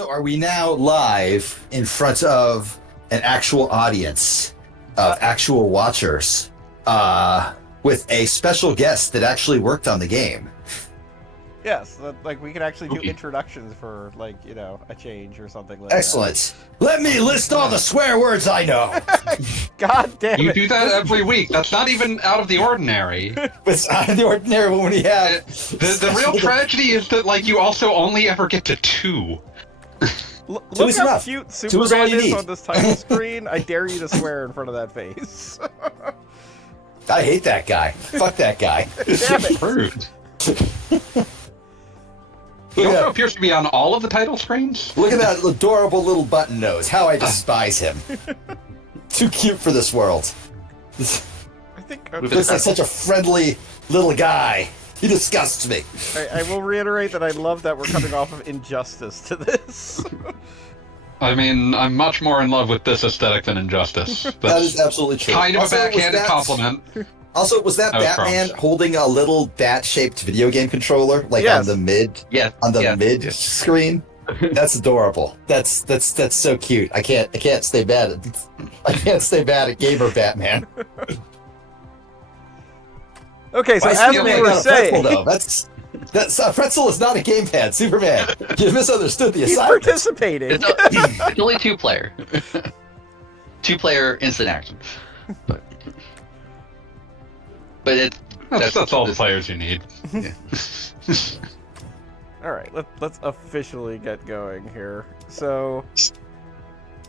So are we now live in front of an actual audience of actual watchers with a special guest that actually worked on the game? Yes, like we could actually do introductions for a change or something like Excellent. Let me list all the swear words I know. God damn it. You do that every week. That's not even out of the ordinary. It's out of the ordinary when we have... The real tragedy is that, you also only ever get to 2. Look how cute Superman is on this title screen. I dare you to swear in front of that face. I hate that guy. Fuck that guy. Damn it. Rude. He also appears to be on all of the title screens. Look at that adorable little button nose. How I despise him. Too cute for this world. I think looks like such a friendly little guy. He disgusts me. I will reiterate that I love that we're coming off of Injustice to this. I mean, I'm much more in love with this aesthetic than Injustice. That is absolutely true. Kind of a backhanded compliment. Also, was that Batman holding a little bat-shaped video game controller, on the mid screen? That's adorable. That's so cute. I can't stay mad at gamer Batman. Okay, so as we were saying, that's pretzel is not a gamepad. Superman, you misunderstood the assignment. He's participating. It's only 2-player. 2-player instant action. But that's all the players you need. Yeah. All right, let's officially get going here. So,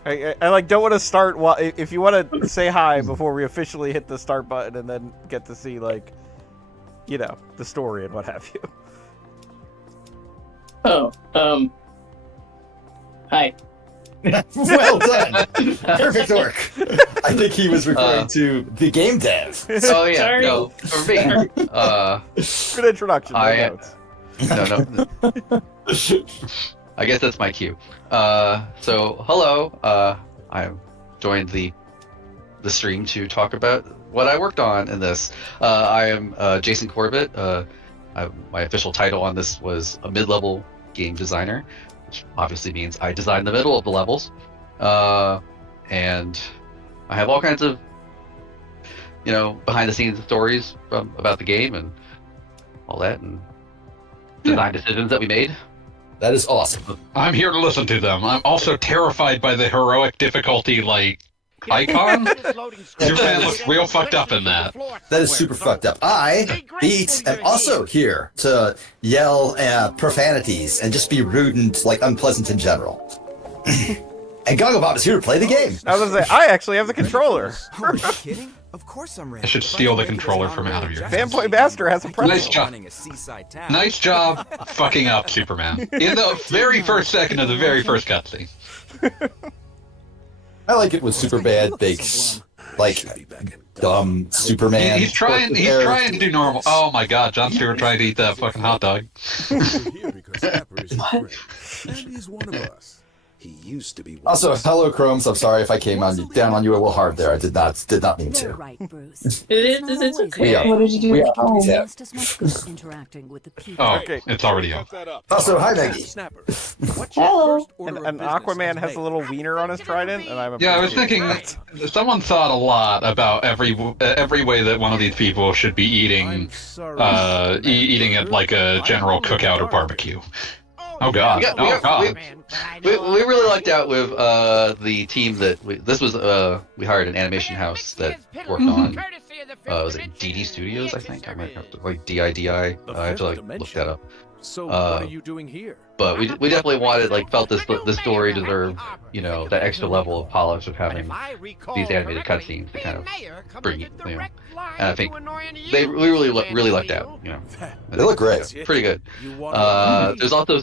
I don't want to start. If you want to say hi before we officially hit the start button, and then get to see the story and what have you. Hi. Well done. Perfect work. I think he was referring to the game dev. Oh yeah, Sorry. no, for me. Good introduction. No. I guess that's my cue. So hello. I joined the stream to talk about what I worked on in this. I am Jason Corbett. My official title on this was a mid-level game designer, which obviously means I design the middle of the levels. And I have all kinds of, behind-the-scenes stories about the game and all that, and design decisions that we made. That is awesome. I'm here to listen to them. I'm also terrified by the heroic difficulty, icon. Superman looks real fucked up in that. That is super fucked up. I, Beat, am also here to yell profanities and just be rude and unpleasant in general. And Gogglebop is here to play the game. I was gonna say, I actually have the controller. Are you kidding? Of course I'm ready. I should steal the controller from out of your hands. Fanboy Master has a pretzel. Nice job. Nice job fucking up, Superman. In the very first second of the very first cutscene. I like it when Superman thinks dumb Superman. He's trying to do normal. Oh my god, Jon Stewart trying to eat that fucking hot dog. He's one of us. He used to be one Also, of us. hello, Chromes. I'm sorry if I came down on you a little hard there. I did not mean to. Right, Bruce. It's okay. What did you do? Just as much good interacting with the people. Oh, Okay. it's already up. Also, hi, Maggie. Hello. And Aquaman has a little wiener on his trident, and I'm Yeah, I was thinking someone thought a lot about every way that one of these people should be eating at a general cookout or barbecue. Oh god. We really lucked out with the team that we hired an animation house that worked on was it DD Studios, I think? I might have to DIDI. I have to look that up. So what are you doing here? But we definitely felt this story deserved, that extra level of polish of having these animated cutscenes to kind of bring it, And I think we really lucked out, They look great. Pretty good. There's also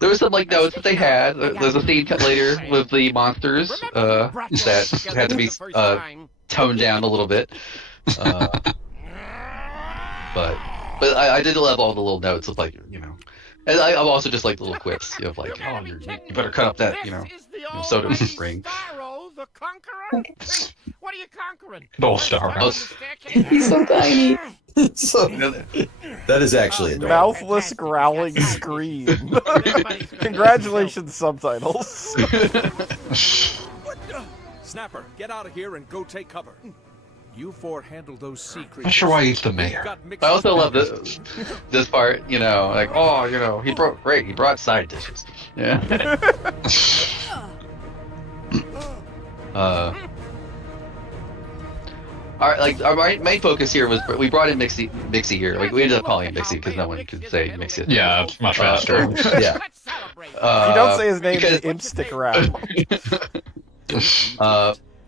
there was some notes that they had. There's a scene cut later with the monsters that had to be toned down a little bit. But I did love all the little notes of and I'm also just the little quips of you better cut up that soda ring. What are you conquering? Gold star. He's so tiny. So that is actually adorable. Mouthless growling scream. Congratulations, subtitles. Snapper, get out of here and go take cover. You four handle those sea creatures. Not sure why he's the mayor. I also love this part, you know, like, oh, you know, he brought side dishes. Yeah. Our main focus here was we brought in Mixie here. Like we ended up calling him Mixie because no one could say Mixie. Yeah, it's much faster. Yeah. If you don't say his name, the imps stick around.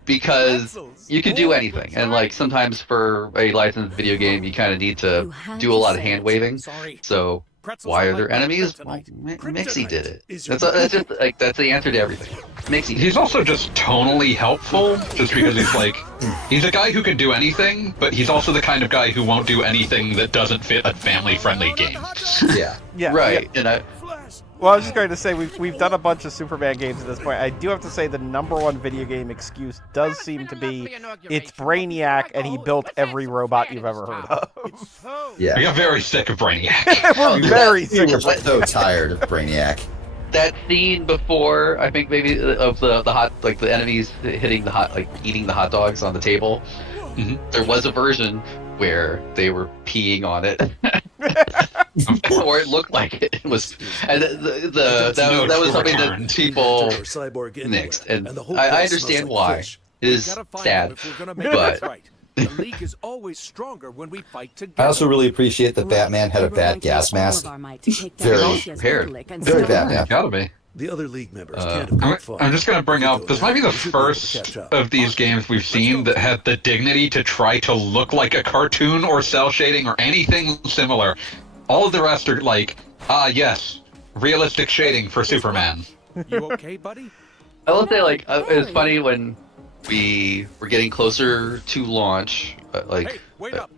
Because you can do anything, and like sometimes for a licensed video game, you kind of need to do a lot of hand waving. So why are there enemies? Well, Mixie did it. That's just like that's the answer to everything. Mixie. He's also just tonally helpful, just because he's a guy who can do anything, but he's also the kind of guy who won't do anything that doesn't fit a family-friendly game. Yeah. Right. Yeah. And Well, I was just going to say, we've done a bunch of Superman games at this point. I do have to say the #1 video game excuse does seem to be, it's Brainiac, and he built every robot you've ever heard of. Yeah. We got very sick of Brainiac. We're very sick of We're so tired of Brainiac. that scene before, I think maybe of the hot, like the enemies hitting the hot, like eating the hot dogs on the table. Mhm. There was a version where they were peeing on it. Or it looked like it was, and that was something that people mixed, and I understand why. It is sad, but the league is always stronger when we fight together. I also really appreciate that Batman had a bad gas mask. Very Batman. Gotta be. The other league members can't have good fun. I'm just gonna bring up, this might be the first of these games we've seen that had the dignity to try to look like a cartoon or cell shading or anything similar. All of the rest are like, yes, realistic shading for Superman. You okay, buddy? I will say, like, it was funny when we were getting closer to launch, Hey, wait up.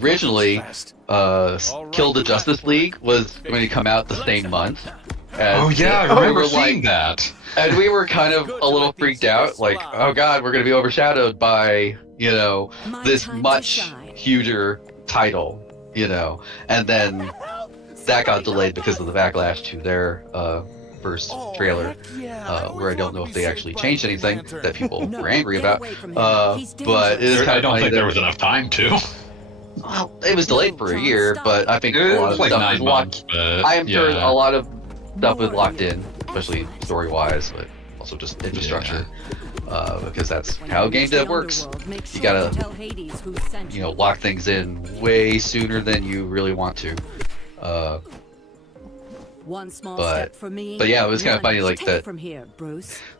originally, Kill the Justice League was going to come out the same month. Oh yeah, I remember seeing that. And we were kind of a little freaked out, like, oh god, we're going to be overshadowed by, you know, this much huger title, you know. And then that got delayed because of the backlash to their first trailer, where I don't know if they actually changed anything that people were angry about. But it is kind I of don't funny think there that- was enough time to. Well, it was delayed for a year, but I think a It lot was of like stuff 9 is months, locked. but I am sure yeah. a lot of stuff is locked in, especially story-wise, but also just infrastructure, because that's how game dev works. You gotta, you know, lock things in way sooner than you really want to. But yeah, it was kind of funny, like that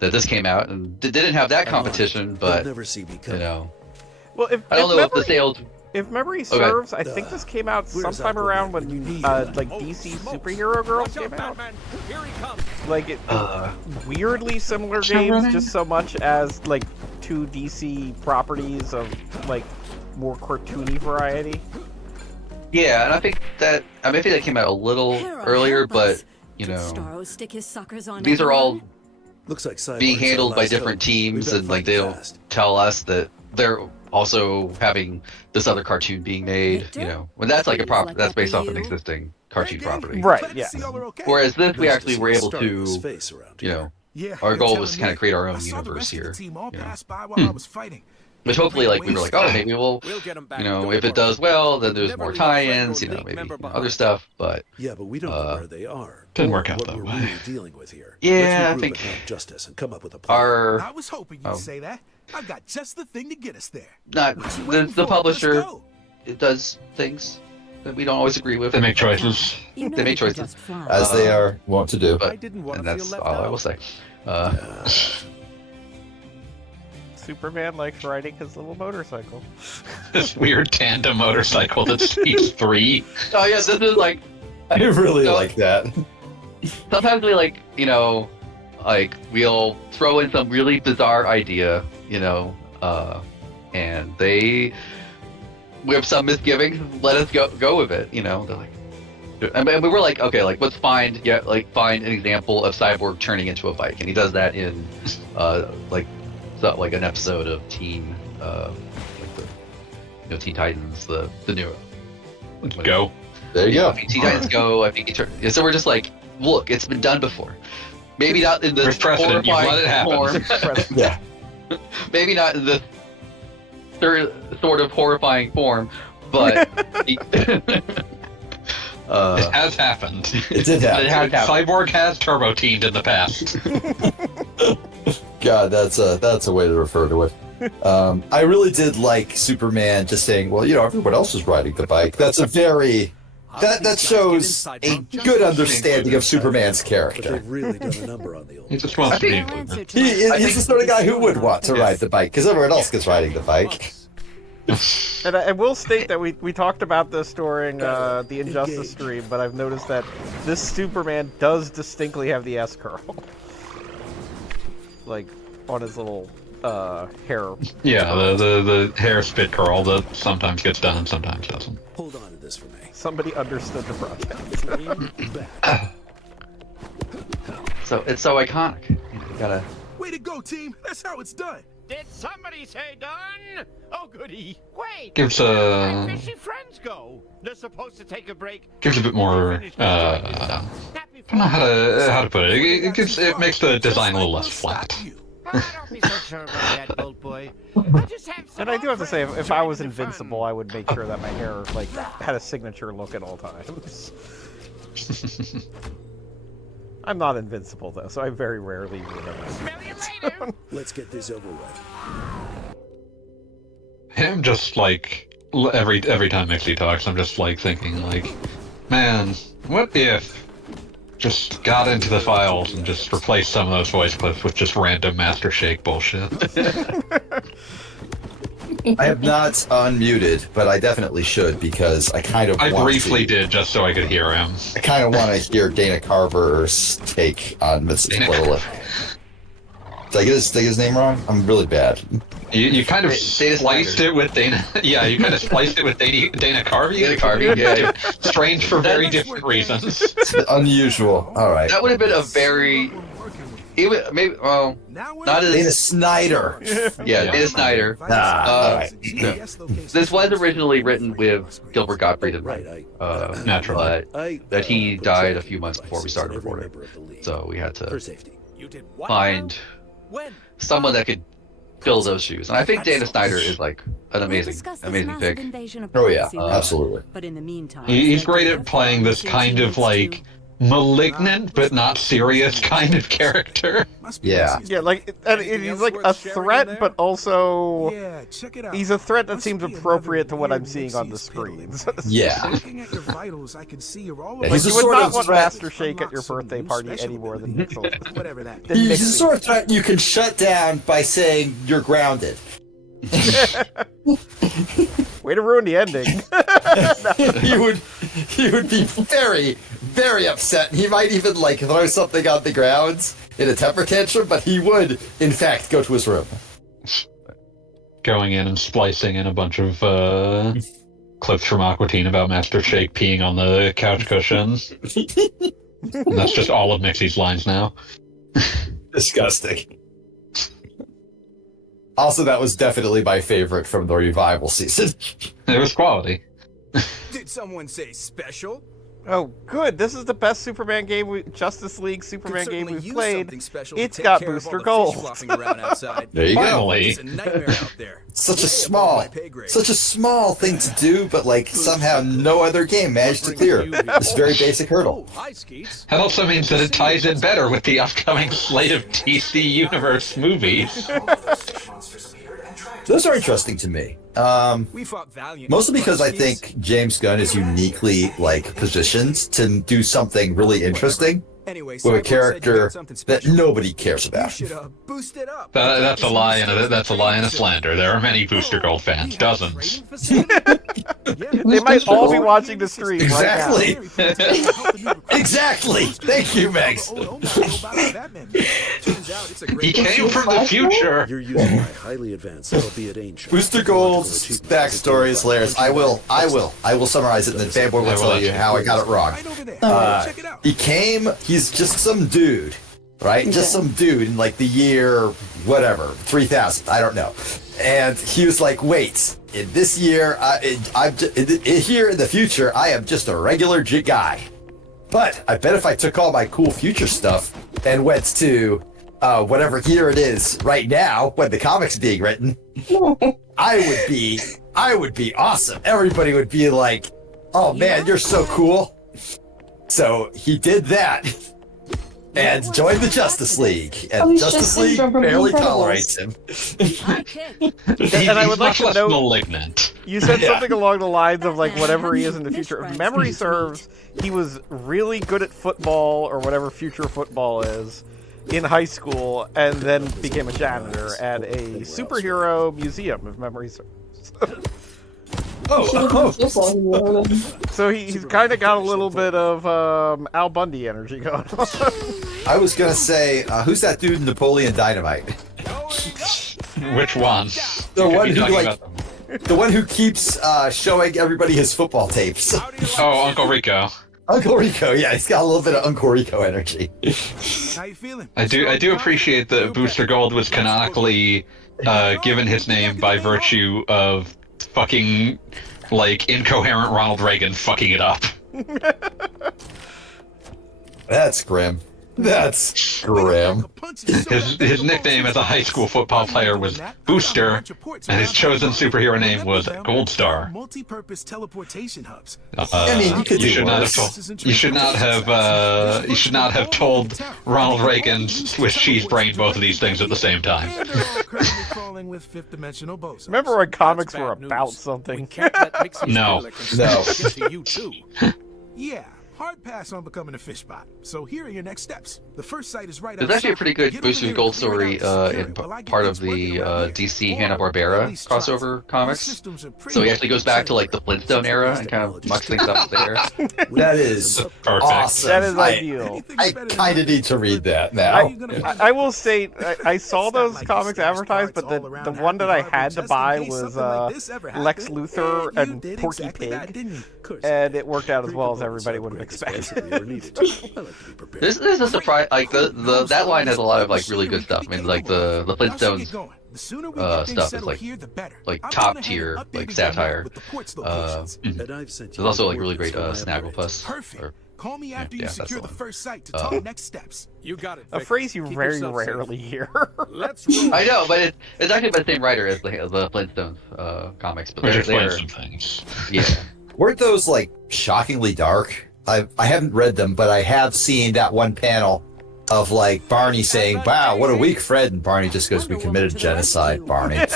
this came out and didn't have that competition, but you know, Well, I don't know if the sales. If memory serves, I think this came out sometime around when like DC Superhero Girls came out. Like it, weirdly similar games, just so much as like 2 DC properties of like more cartoony variety. Yeah, and I think that maybe that came out a little earlier, but you know, these are all Looks like being handled by different teams, and like they don't tell us that they're also having this other cartoon being made. You know, when that's like a that's based off an existing cartoon property. Right. Yeah. Whereas this, we actually were able to, you know, our goal was to kind of create our own universe here. You know? Which hopefully, like, we were like, oh, maybe we'll, you know, if it does well, then there's more tie-ins, you know, maybe other stuff, but... Yeah, but we don't know where they are. Didn't work out what that we're way. really dealing with here. Yeah, Let's I regroup think... and have justice and come up with a plan. Our... I was hoping you'd say that. I've got just the thing to get us there. Not... The publisher, it does things that we don't always agree with. They make choices. They make choices. As they are wont to do. But, and that's all I will say. Superman likes riding his little motorcycle. This weird tandem motorcycle that speaks 3. Oh yeah, this is like... I really like that. Sometimes we like, you know, like we'll throw in some really bizarre idea, you know, and we have some misgivings, let us go with it, you know. They're like, and we were like, okay, like let's find an example of Cyborg turning into a bike, and he does that in like so, like an episode of Teen, Teen Titans, the new. Go. There you go. Teen Titans Go. I think so. We're just like, look, it's been done before. Maybe not in the There's precedent. You let it happen. form. Yeah. Maybe not in the third sort of horrifying form, but It has happened. It did happen. It has happened. Cyborg has turbo teamed in the past. God, that's a way to refer to it. I really did like Superman just saying, well, everyone else is riding the bike. That's a very that shows a good understanding of Superman's But character. they've really done a number on the old. He just wants to be Our included. answer to He's the sort of guy who would want to ride the bike because everyone else gets riding the bike. And I will state that we talked about this during the Injustice stream, but I've noticed that this Superman does distinctly have the S curl. Like, on his little hair. Yeah, the hair spit curl that sometimes gets done and sometimes doesn't. Hold on to this for me. Somebody understood the project. So it's so iconic. You gotta. Way to go, team. That's how it's done. Did somebody say done? Oh, goody. Wait. Gives My a fishy friends go. They're supposed to take a break. gives a bit more. I don't know how to put it. It makes the design a little less flat. Don't be so sure about that, old boy. I just have some And I do have to say, friends if I was joining the fun. invincible, I would make sure that my hair had a signature look at all times. I'm not invincible though, so I very rarely ruin it. Smell you later. Let's get this over with. Him just like every time Mixie talks, I'm just like thinking like, man, what if just got into the files and just replaced some of those voice clips with just random Master Shake bullshit. I have not unmuted, but I definitely should because I kind of I want briefly to. did just so I could hear him. I kind of want to hear Dana Carver's take on Mrs. Dana Lilith. Did I get his name wrong? I'm really bad. You kind of Dana spliced Snyder. it with Dana. Yeah, you kind of spliced it with Dana Carvey. Dana Carvey, yeah. Strange for very different reasons. It's unusual. All right. That would have been a very. Even maybe not Dana as Snyder. yeah, Dana Snyder. All right. This was originally written with Gilbert Gottfried in mind, Right, Naturally. but that he died a few months before we started recording, so we had For to safety. You did what? find When? someone that could fill those shoes. And I think Dana Snyder is like an We'll amazing, discuss this amazing massive pick. invasion of Oh yeah, privacy later. absolutely. But in the meantime, He's great at playing this kind of like malignant but not serious kind of character. Must be Yeah. easy. Yeah, like, and he's like a threat, but also Yeah, check it out. he's a threat that Must seems be another appropriate to what I'm weird seeing on the Nixie's fiddle. screens. Yeah. Looking at your vitals, I can see you're all Yeah, about he's a You would sort not of want threat. Master Shake at your birthday party any more than Nixel. whatever that. Than He's the Nixie. sort of threat you can shut down by saying you're grounded. Way to ruin the ending. he would be very, very upset. He might even like throw something on the ground in a temper tantrum, but he would, in fact, go to his room. Going in and splicing in a bunch of clips from Aqua Teen about Master Shake peeing on the couch cushions. And that's just all of Mixie's lines now. Disgusting. Also, that was definitely my favorite from the revival season. It was quality. Did someone say special? Oh, good. This is the best Superman game, Justice League Superman Could game certainly we've use played. something special It's to take got care of Booster all the Gold. fish flopping around outside. There you go. Finally. It's a nightmare out there. Such a Way small, above my pay grade. such a small thing to do, but like somehow no other game managed to clear this very basic hurdle. Oh, hi, Skeets. That also means that it ties in better with the upcoming slate of DC Universe movies. Those are interesting to me. We fought valiantly. Mostly because I Skeets. think James Gunn is uniquely like positioned to do something really interesting Anyway, with a Cyborg said you character got something that special. nobody cares You about. should boost it up. That's a lie and a slander. There are many Booster Gold fans, dozens. They might all be watching the stream Exactly. right now. Exactly. Thank you, Megs. He came from the future. You're using my highly advanced, albeit ancient. Booster Gold's backstory is hilarious. I will summarize it, and then Fanboy will tell you how I got it wrong. Right over there. Uh, Check it out. He's just some dude. right? Just some dude in like the year, whatever, 3000, I don't know. And he was like, wait, in this year, here in the future, I am just a regular guy. But I bet if I took all my cool future stuff and went to whatever year it is right now, when the comic's being written, I would be awesome. Everybody would be like, oh man, you're so cool. So he did that and joined the Justice League. And Justice League barely tolerates him. And I would like to know, malignant. You said something along the lines of like whatever he is in the future. If memory serves, he was really good at football or whatever future football is in high school, and then became a janitor at a superhero museum, if memory serves. So he's kind of got a little bit of Al Bundy energy going on. I was gonna say, who's that dude in Napoleon Dynamite? Which one? The one who keeps showing everybody his football tapes. Oh, Uncle Rico. Uncle Rico, yeah, he's got a little bit of Uncle Rico energy. How you feeling? I do appreciate that Booster Gold was canonically given his name by virtue of fucking, like, incoherent Ronald Reagan fucking it up. That's grim. That's grim. His nickname as a high school football player was Booster, and his chosen superhero name was Gold Star. Multi-purpose teleportation hubs. I mean, you could do worse. You should not have told Ronald Reagan Swiss cheese brain both of these things at the same time. Remember when comics were about something? No. Yeah. Hard pass on becoming a fish bot. So here are your next steps. The first site is right. There's actually a pretty good Booster Gold story in part of the DC Hanna-Barbera crossover comics. So he actually goes back to like the Flintstone era and kind of mucks things up there. That is awesome. That is ideal. I kind of need to read that now. I will say, I saw those comics advertised, but the one that I had to buy was Lex Luthor and Porky Pig, and it worked out as well as everybody would have expected. This is a surprise. Like that line has a lot of like really good stuff. I mean, like the Flintstones stuff is like top tier like satire. There's also like really great Snagglepuss. Call me after you secure the first site to talk next steps. You got it. A phrase you very rarely hear. I know, but it's actually by the same writer as the Flintstones comics. But Which explains some things. Yeah. Weren't those like shockingly dark? I haven't read them, but I have seen that one panel of like Barney saying, "Wow, what a weak Fred," and Barney just goes, "We committed genocide, Barney." I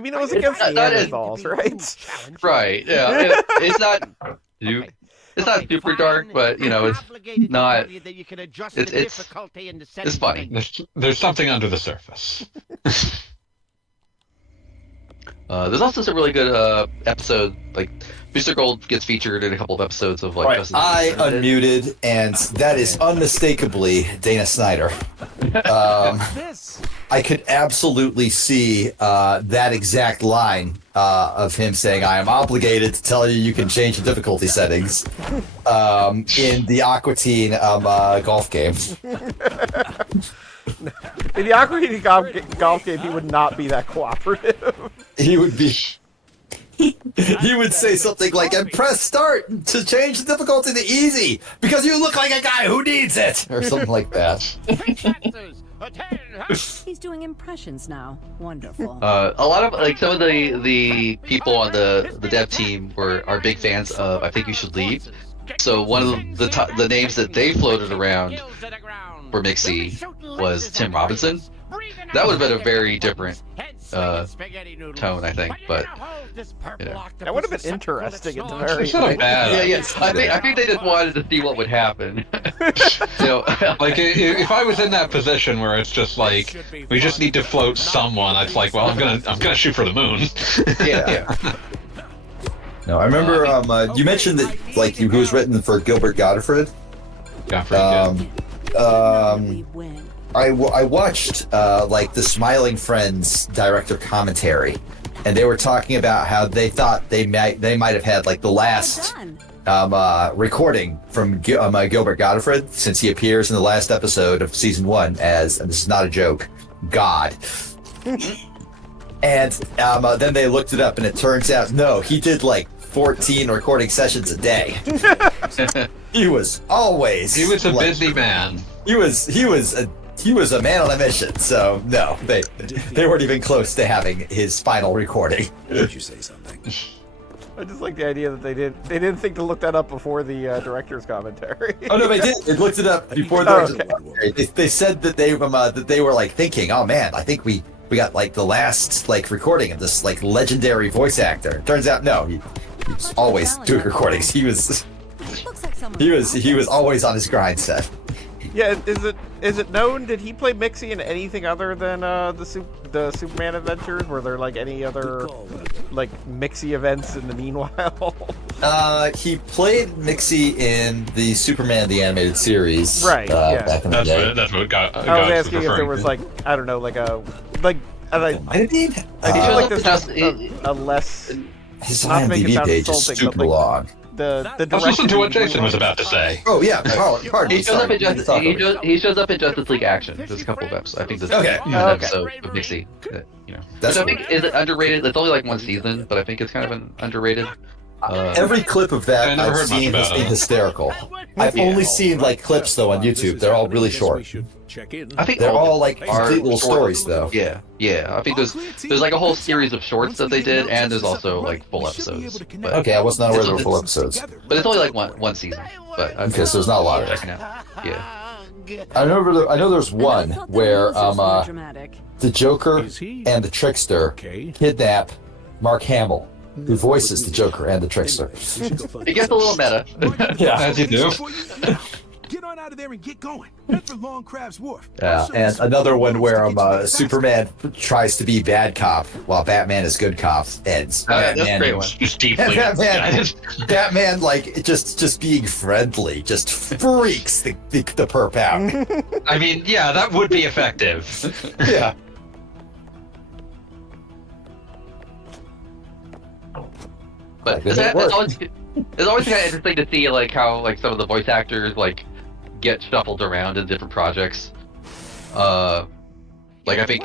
mean, it was against Neanderthals, right? Right. Yeah. It's not super dark, but you know, it's not. It's funny. There's something under the surface. There's also some really good episode, like Booster Gold gets featured in a couple of episodes of like. Right. I unmuted, and that is unmistakably Dana Snyder. I could absolutely see that exact line of him saying, "I am obligated to tell you you can change the difficulty settings," in the Aqua Teen golf game. In the Aqua Teen golf game, he would not be that cooperative. He would be. He would say something like, "And press start to change the difficulty to easy because you look like a guy who needs it," or something like that. He's doing impressions now. Wonderful. A lot of like some of the people on the dev team are big fans of I Think You Should Leave. So one of the names that they floated around for Mixie was Tim Robinson. That would have been a very different tone, I think, but you know. That would have been interesting at the very It's not bad. Yeah. I think they just wanted to see what would happen. You know, like if I was in that position where it's just like we just need to float someone, it's like, well, I'm gonna shoot for the moon. yeah. No, I remember you mentioned that like who was written for Gilbert Gottfried. I watched like the Smiling Friends director commentary, and they were talking about how they thought they might have had like the last recording from Gilbert Gottfried, since he appears in the last episode of season 1 as, and this is not a joke, God. And then they looked it up, and it turns out, no, he did like 14 recording sessions a day. He was always. He was a busy man. He was a man on a mission. So no, they weren't even close to having his final recording. Did you say something? I just like the idea that they didn't think to look that up before the director's commentary. Oh no, they did. They looked it up before the commentary. They said that they were like thinking, oh man, I think we got like the last like recording of this like legendary voice actor. Turns out no, he was always doing recordings. He was always on his grind set. Yeah, is it known? Did he play Mixie in anything other than the Superman Adventures? Were there like any other like Mixie events in the meanwhile? He played Mixie in the Superman the Animated Series. Right. Yeah. Back in the day. That's what got. I was asking if there was like I don't know like a like. I mean, like this a less. His IMDb page is super long. The Let's listen to what Jason was about to say. Oh yeah, pardon. He shows up in Justice League Action. There's a couple of episodes. I think there's an episode of Mixie. That's I think is it underrated. It's only like one season, but I think it's kind of an underrated. Every clip of that I've seen has been hysterical. I've only seen like clips though on YouTube. They're all really short. I think they're all like complete little stories though. Yeah. I think there's like a whole series of shorts that they did, and there's also like full episodes. But okay, I was not aware there were full episodes. But it's only like one season. But okay, so there's not a lot of it. Yeah. I know there's one where the Joker and the Trickster kidnap Mark Hamill, who voices the Joker and the Trickster. It gets a little meta. Yeah, as you do. Get on out of there and get going. Head for Long Crab's Wharf. Yeah, and another one where Superman tries to be bad cop while Batman is good cop, and Batman like just being friendly just freaks the perp out. I mean, yeah, that would be effective. Yeah. But it's always kind of interesting to see like how like some of the voice actors like get shuffled around in different projects. Like I think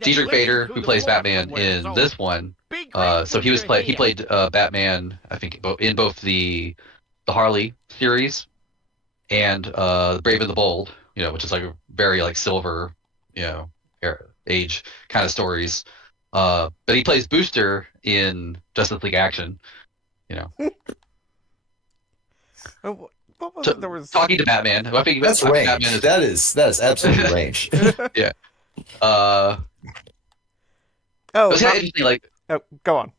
Diedrich Bader, who plays Batman in this one, so he played Batman, I think in both the Harley series and Brave and the Bold, which is like a very like silver, age kind of stories. But he plays Booster in Justice League Action, What was it? There was talking to Batman. I think that's range. Batman that is absolutely range. Yeah. Oh, it's kind of interesting. Like, go on.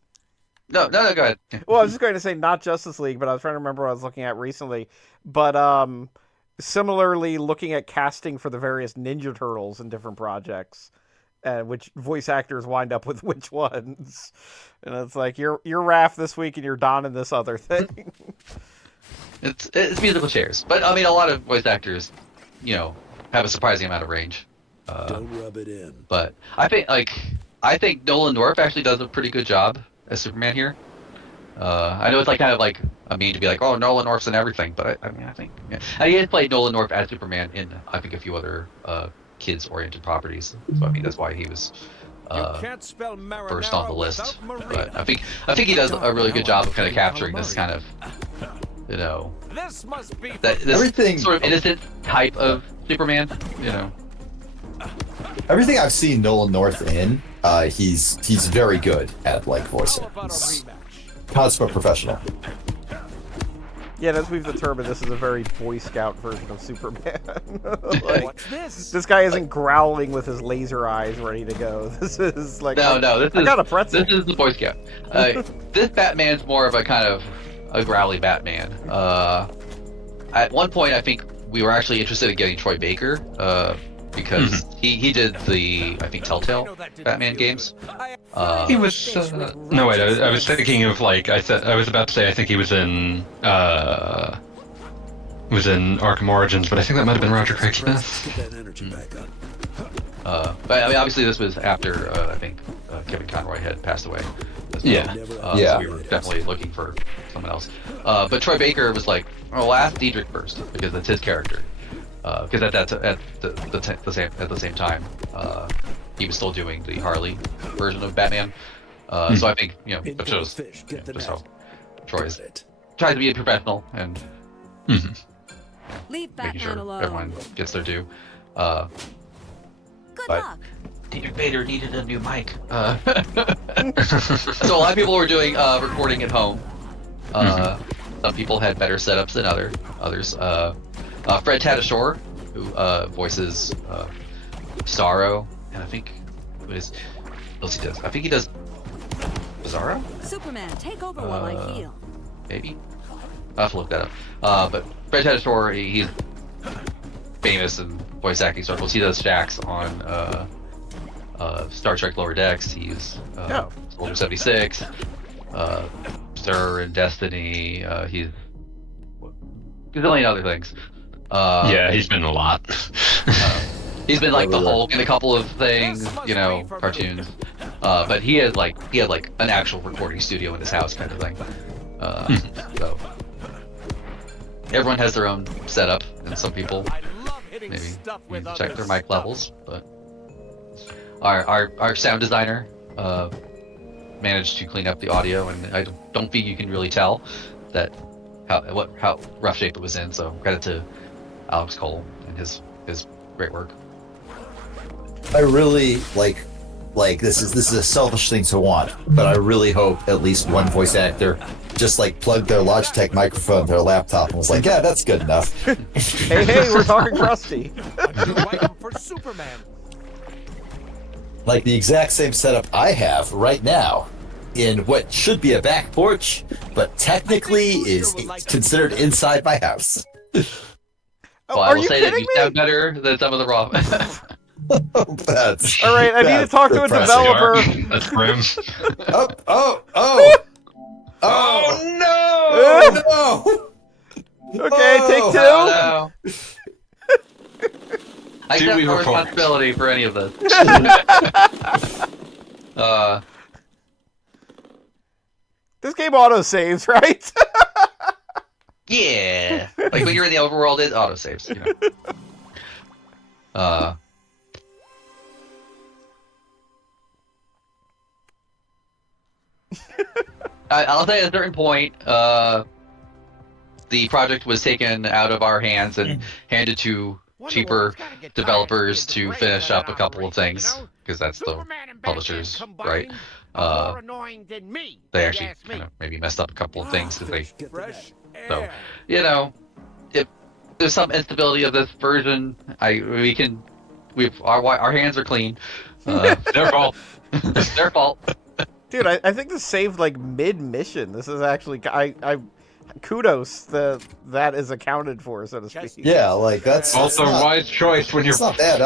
No, go ahead. Well, I was just going to say not Justice League, but I was trying to remember what I was looking at recently. But similarly, looking at casting for the various Ninja Turtles in different projects, and which voice actors wind up with which ones, and it's like you're Raph this week and you're Don in this other thing. It's musical chairs, but I mean, a lot of voice actors, have a surprising amount of range. Don't rub it in. But I think Nolan North actually does a pretty good job as Superman here. I know it's like kind of like a mean to be like, oh, Nolan North's in everything, but I think and he has played Nolan North as Superman in I think a few other kids-oriented properties. So I mean that's why he was first on the list. But I think he does a really good job of kind of capturing this kind of this must be everything sort of innocent type of Superman. Everything I've seen Nolan North in, he's very good at like voicing. He's consummate professional. Yeah, as we've determined, this is a very Boy Scout version of Superman. What's this? This guy isn't growling with his laser eyes ready to go. This is like I got a pretzel. This is the Boy Scout. This Batman's more of a kind of a growly Batman. At one point, I think we were actually interested in getting Troy Baker because he did the Telltale Batman games. He was no wait. I was thinking of like I was about to say I think he was in Arkham Origins, but I think that might have been Roger Craig Smith. Get that energy back up. But I mean, obviously this was after I think Kevin Conroy had passed away as Yeah. So we were definitely looking for someone else. But Troy Baker was like, "Oh, we'll ask Diedrich first because that's his character." Because at the same time, he was still doing the Harley version of Batman. So I think that shows just how Troy's tries to be a professional and making sure everyone gets their due. Good luck. Diedrich Bader needed a new mic. So a lot of people were doing recording at home. Some people had better setups than others. Fred Tatasciore, who voices Starro, and I think what else he does? I think he does Bizarro? Superman, take over while I heal. Maybe. I'll have to look that up. But Fred Tatasciore, he's famous in voice acting circles. He does Shax on Star Trek Lower Decks. He's Soldier 76, Sir in Destiny. He's a million other things. Yeah, he's been a lot. He's been like the Hulk in a couple of things, cartoons. But he had like an actual recording studio in his house, kind of thing. So everyone has their own setup, and some people maybe check their mic levels. But our sound designer managed to clean up the audio, and I don't think you can really tell that how rough shape it was in. So credit to Alex Cole and his great work. I really like this is a selfish thing to want, but I really hope at least one voice actor just like plugged their Logitech microphone to their laptop and was like, yeah, that's good enough. hey, we're talking Krusty. For Superman. Like the exact same setup I have right now in what should be a back porch, but technically is considered inside my house. Well, I will say that you sound better than some of the raw. That's all right. I need to talk to a developer. That's grim. Oh no! Okay, take two. No. I accept no responsibility for any of this. This game auto saves, right? Yeah, like when you're in the overworld, it auto saves. I'll say at a certain point, the project was taken out of our hands and handed to cheaper developers to finish up a couple of things, because that's the publishers, right? They actually maybe messed up a couple of things because so if there's some instability of this version, our hands are clean. Their fault. Their fault. Dude, I think this saved like mid-mission. This is actually I kudos that is accounted for, so to speak. Yeah, like that's also a wise choice when you're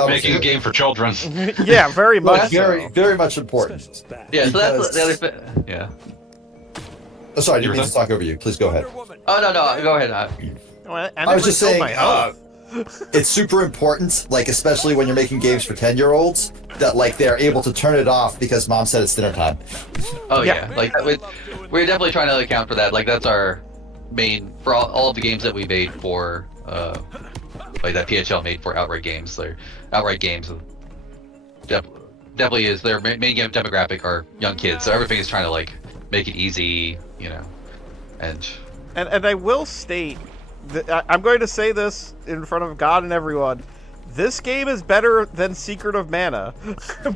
making a game for children. Yeah, very much. Very much important. Yeah, so that's the other bit. Yeah. Oh, sorry, I didn't mean to talk over you. Please go ahead. Oh no, go ahead. I was just saying, it's super important, like especially when you're making games for 10-year-olds, that like they're able to turn it off because mom said it's dinner time. Oh yeah, like we're definitely trying to account for that. Like that's our main for all of the games that we made for like that PHL made for Outright Games. They're Outright Games definitely is their main game demographic are young kids. So everything is trying to like make it easy, and I will state that I'm going to say this in front of God and everyone. This game is better than Secret of Mana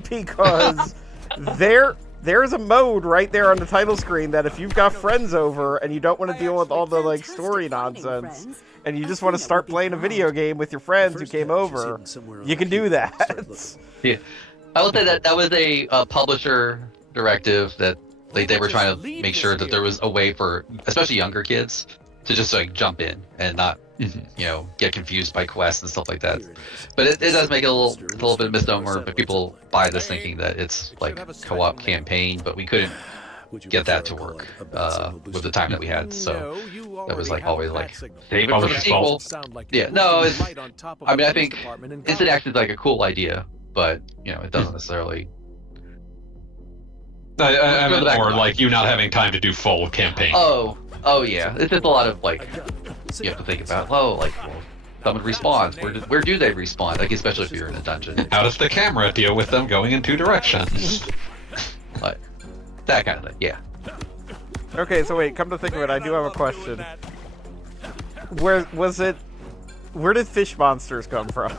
because there's a mode right there on the title screen that if you've got friends over and you don't want to deal with all the like story nonsense and you just want to start playing a video game with your friends who came over, you can do that. Yeah, I would say that was a publisher directive that they were trying to make sure that there was a way for especially younger kids to just like jump in and not get confused by quests and stuff like that. But it does make it a little bit of misnomer, but people buy this thinking that it's like co-op campaign, but we couldn't get that to work with the time that we had. So that was like always like save it for the sequel. Yeah, no, I mean I think instant action is like a cool idea, but it doesn't necessarily I meant more like you not having time to do full campaign. Oh yeah. It's just a lot of like you have to think about. Someone respawns. Where do they respawn? Like especially if you're in a dungeon. How does the camera deal with them going in 2 directions? Like that kind of thing. Yeah. Okay, so wait. Come to think of it, I do have a question. Where did fish monsters come from?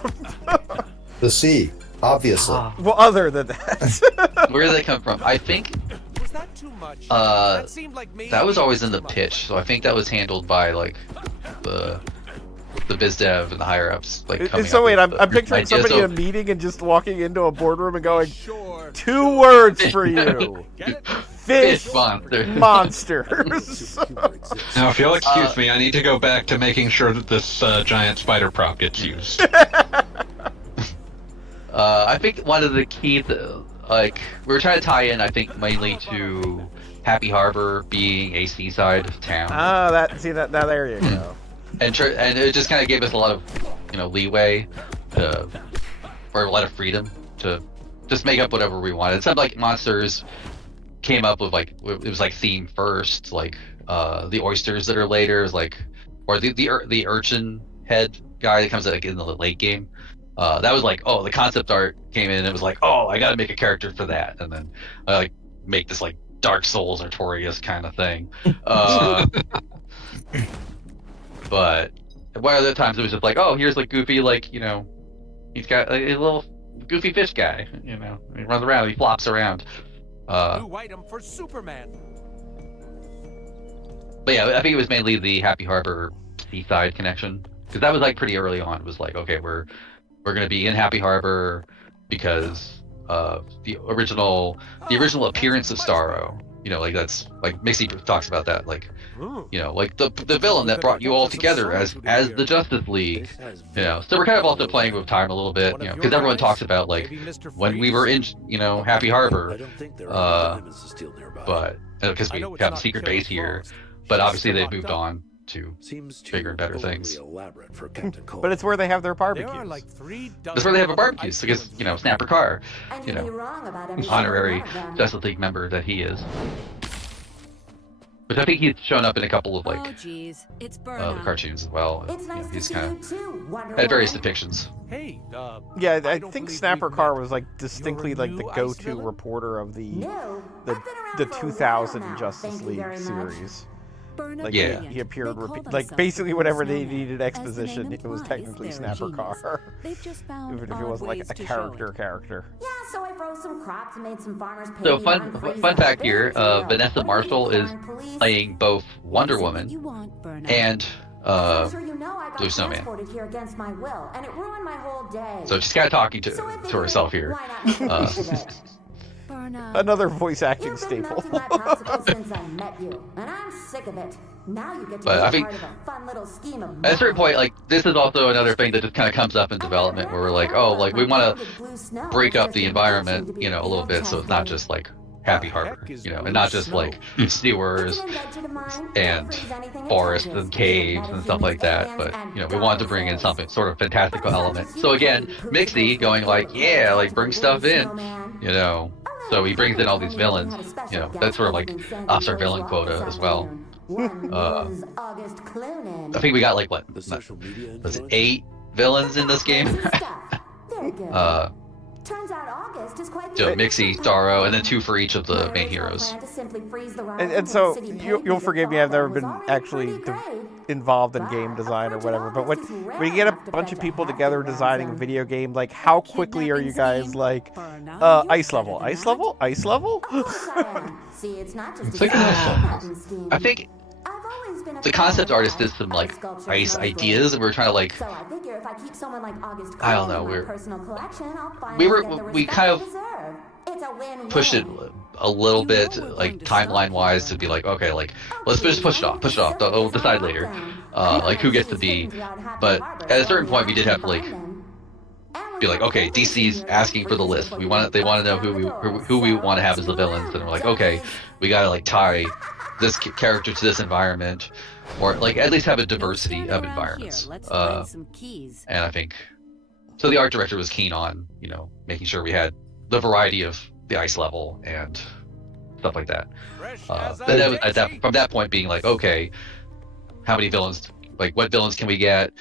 The sea, obviously. Well, other than that. Where do they come from? I think Was that too much? That seemed like maybe that was always in the pitch, so I think that was handled by like the biz dev and the higher ups. Like coming so up wait, with I'm picturing ideas somebody in a of- meeting and just walking into a boardroom and going, 2 words for you. Fish monsters. Now, if you'll excuse me, I need to go back to making sure that this giant spider prop gets used. I think one of the keys, like we were trying to tie in, I think mainly to Happy Harbor being a seaside town. Oh, that there you go. And it just kind of gave us a lot of, leeway, or a lot of freedom to just make up whatever we wanted. It's not like Monsters came up with like it was like theme first, like the oysters that are later is like, or the urchin head guy that comes like in the late game. That was like, the concept art came in and it was like, I gotta make a character for that, and then I like make this like Dark Souls Artorias kind of thing. But one other times it was just like, here's like Goofy, like he's got a little goofy fish guy, he runs around, he flops around. new item for Superman. But yeah, I think it was mainly the Happy Harbor seaside connection, because that was like pretty early on. It was like, okay, we're gonna be in Happy Harbor because of the original appearance of Starro. Like that's like Mixie talks about that, like like the villain that brought you all together as the Justice League. So we're kind of also playing with time a little bit, because everyone talks about like when we were in Happy Harbor, but because we have a secret base here, but obviously they've moved on to bigger and better things. But it's where they have their barbecues. That's where they have a barbecue, because Snapper Carr, honorary Justice League member that he is. But I think he's shown up in a couple of like the cartoons as well. He's kind of had various depictions. Hey, yeah, I think Snapper Carr was like distinctly like the go-to reporter of the 2000 Justice League series. Like he appeared like basically whenever they needed exposition, it was technically Snapper Carr, even if it wasn't like a character. Yeah, so I froze some crops and made some farmers pay. So fun fact here, Vanessa Marshall is playing both Wonder Woman and Blue Snowman. So she's kind of talking to herself here. Another voice acting staple. But I think at a certain point, like this is also another thing that just kind of comes up in development, where we're like, we want to break up the environment, a little bit, so it's not just like Happy Harbor, and not just like sewers and forests and caves and stuff like that, but we wanted to bring in something sort of fantastical element. So again, Mixie going like, like bring stuff in, So he brings in all these villains, that's sort of like ups our villain quota as well. I think we got like what? Was it 8 villains in this game? Mixie, Starro, and then 2 for each of the main heroes. And so you'll forgive me, I've never been actually involved in game design or whatever, but when you get a bunch of people together designing a video game, like how quickly are you guys like ice level? I think the concept artist did some like ice ideas, and we were trying to like, I don't know, we kind of pushed it a little bit, like timeline wise, to be like, okay, like let's just push it off. We'll decide later, like who gets to be. But at a certain point, we did have to like be like, okay, DC's asking for the list. They want to know who we want to have as the villains, and we're like, okay, we gotta like tie this character to this environment, or like at least have a diversity of environments. And I think so. The art director was keen on making sure we had the variety of the ice level and stuff like that. From that point being like, okay, how many villains, like what villains can we get?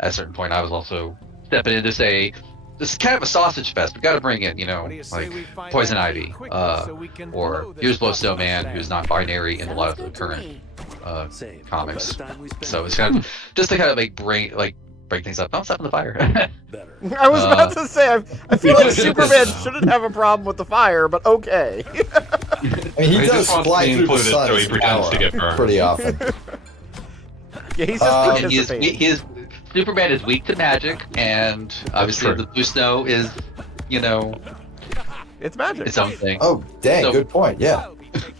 At a certain point, I was also stepping in to say, this is kind of a sausage fest. We got to bring in, like Poison Ivy, or here's Blow Snowman, who's non-binary in a lot of the current comics. So it's kind of just to kind of break things up. Don't step in the fire. I was about to say, I feel like Superman shouldn't have a problem with the fire, but okay. I mean, he does fly through the sun, so he pretends to get burned pretty often. Yeah, he's just participating. Superman is weak to magic, and obviously the blue snow is, it's magic. Its own thing. Oh, dang, so, good point. Yeah.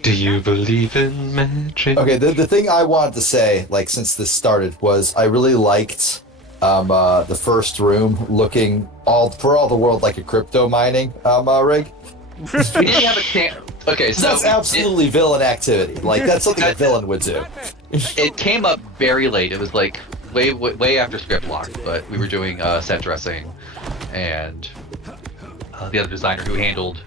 Do you believe in magic? Okay, the thing I wanted to say, like, since this started, was I really liked the first room looking for all the world like a crypto mining rig. We didn't have a chance. Okay, so that's absolutely villain activity. Like, that's something a villain would do. It came up very late. It was like way after script lock, but we were doing set dressing, and the other designer who handled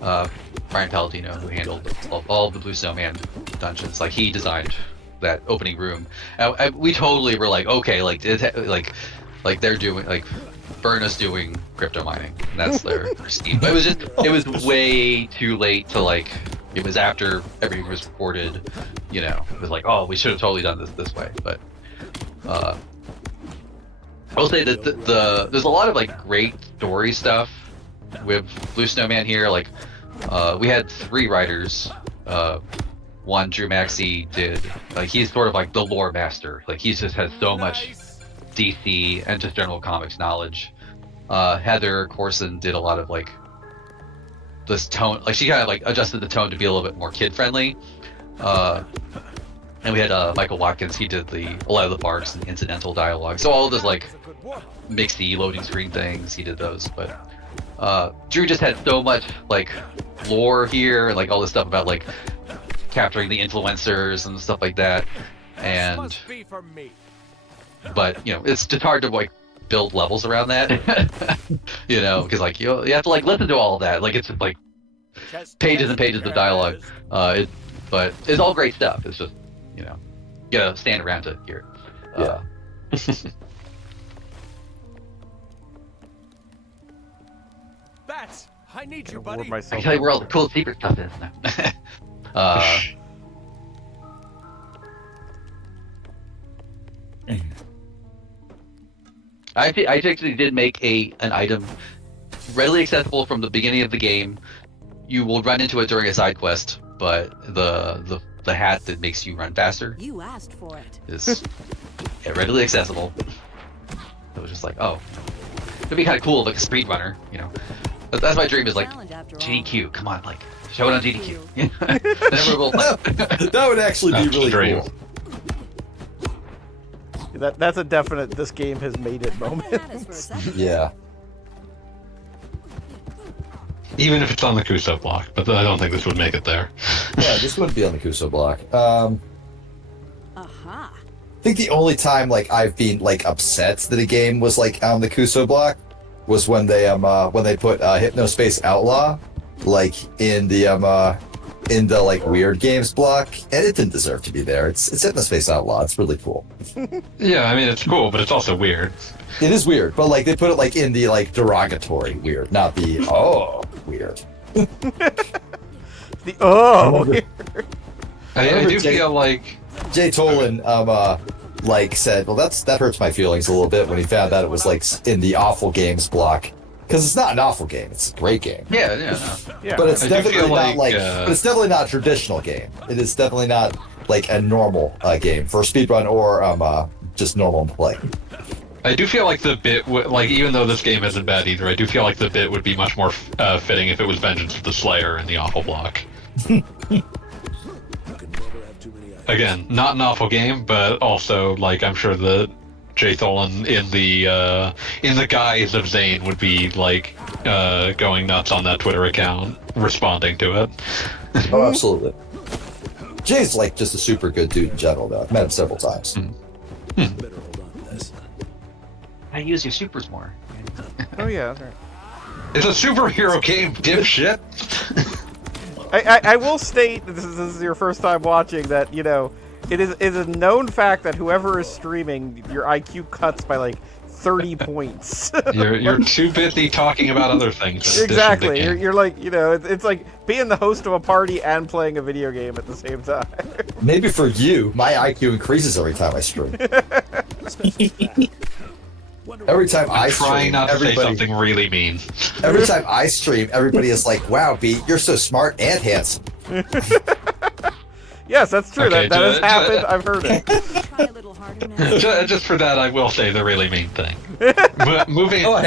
Brian Palladino, who handled all the Blue Snowman dungeons, like he designed that opening room. We totally were like, okay, like they're doing like Byrna's doing crypto mining. And that's their scheme. But it was way too late to like. It was after everything was reported. It was like, oh, we should have totally done this way. But I'll say that there's a lot of like great story stuff with Blue Snowman here. Like we had 3 writers. One, Drew Maxey, did like he's sort of like the lore master. Like he just has so much DC and just general comics knowledge. Heather Corson did a lot of like this tone, like she kind of like adjusted the tone to be a little bit more kid friendly. And we had Michael Watkins. He did a lot of the parks and incidental dialogue. So all of those like mixy loading screen things, he did those. But Drew just had so much like lore here, like all this stuff about like capturing the influencers and stuff like that. And but it's just hard to like build levels around that. Because like you have to like listen to all of that. Like it's just like pages and pages of dialogue. But it's all great stuff. It's just you gotta stand around to hear it. Yeah. Bats, I need you, buddy. I can tell you where all the cool secret stuff is now. I actually did make an item readily accessible from the beginning of the game. You will run into it during a side quest, but the hat that makes you run faster. You asked for it. Is readily accessible. It was just like, oh, it'd be kind of cool, like a speed runner, That's my dream is like GDQ. Come on, like show it on GDQ. That would actually be really cool. That's a definite this game has made it moment. Yeah. Even if it's on the Kuso block, but I don't think this would make it there. Yeah, this wouldn't be on the Kuso block. I think the only time like I've been like upset that a game was like on the Kuso block was when they put Hypnospace Outlaw like in the like weird games block, and it didn't deserve to be there. It's Hypnospace Outlaw. It's really cool. Yeah, I mean it's cool, but it's also weird. It is weird, but like they put it like in the like derogatory weird, not the weird. Weird. I do feel like Jay Tolan like said, well that hurts my feelings a little bit when he found out it was like in the awful games block. Because it's not an awful game; it's a great game. Yeah. But it's definitely not but it's definitely not a traditional game. It is definitely not like a normal game for speedrun or just normal play. I do feel like the bit, even though this game isn't bad either, I do feel like the bit would be much more fitting if it was Vengeance of the Slayer in the awful block. Again, not an awful game, but also like I'm sure that Jay Tholen in the guise of Zane would be like going nuts on that Twitter account, responding to it. Oh, absolutely. Jay's like just a super good dude in general, though. I've met him several times. I use your supers more. Oh yeah, that's right. It's a superhero game, dipshit. I will state, this is your first time watching, that, you know, it is a known fact that whoever is streaming, your IQ cuts by like 30 points. You're too busy talking about other things. Exactly. You're like, you know, it's like being the host of a party and playing a video game at the same time. Maybe for you, my IQ increases every time I stream. Every time I stream, trying not to say something really mean. Every time I stream, everybody is like, "Wow, B, you're so smart and handsome." Yes, that's true. Okay, that has happened. I've heard it. Try a little harder now. Just for that, I will say the really mean thing. Moving your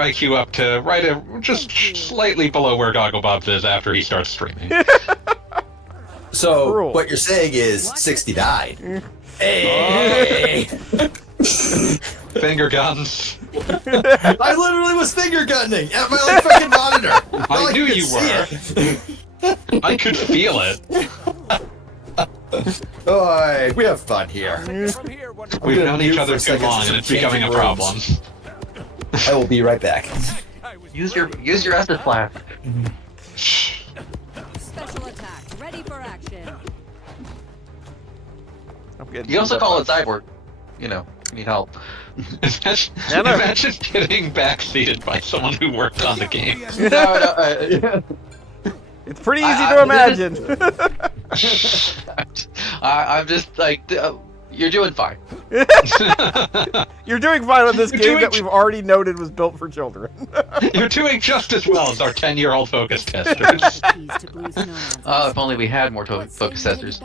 IQ up to just slightly below where Gogglebob's is after he starts streaming. So Cruel. what you're saying is 69. Hey! Finger guns. I literally was finger gunning at my like fucking monitor. I knew you were. I could feel it. Alright, we have fun here. We've known each other too long, and it's becoming a problem. I will be right back. Use your acid flask. Special attack, ready for action. You also call it cyborg. You know, you need help. Imagine getting backseated by someone who worked on the game. It's pretty easy to imagine. I'm just like, you're doing fine. You're doing fine on this game that we've already noted was built for children. You're doing just as well as our 10-year-old focus testers. If only we had more focus testers.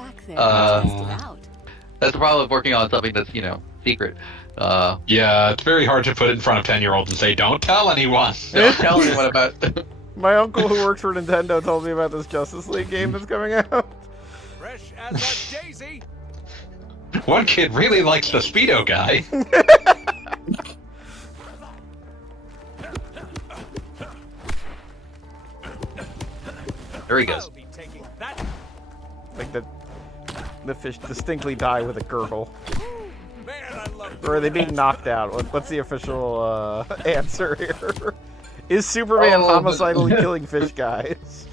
That's the problem with working on something that's, you know, secret. Yeah, it's very hard to put it in front of 10-year-olds and say, "Don't tell anyone." Don't tell anyone about it. My uncle who works for Nintendo told me about this Justice League game that's coming out. Fresh as a daisy. One kid really likes the Speedo guy. There he goes. Like the fish distinctly die with a gurgle. Or are they being knocked out? What's the official answer here? Is Superman homicidally killing fish guys?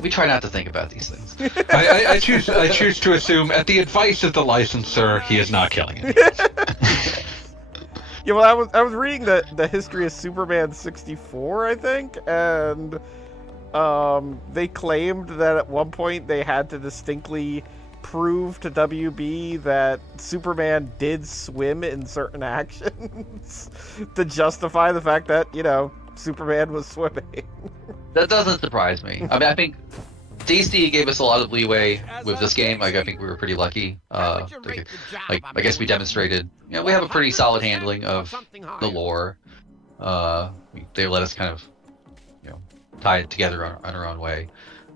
We try not to think about these things. I choose to assume, at the advice of the licensor, he is not killing it. Yeah, well, I was reading the history of Superman 64, I think, and they claimed that at one point they had to distinctly prove to WB that Superman did swim in certain actions to justify the fact that, you know, Superman was swimming. That doesn't surprise me. I mean, I think DC gave us a lot of leeway with this game. Like, I think we were pretty lucky. I guess we demonstrated, you know, we have a pretty solid handling of the lore. They let us kind of, you know, tie it together on our own way.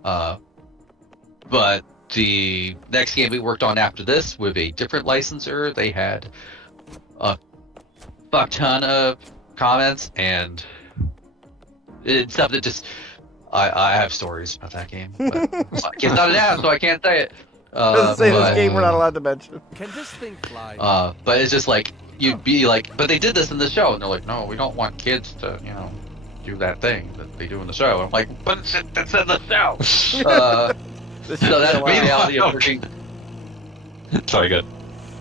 But the next game we worked on after this with a different licensor, they had a fuck ton of comments, and it's stuff that just I have stories about that game. But it's not an app, so I can't say it. Doesn't say this game we're not allowed to mention. Can this thing fly? But it's just like, you'd be like, but they did this in the show, and they're like, no, we don't want kids to, you know, do that thing that they do in the show. I'm like, but that's in the show. So that's the reality of working. Sorry, good.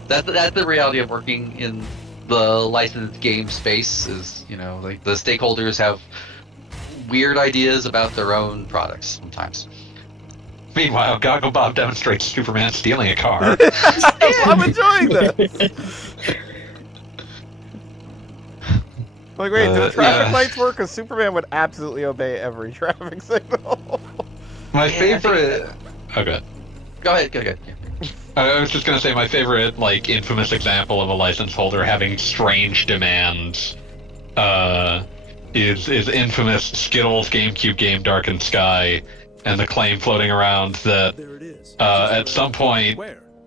That's the reality of working in the licensed game space. Is, you know, like, the stakeholders have weird ideas about their own products sometimes. Meanwhile, Gogglebob demonstrates Superman stealing a car. I'm enjoying this. Like, wait, do the traffic lights work? Because Superman would absolutely obey every traffic signal. My favorite. Okay. Go ahead. Yeah. I was just gonna say my favorite, like, infamous example of a license holder having strange demands is infamous Skittles GameCube game Darkened Sky, and the claim floating around that at some point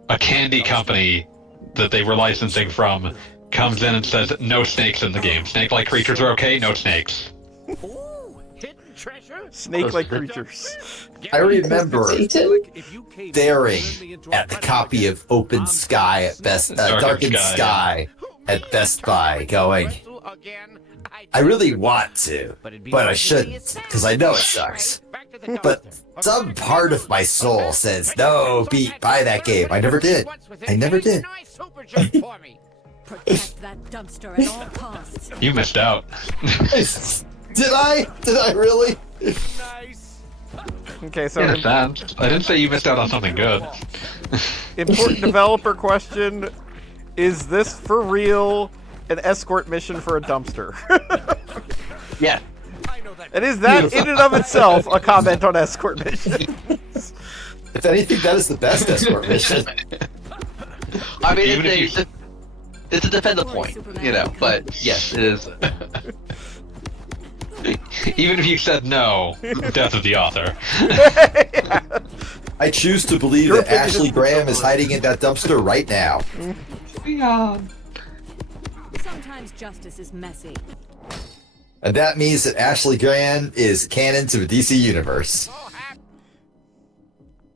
a candy company that they were licensing from comes in and says no snakes in the game. Snake-like creatures are okay, no snakes. Snake-like creatures. I remember staring at the copy of Open Sky at Darkened Sky at Best Buy, going, again? I really want to, but I shouldn't, because I know it sucks. But some part of my soul says, no, Beat, buy that game. I never did. I never did. Protect that dumpster at all costs. You missed out. Did I? Did I really? Nice. Okay, so I didn't say you missed out on something good. important developer question: is this for real an escort mission for a dumpster? Yeah. And is that in and of itself a comment on escort mission? If anything, that is the best escort mission. I mean, it's a defend the point, you know, but yes, it is. Even if you said no, death of the author. I choose to believe that Ashley Graham is hiding in that dumpster right now. Sometimes justice is messy. And that means that Ashley Graham is canon to the DC universe.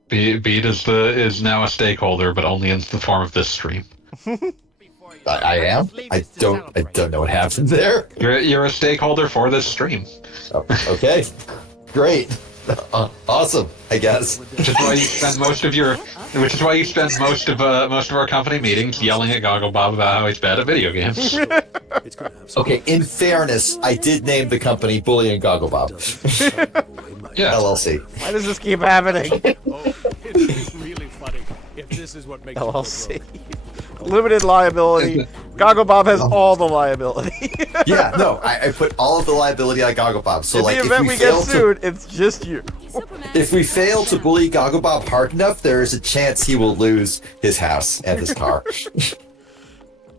Beat is now a stakeholder, but only in the form of this stream. I am? I don't know what happened there. You're a stakeholder for this stream. Oh, okay. Great. Awesome, I guess. Which is why you spend most of our company meetings yelling at Gogglebob about how he's bad at video games. Okay, in fairness, I did name the company Bully and Gogglebob. Yeah. LLC. Why does this keep happening? It's really funny. If this is what makes LLC. Limited liability. Gogglebob has all the liability. Yeah, no, I put all of the liability on Gogglebob. So, in like, the event if we get sued, it's just you. If we fail to bully Gogglebob hard enough, there is a chance he will lose his house and his car.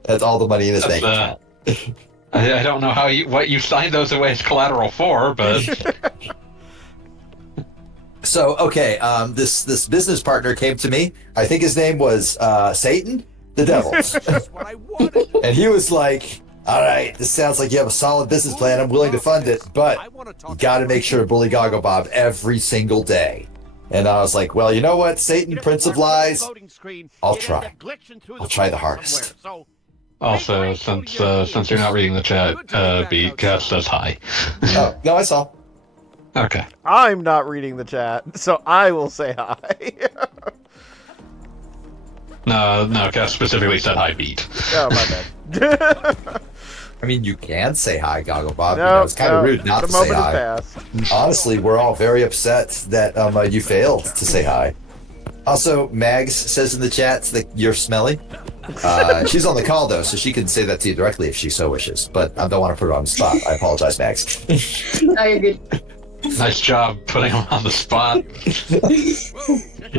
That's all the money in his bank account. I don't know what you signed those away as collateral for, but So, okay, this business partner came to me. I think his name was Satan, the devil. That's what I wanted. And he was like, all right, this sounds like you have a solid business plan. I'm willing to fund it, but you got to make sure to bully Gogglebob every single day. And I was like, well, you know what, Satan, Prince of Lies, I'll try. I'll try the hardest. also, since you're not reading the chat, Beat Cat says hi. Oh, no, I saw. Okay. I'm not reading the chat, so I will say hi. No, Cat specifically said hi, Beat. Oh, my bad. I mean, you can say hi, Gogglebob. No, it's kind of rude not to say hi. Passed. Honestly, we're all very upset that you failed to say hi. Also, Mags says in the chat that you're smelly. She's on the call, though, so she can say that to you directly if she so wishes. But I don't want to put her on the spot. I apologize, Mags. No, you're good. Nice job putting him on the spot.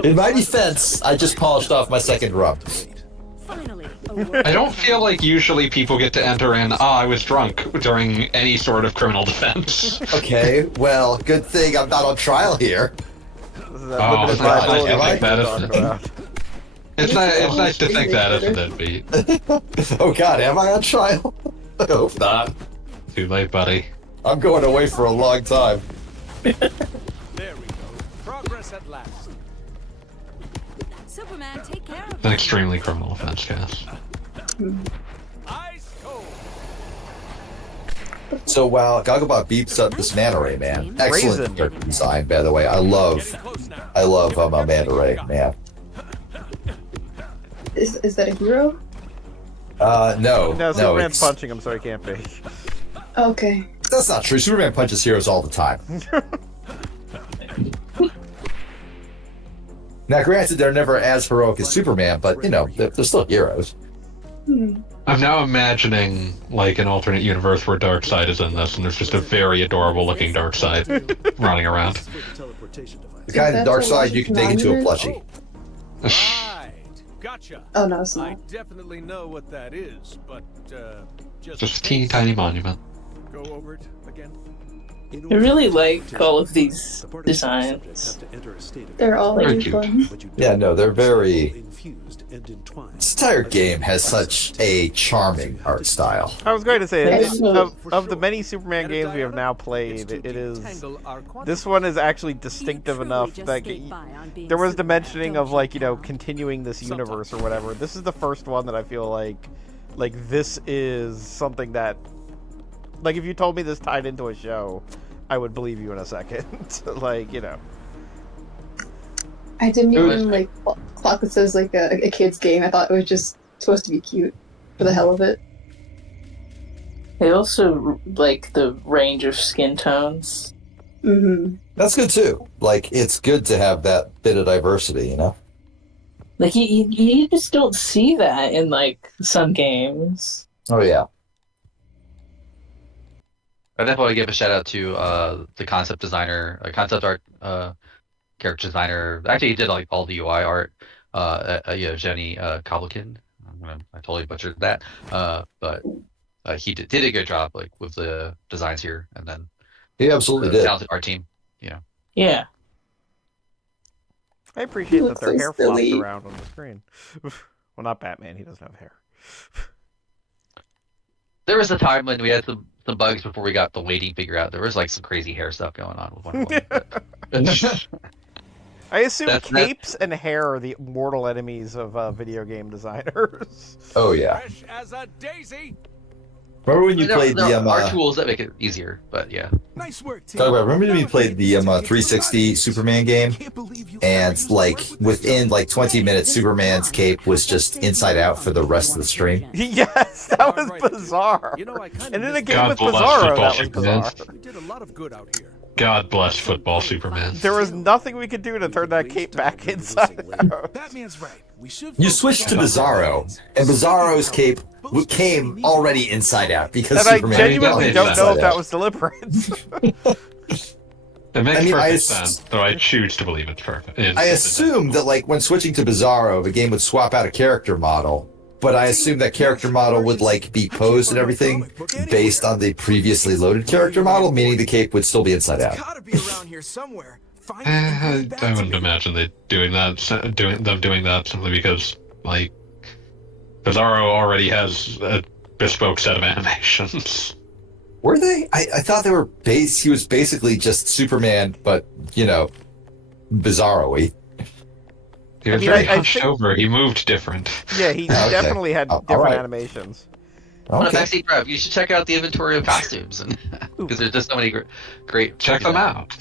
In my defense, I just polished off my second rum. Finally, I don't feel like usually people get to enter in, I was drunk during any sort of criminal defense. Okay, well, good thing I'm not on trial here. It's nice to think that, isn't it, Pete? Oh god, am I on trial? I hope not. Too late, buddy. I'm going away for a long time. There we go. Progress at last. Superman, take care of An extremely criminal offense, Cass. Ice cold. So while Gogglebob beeps up this manta ray, man, excellent character design, by the way. I love manta ray, man. Is that a hero? No, Superman's punching him, so he can't be. Okay. That's not true. Superman punches heroes all the time. Now, granted, they're never as heroic as Superman, but, you know, they're still heroes. I'm now imagining, like, an alternate universe where Darkseid is in this, and there's just a very adorable-looking Darkseid running around. The kind of Darkseid you can make into a plushie. Right. Gotcha. Oh, no, it's not. I definitely know what that is, but Just a teeny tiny monument. Go over it again. I really like all of these designs. They're all Very really cute. fun. Yeah, no, they're very... This entire game has such a charming art style. I was going to say, Yes. of the many Superman games we have now played, this one is actually distinctive enough that there was the mentioning of, like, you know, continuing this universe or whatever. This is the first one that I feel like this is something that Like, if you told me this tied into a show, I would believe you in a second. Like, you know. I didn't even like clock this as like a kid's game. I thought it was just supposed to be cute for the hell of it. They also like the range of skin tones. Mm-hmm. That's good too. Like, it's good to have that bit of diversity, you know? Like, you just don't see that in, like, some games. Oh, yeah. I definitely want to give a shout out to the concept designer, concept art character designer. Actually, he did like all the UI art. Jenny Koblekin. I totally butchered that. But he did a good job like with the designs here, and then he absolutely did. Talented art team. Yeah. I appreciate that their hair flops around on the screen. Well, not Batman. He doesn't have hair. There was a time when we had some bugs before we got the waiting figure out. There was like some crazy hair stuff going on with Wonder Woman. I assume capes and hair are the mortal enemies of video game designers. Oh yeah. Fresh as a daisy. Remember when you played there the are tools that make it easier, but yeah. Nice work, Tim. Remember when you played the 360 Superman game, and like within like 20 minutes, Superman's cape was just inside out for the rest of the stream. Yes, that was bizarre. You know, I And in a game God with bless Bizarro, football that was Superman. bizarre. We did a lot of good out here. God bless football Superman. There was nothing we could do to turn that cape back inside out. Batman's right. We should You switched to Bizarro, and Bizarro's cape came already inside out because And I Superman. genuinely don't know if that was deliberate. It makes perfect sense, though I choose to believe it's perfect. I assume that like when switching to Bizarro, the game would swap out a character model, but I assume that character model would like be posed and everything based on the previously loaded character model, meaning the cape would still be inside out. gotta be around here somewhere. I wouldn't imagine they doing that simply because like Bizarro already has a bespoke set of animations. Were they? I thought they were he was basically just Superman, but you know, Bizarro-y. He was very hunched over. He moved different. Yeah, he definitely had different right. animations. On a backseat drive, you should check out the inventory of costumes, because there's just so many great. Check them out.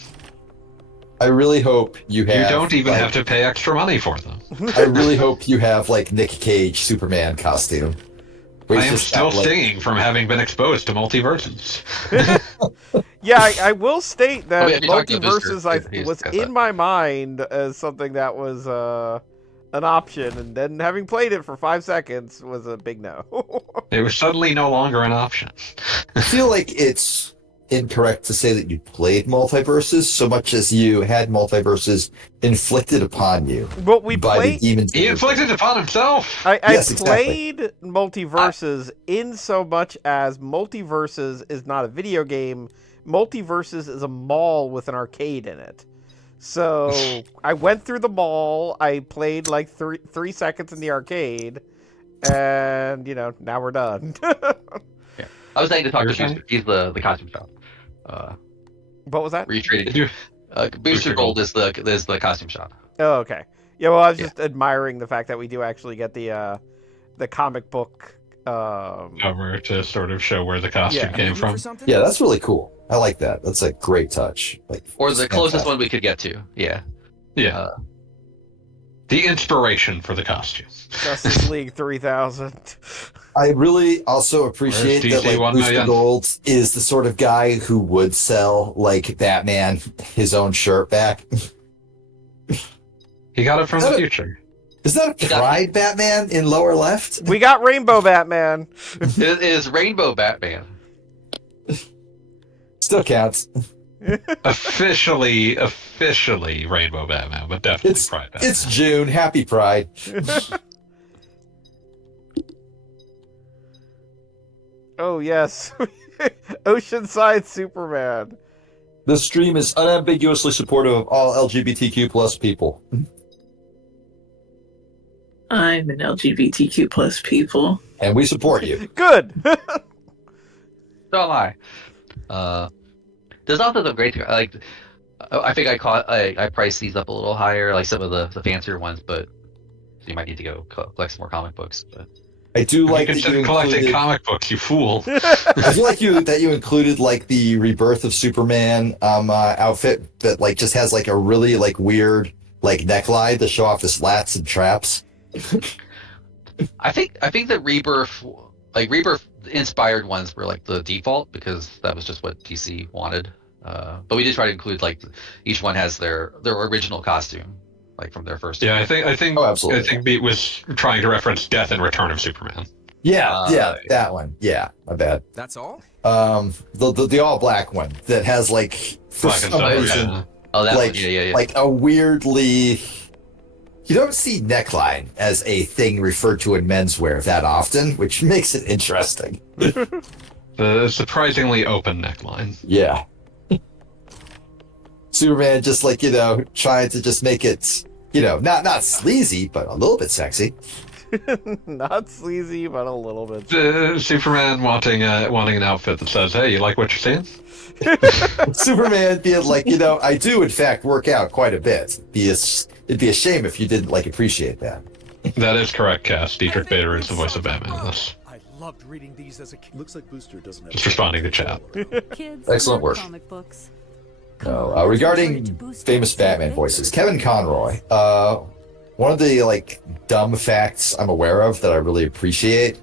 I really hope you have. You don't even have to pay extra money for them. I really hope you have like Nick Cage Superman costume. I am still stinging from having been exposed to multiverses. Yeah, I will state that you talked to multiverses was in my mind as something that was an option, and then having played it for 5 seconds was a big no. It was suddenly no longer an option. I feel like it's incorrect to say that you played multiverses so much as you had multiverses inflicted upon you. But we by played. The demons. He inflicted it upon himself. I Yes, played multiverses in so much as multiverses is not a video game. Multiverses is a mall with an arcade in it. So I went through the mall. I played like three seconds in the arcade, and now we're done. Yeah. I was saying to talk to Booster. He's the costume shop. What was that? Were you trading? Booster Gold is the costume shop. Oh, okay. Yeah, well, I was just admiring the fact that we do actually get the comic book cover to sort of show where the costume came from. Yeah, that's really cool. I like that. That's a great touch. Or the closest one we could get to. Yeah. Yeah. The inspiration for the costume. Justice League 3000. I really also appreciate that Booster Gold is the sort of guy who would sell like Batman his own shirt back. He got it from the future. Is that a Pride Batman in lower left? We got Rainbow Batman. It is Rainbow Batman. Still counts. Officially Rainbow Batman, but definitely Pride Batman. It's June. Happy Pride. Oh, yes. Oceanside Superman. This stream is unambiguously supportive of all LGBTQ plus people. I'm an LGBTQ plus people. And we support you. Good. So am I. There's also the great, like, I think I priced these up a little higher, like some of the fancier ones, but so you might need to go collect some more comic books. But I do like you that you collecting included, comic books, you fool. I do like that you included like the Rebirth of Superman outfit that like just has like a really like weird like neckline to show off his slats and traps. I think that Rebirth inspired ones were like the default because that was just what DC wanted. But we did try to include like each one has their original costume, like from their first. Yeah, I think. Oh, absolutely. I think Beat was trying to reference Death and Return of Superman. Yeah, that one. Yeah, my bad. That's all? The all black one that has like for Black and some silver, reason yeah. Oh, that like one. Yeah. like a weirdly. You don't see neckline as a thing referred to in menswear that often, which makes it interesting. The surprisingly open neckline. Yeah. Superman just like, trying to just make it, not sleazy, but a little bit sexy. Not sleazy, but a little bit. Superman wanting an outfit that says, "Hey, you like what you're seeing?" Superman being like, I do in fact work out quite a bit. It'd be a shame if you didn't appreciate that. That is correct, Cass. Dietrich Bader is the voice of Batman in this. I loved reading these as a kid. Looks like Booster doesn't have Just responding to chat. Kids Excellent love work. comic books. Regarding famous Batman voices, Kevin Conroy, one of the dumb facts I'm aware of that I really appreciate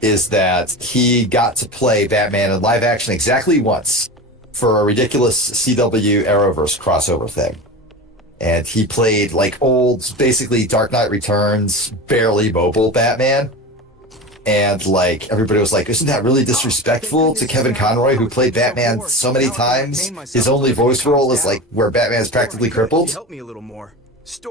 is that he got to play Batman in live action exactly once for a ridiculous CW Arrowverse crossover thing. And he played old, basically Dark Knight Returns, barely mobile Batman. And everybody was like, isn't that really disrespectful to Kevin Conroy, who played Batman so many times? His only voice role is where Batman's practically crippled. Help me a little more.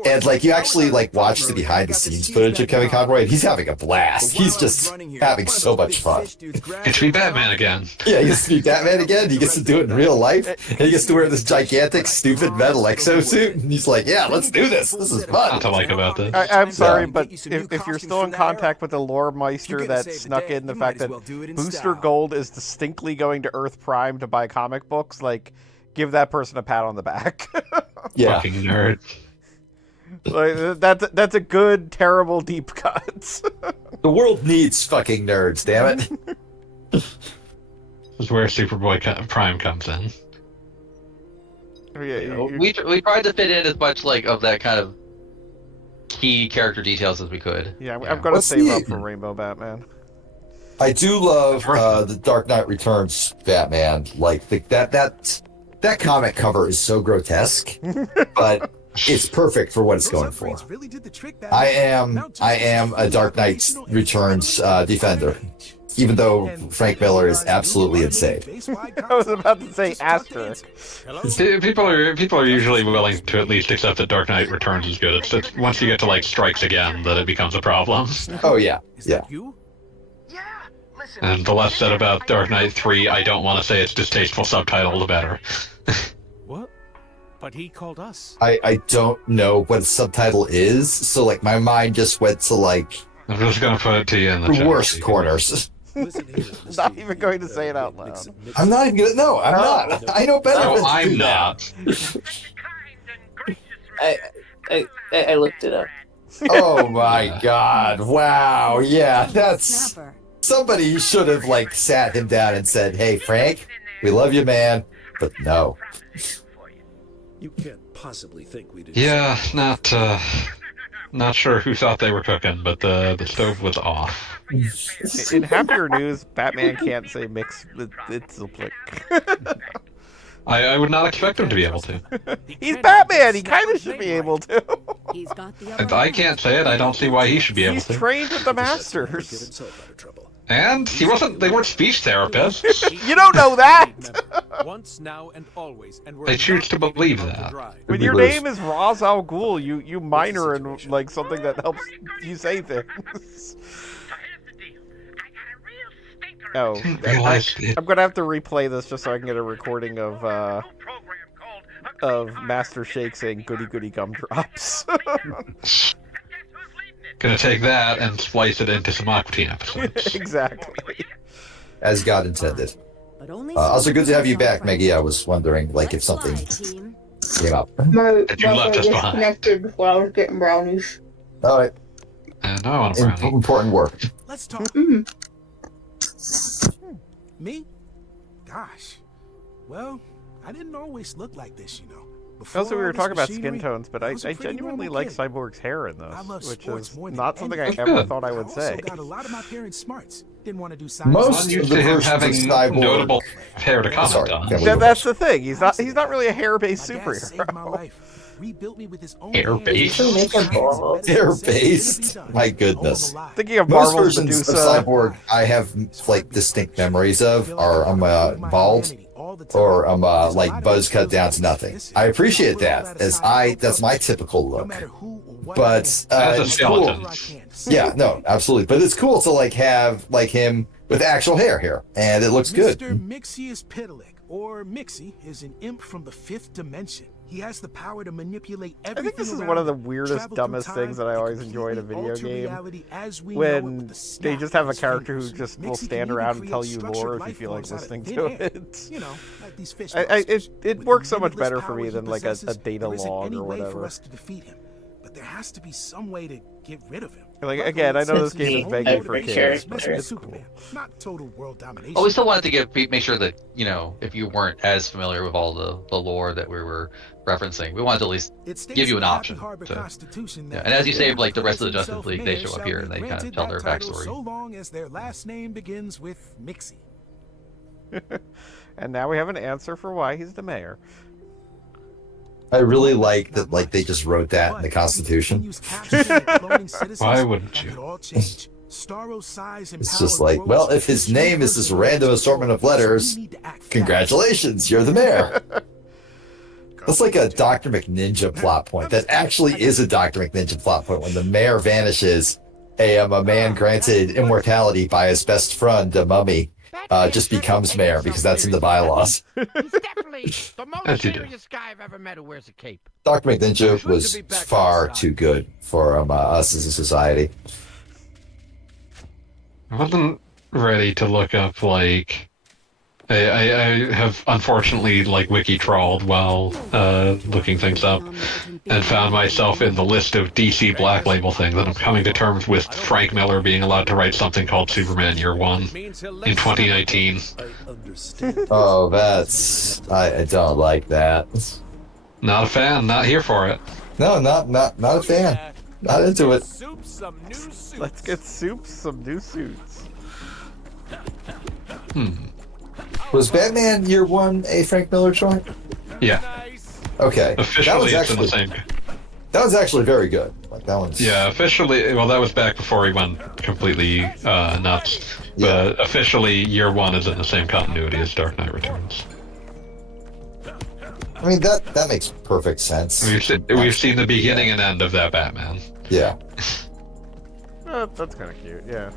And you actually watch the behind the scenes footage of Kevin Conroy, and he's having a blast. He's just having so much fun. Gets to be Batman again. Yeah, he gets to be Batman again. He gets to do it in real life, and he gets to wear this gigantic, stupid metal exosuit. And he's like, "Yeah, let's do this. This is fun." Not to like about this. I'm sorry, but if you're still in contact with the lore meister that snuck in the fact that Booster Gold is distinctly going to Earth Prime to buy comic books, give that person a pat on the back. Yeah. Fucking nerd. That's a good, terrible deep cut. The world needs fucking nerds, damn it. This is where Superboy Prime comes in. We tried to fit in as much of that kind of key character details as we could. Yeah, I'm gonna save up for Rainbow Batman. I do love the Dark Knight Returns Batman. That comic cover is so grotesque, but it's perfect for what it's going for. I am a Dark Knight Returns defender, even though Frank Miller is absolutely insane. I was about to say asterisk. People are usually willing to at least accept that Dark Knight Returns is good. It's once you get to Strikes Again that it becomes a problem. Oh yeah. And the less said about Dark Knight 3, I don't want to say it's distasteful subtitle, the better. What? But he called us. I don't know what a subtitle is, so my mind just went to I'm just gonna put it to you in the chat. worst corners. Not even going to say it out loud. I'm not even gonna. No, I'm not. I know better. No, than to I'm do not. I looked it up. Oh my god! Wow. Yeah, that's Snapper. somebody should have sat him down and said, "Hey, Frank, we love you, man, but no." You can't possibly think we did. Yeah, not sure who thought they were cooking, but the stove was off. In happier news, Batman can't say mix with Itzilplick. I would not expect him to be able to. He's Batman. He kind of should be able to. He's got the If I can't say it, I don't see why he should be able He's to. trained with the Get masters. himself out of trouble. And they weren't speech therapists. You don't know that. Once, now, and always, and we're They choose to not believe going to that. drive. When your name is Ra's al Ghul, you minor in something that helps you say things. Oh, I'm gonna have to replay this just so I can get a recording of Master Shake saying "goody goody gumdrops." Gonna take that and splice it into some Aqua Teen episodes. Exactly. As God intended. But only Also, good to have you back, Maggie. I was wondering, if something came up. My That you left us behind. disconnected while I was getting brownies. All right. No, I want to Important work. Let's talk. Me? Gosh. Well, I didn't always look like this, you know. Also, we were talking about machinery, skin tones, but I genuinely like Cyborg's hair in I this, love which sports is more than not something I anything. ever thought I would also say. got a lot of my parents' smarts. Didn't want to do science. Most I'm of used the to him versions of having Cyborg. notable hair to comment Sorry, on. can't believe That's the thing. He's not really a hair-based My dad saved my superhero. life. Rebuilt me with his own Hair-based? hands. Make a ball. Hair-based? My goodness. Thinking of Most Marvel's versions Medusa. of Cyborg I have like distinct memories of are bald or like buzz cut down to nothing. I appreciate that that's my typical look. But As a it's cool. skeleton. Yeah, no, absolutely. But it's cool to like have like him with actual hair here, and it looks good. Mr. Mixius Pitalik, or Mixie, is an imp from the 5th dimension. He has the power to manipulate everything. I think this is around one of the him, weirdest, travel dumbest through time, things that I always and enjoy in a completely video alter game. reality as we know it When with the they snap just have of a his character who fingers. just will Mixie stand can around even and tell create you structured lore if you life feel like forms out of listening thin to air. it. You know, like these fish It monsters. With works the so much limitless better for me powers than he like a possesses, data there isn't log any or way for whatever. us to defeat him. But there has to be some way to get rid of him. Like, again, I know this game is Every vaguely for kids, but character. it's cool. Not total world domination. Well, we still wanted to make sure that, you know, if you weren't as familiar with all the lore that we were referencing, we wanted to at least give you an option. And as you say, like the rest of the Justice League, they show up here and they kind of tell their backstory. So long as their last name begins with Mixie. And now we have an answer for why he's the mayor. I really like that like they just wrote that in the Constitution. Why wouldn't you? It's just like, well, if his name is this random assortment of letters, congratulations, you're the mayor. That's like a Dr. McNinja plot point. That actually is a Dr. McNinja plot point when the mayor vanishes. A man granted immortality by his best friend, a mummy, just becomes mayor because that's in the bylaws. He's definitely the most serious guy I've ever met who wears a cape. Dr. McNinja was far too good for us as a society. I wasn't ready to look up, like... I have unfortunately, like, wiki-trawled while looking things up, and found myself in the list of DC Black Label things, and I'm coming to terms with Frank Miller being allowed to write something called Superman Year One in 2019. Oh, that's... I don't like that. Not a fan, not here for it. No, not a fan. Not into it. Let's get Soup some new suits. Was Batman Year One a Frank Miller joint? Yeah. Okay. Officially, it's in the same. That was actually very good. Like that one's. Yeah, officially. Well, that was back before he went completely nuts. But officially, Year One is in the same continuity as Dark Knight Returns. I mean that makes perfect sense. We've seen the beginning and end of that Batman. Yeah. That's kind of cute. Yeah.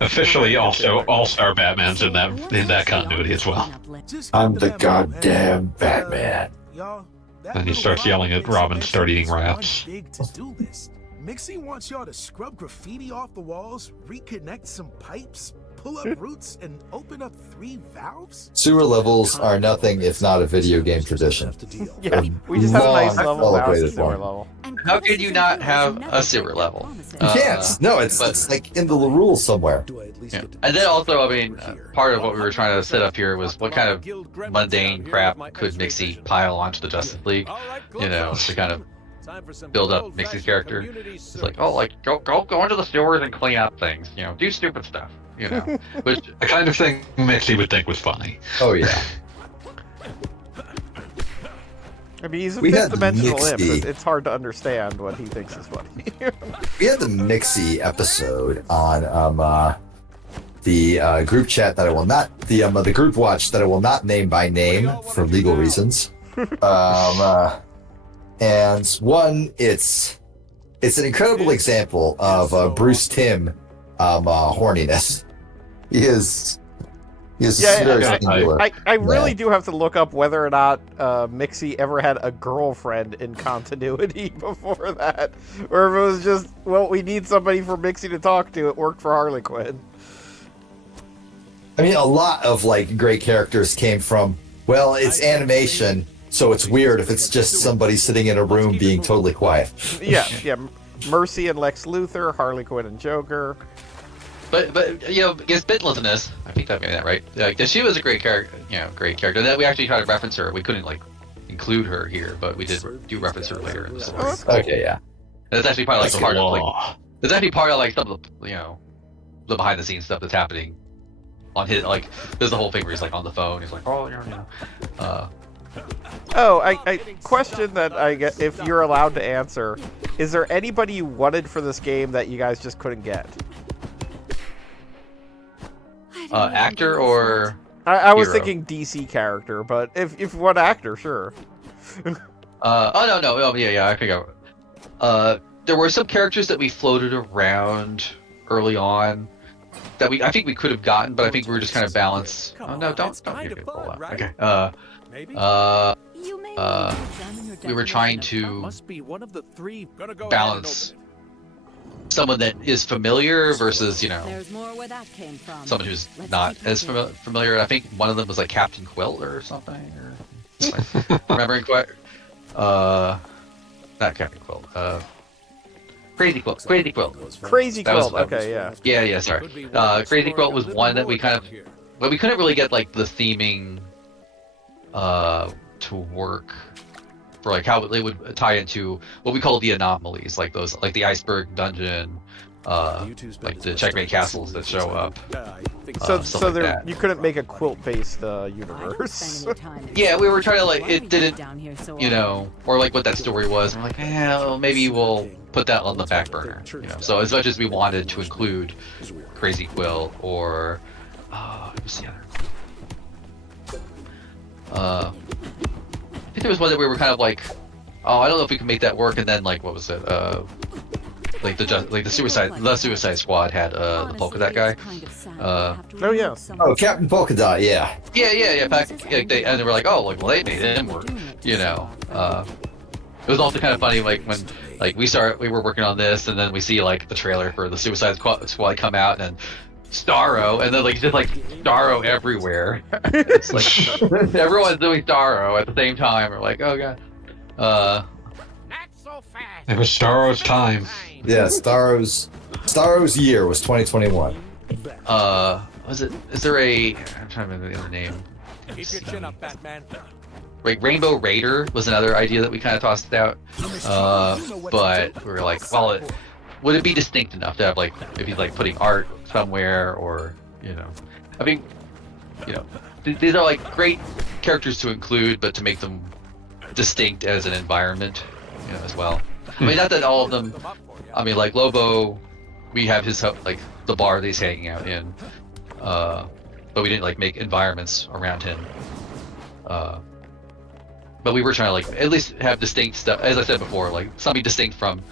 Officially, also All-Star Batman's in that continuity as well. I'm the goddamn Batman. And he starts yelling at Robin, start eating rats. Mixie wants y'all to scrub graffiti off the walls, reconnect some pipes, pull up roots, and open up 3 valves? Sewer levels are nothing if not a video game tradition. Yeah, we just have a nice level without a celebrated sewer one. level. How could you not have a sewer level? You can't. No, it's like in the rules somewhere. Yeah. And then also, I mean, part of what we were trying to set up here was what kind of mundane crap could Mixie pile onto the Justice League, you know, to kind of build up Mixie's character. It's like, oh, like go into the sewers and clean up things, you know, do stupid stuff, you know, which The kind of thing Mixie would think was funny. Oh yeah. I mean, he's a We had fifth-dimensional imp. Mixie. It's hard to understand what he thinks is funny. We had the Mixie episode on the group chat that I will not the group watch that I will not name by name for legal reasons. And one, it's an incredible example of Bruce Timm horniness. He is very singular. I really do have to look up whether or not Mixie ever had a girlfriend in continuity before that. Or if it was just, well, we need somebody for Mixie to talk to. It worked for Harley Quinn. I mean, a lot of like great characters came from, well, it's animation, So it's weird if it's just somebody sitting in a room being totally quiet. Yeah. Mercy and Lex Luthor, Harley Quinn and Joker. But you know, against Bitlessness, I think I'm getting that right. Like, she was a great character, great character. That we actually tried to reference her. We couldn't like include her here, but we did do reference her later in the story. Okay, yeah. And it's actually part of like the part of like. It's actually part of like some of the the behind the scenes stuff that's happening on his like. There's the whole thing where he's like on the phone. He's like, I question that I get if you're allowed to answer. Is there anybody you wanted for this game that you guys just couldn't get? Actor or I was hero? thinking DC character, but if one actor, sure. I think there were some characters that we floated around early on that I think we could have gotten, but I think we were just kind of balanced. Oh no, don't give it all out. Okay. We were trying to balance someone that is familiar versus There's more where that came from. someone who's not as familiar. I think one of them was like Captain Quill or something. Or remembering correct? Not Captain Quill. Crazy Quilt. Crazy Quilt. Crazy Quilt. Was, okay, yeah. Yeah. Sorry. Crazy Quilt was one that we kind of, but we couldn't really get like the theming to work for like how it would tie into what we call the anomalies, like those, like the iceberg dungeon, like the checkmate castles that show up. So there, like you couldn't make a quilt-based universe. Yeah, we were trying to like it didn't, or like what that story was. We're like, well, maybe we'll put that on the back burner. So as much as we wanted to include Crazy Quill or who's the other? I think there was one that we were kind of like, I don't know if we can make that work. And then like, what was it? Like the Suicide Squad had the polka dot guy. Oh yeah. Oh, Captain Polka Dot, yeah. Yeah. And they were like, they made him work. It was also kind of funny, like when like we were working on this, and then we see like the trailer for the Suicide Squad come out, and Starro, and then like just like Starro everywhere. It's like everyone's doing Starro at the same time. We're like, oh god. It was Starro's time. Yeah, Starro's year was 2021. Was it? Is there a? I'm trying to remember the other name. Keep your chin up, Batman. Like Rainbow Raider was another idea that we kind of tossed out, but we were like, well, would it be distinct enough to have like if he's like putting art somewhere, or I mean, these are like great characters to include, but to make them distinct as an environment, as well. I mean, not that all of them. I mean, like Lobo, we have his like the bar that he's hanging out in, but we didn't like make environments around him. But we were trying to like at least have distinct stuff, as I said before, like something distinct from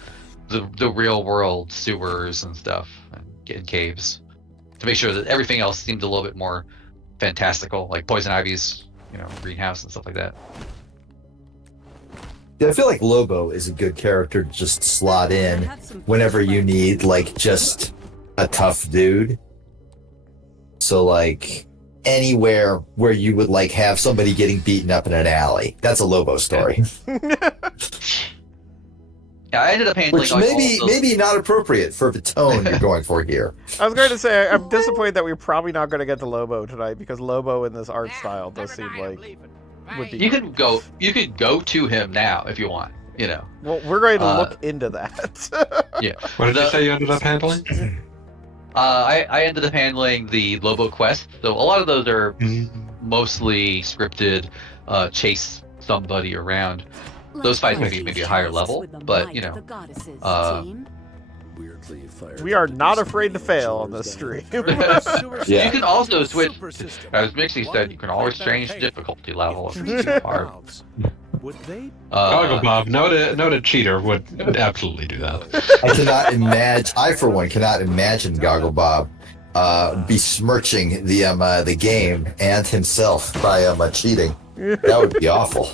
the real world sewers and stuff and caves, to make sure that everything else seemed a little bit more fantastical, like Poison Ivy's, greenhouse and stuff like that. Yeah, I feel like Lobo is a good character to just slot in whenever you need like just a tough dude. So like anywhere where you would like have somebody getting beaten up in an alley, that's a Lobo story. Yeah, I ended up handling which like, maybe not appropriate for the tone you're going for here. I was going to say I'm disappointed that we're probably not going to get to Lobo tonight, because Lobo in this art style does seem like would be. You could go to him now if you want. Well, we're going to look into that. Yeah. What did you say you ended up handling? I ended up handling the Lobo quest. So a lot of those are mostly scripted, chase somebody around. Those fights may be maybe a higher level, but we are not afraid to fail on this stream. Yeah. You can also switch, as Mixie said, you can always change the difficulty level if you are. Goggle Bob, noted cheater, would absolutely do that. I for one cannot imagine Goggle Bob besmirching the game and himself by cheating. That would be awful.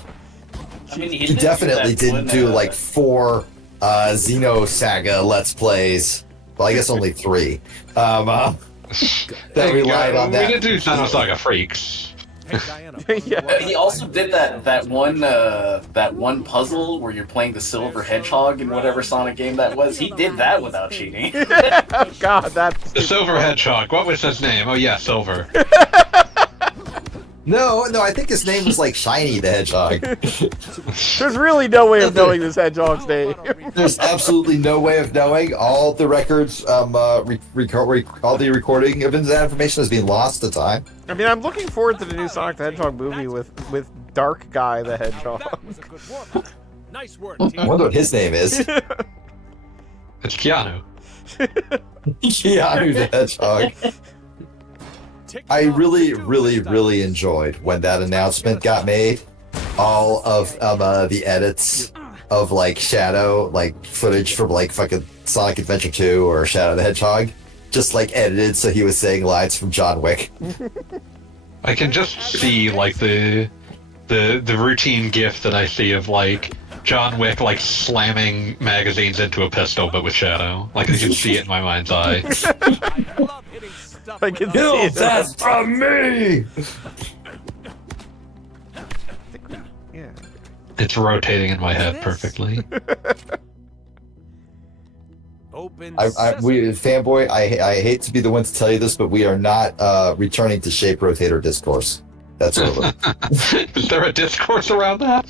I mean, He definitely didn't do like 4 Xenosaga Let's Plays. Well, I guess only 3. That relied on that. We did do Xenosaga Freaks. Hey, Diana. Yeah. He also did that one puzzle where you're playing the silver hedgehog in whatever Sonic game that was. He did that without cheating. Oh God, that's The Silver Hedgehog. What was his name? Oh yeah, Silver. No, I think his name was like Shiny the Hedgehog. There's really no way of knowing this hedgehog's name. There's absolutely no way of knowing. All the records, all the recording of that information has been lost to time. I mean, I'm looking forward to the new Sonic the Hedgehog movie with Dark Guy the Hedgehog. Nice work, I team. wonder what his name is. It's Keanu. Keanu the Hedgehog. I really enjoyed when that announcement got made. All of the edits of like Shadow, like footage from like fucking Sonic Adventure 2 or Shadow the Hedgehog, just like edited so he was saying lines from John Wick. I can just see like the routine gif that I see of like John Wick like slamming magazines into a pistol, but with Shadow. Like I can see it in my mind's eye. I can Kill see it. that from me! Yeah. It's rotating in my head perfectly. Fanboy, I hate to be the one to tell you this, but we are not returning to shape rotator discourse. That's over. Is there a discourse around that?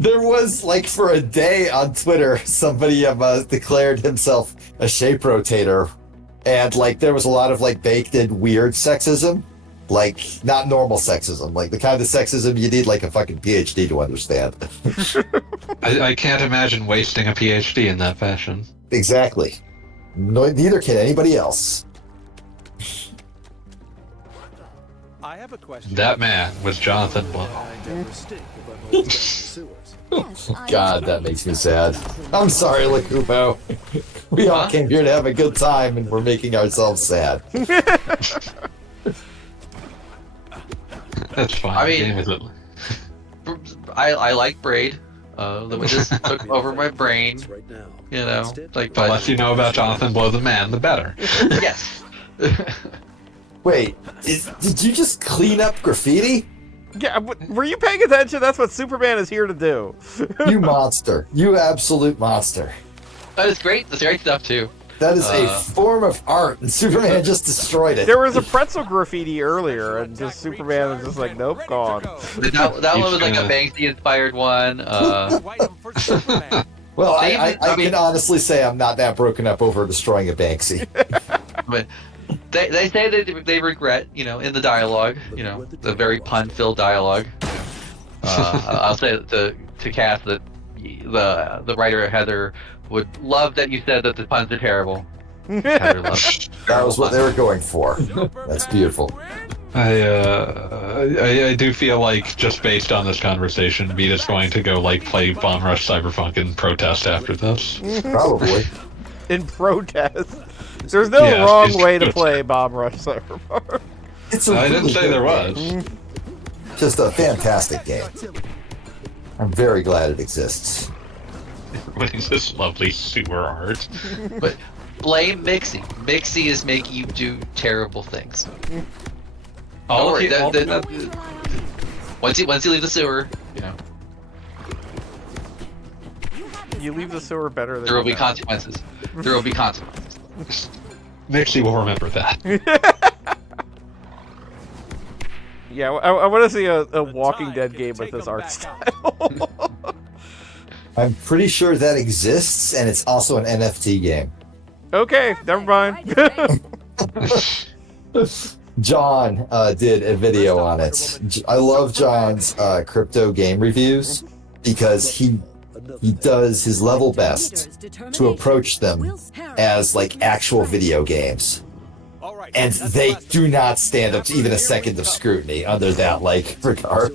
There was, like, for a day on Twitter, somebody declared himself a shape rotator, and like there was a lot of like baked in weird sexism, like not normal sexism, like the kind of sexism you need like a fucking PhD to understand. I can't imagine wasting a PhD in that fashion. Exactly. No, neither can anybody else. I have a question. That man was Jonathan Blow. God, that makes me sad. I'm sorry, Lakupo. We all came here to have a good time, and we're making ourselves sad. That's fine. I mean, I like Braid. The way this took over my brain. You know, like the less you know about Jonathan Blow the man, the better. Yes. Wait, did you just clean up graffiti? Yeah, were you paying attention? That's what Superman is here to do. You monster. You absolute monster. That is great. That's great stuff, too. That is a form of art, and Superman just destroyed it. There was a pretzel graffiti earlier, and just Superman was just like, nope, gone. That one was like a Banksy-inspired one. Well, I can honestly say I'm not that broken up over destroying a Banksy. But they say that they regret, you know, in the dialogue, you know, the very pun-filled dialogue. I'll say to Cass that the writer Heather would love that you said that the puns are terrible. Heather loves. That was what they were going for. That's beautiful. I do feel like just based on this conversation, Vita's going to go like play Bomb Rush Cyberpunk in protest after this. Probably. In protest. There's no wrong way to play Bomb Rush Cyberpunk. I didn't say there was. Just a fantastic game. I'm very glad it exists. Everybody's this lovely sewer art. But blame Mixie. Mixie is making you do terrible things. Once you leave the sewer, you know. You leave the sewer better than there will be consequences. There will be consequences. Mixie will remember that. Yeah, I want to see a Walking Dead game with this art style. I'm pretty sure that exists, and it's also an NFT game. Okay, never mind. John did a video on it. I love John's crypto game reviews because he does his level best to approach them as like actual video games. And they do not stand up to even a second of scrutiny under that like regard.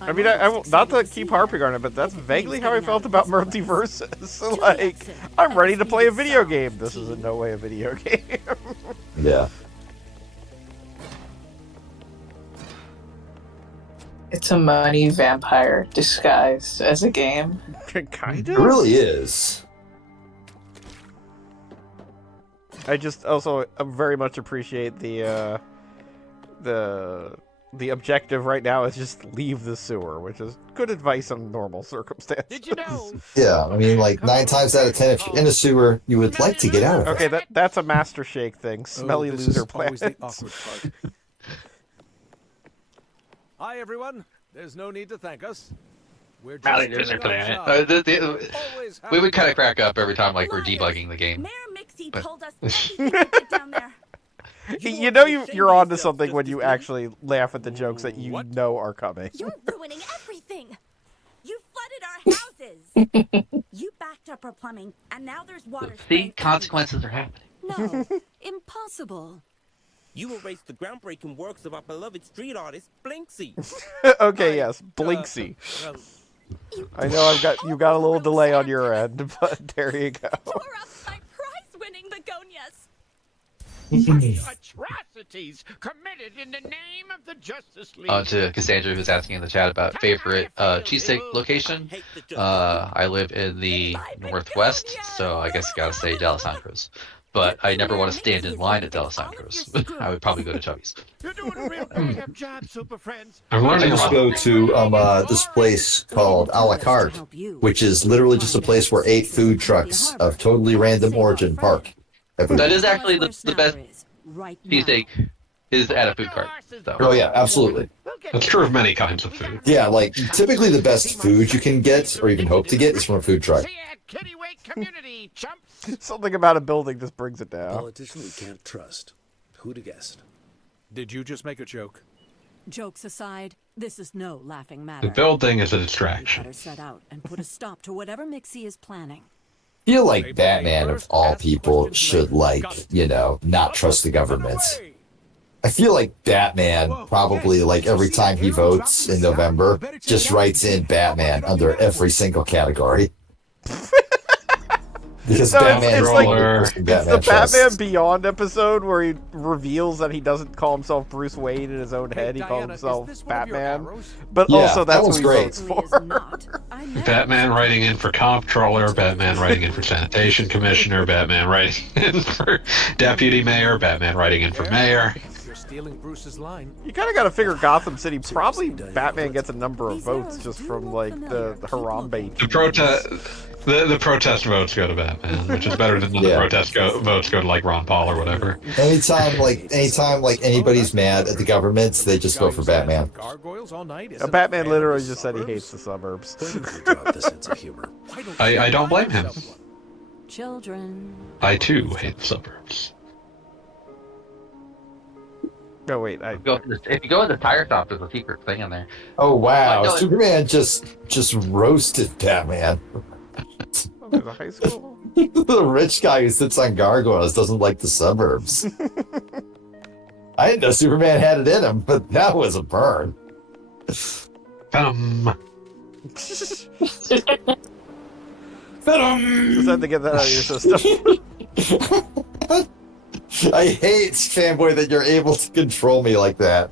I mean, I not to keep harping on it, but that's vaguely how I felt about Multiverses. Like, I'm ready to play a video game. This is in no way a video game. Yeah. It's a money vampire disguised as a game. Kind It of. really is. I just also very much appreciate the the objective right now is just leave the sewer, which is good advice on normal circumstances. Did you know? Yeah, I mean, like 9 times out of 10, if you're in a sewer, you would like to get out of it. Okay, that's a Master Shake thing. Smelly this loser is always the plans. awkward part. Hi, everyone. There's no need to thank us. We're just doing our job. We would kind of crack up every time like we're debugging the game. Mayor Mixie told us everything to get down there. You know you're onto something when you actually laugh at the jokes that you know are coming. You're ruining everything. You flooded our houses. You backed up our plumbing, and now there's water. See, consequences are happening. No, impossible. You erased the groundbreaking works of our beloved street artist, Blinksy. Okay, yes, Blinksy. I know you got a little delay on your end, but there you go. Tore up my prize-winning begonias. Atrocities committed in the name of the Justice League. To Cassandra, who's asking in the chat about favorite cheesesteak location. I live in the Northwest, so I guess you gotta say D'Alessandro's. But I never want to stand in line at D'Alessandro's. I would probably go to Chubby's. You're doing a real bang-up job, super friends. I'm I learning a just lot. go to this place called a la carte, which is literally just a place where 8 food trucks of totally random origin park. That is actually the best cheesesteak is at a food cart. So. Oh yeah, absolutely. That's true of many kinds of food. Yeah, like typically the best food you can get or even hope to get is from a food truck. Something about a building just brings it down. Politician we can't trust. Who'd have guessed? Did you just make a joke? Jokes aside, this is no laughing matter. The building is a We distraction. better set out and put a stop to whatever Mixie is planning. I feel like Batman of all people should not trust the government. I feel like Batman probably every time he votes in November just writes in Batman under every single category. Because So Batman it's the Batman trusts. Beyond episode where he reveals that he doesn't call himself Bruce Wayne in his own head. He calls himself Batman. But Yeah, also that's that was who he great. votes for. Batman writing in for comptroller, Batman writing in for sanitation commissioner, Batman writing in for deputy mayor, Batman writing in for mayor. You're stealing Bruce's line. You kind of got to figure Gotham City probably Batman gets a number of votes just from the Harambe. The protest votes go to Batman, which is better than the protest votes go to Ron Paul or whatever. Anytime anybody's mad at the government, they just go for Batman. Batman literally just said he hates the suburbs. I don't blame him. Children. I too hate the suburbs. No, wait. If you go in the tire shop, there's a secret thing in there. Oh wow, Superman just roasted Batman. Oh, there's a high school? The rich guy who sits on gargoyles doesn't like the suburbs. I didn't know Superman had it in him, but that was a burn. Venom. Venom! Just had to get that out of your system. I hate, fanboy, that you're able to control me like that.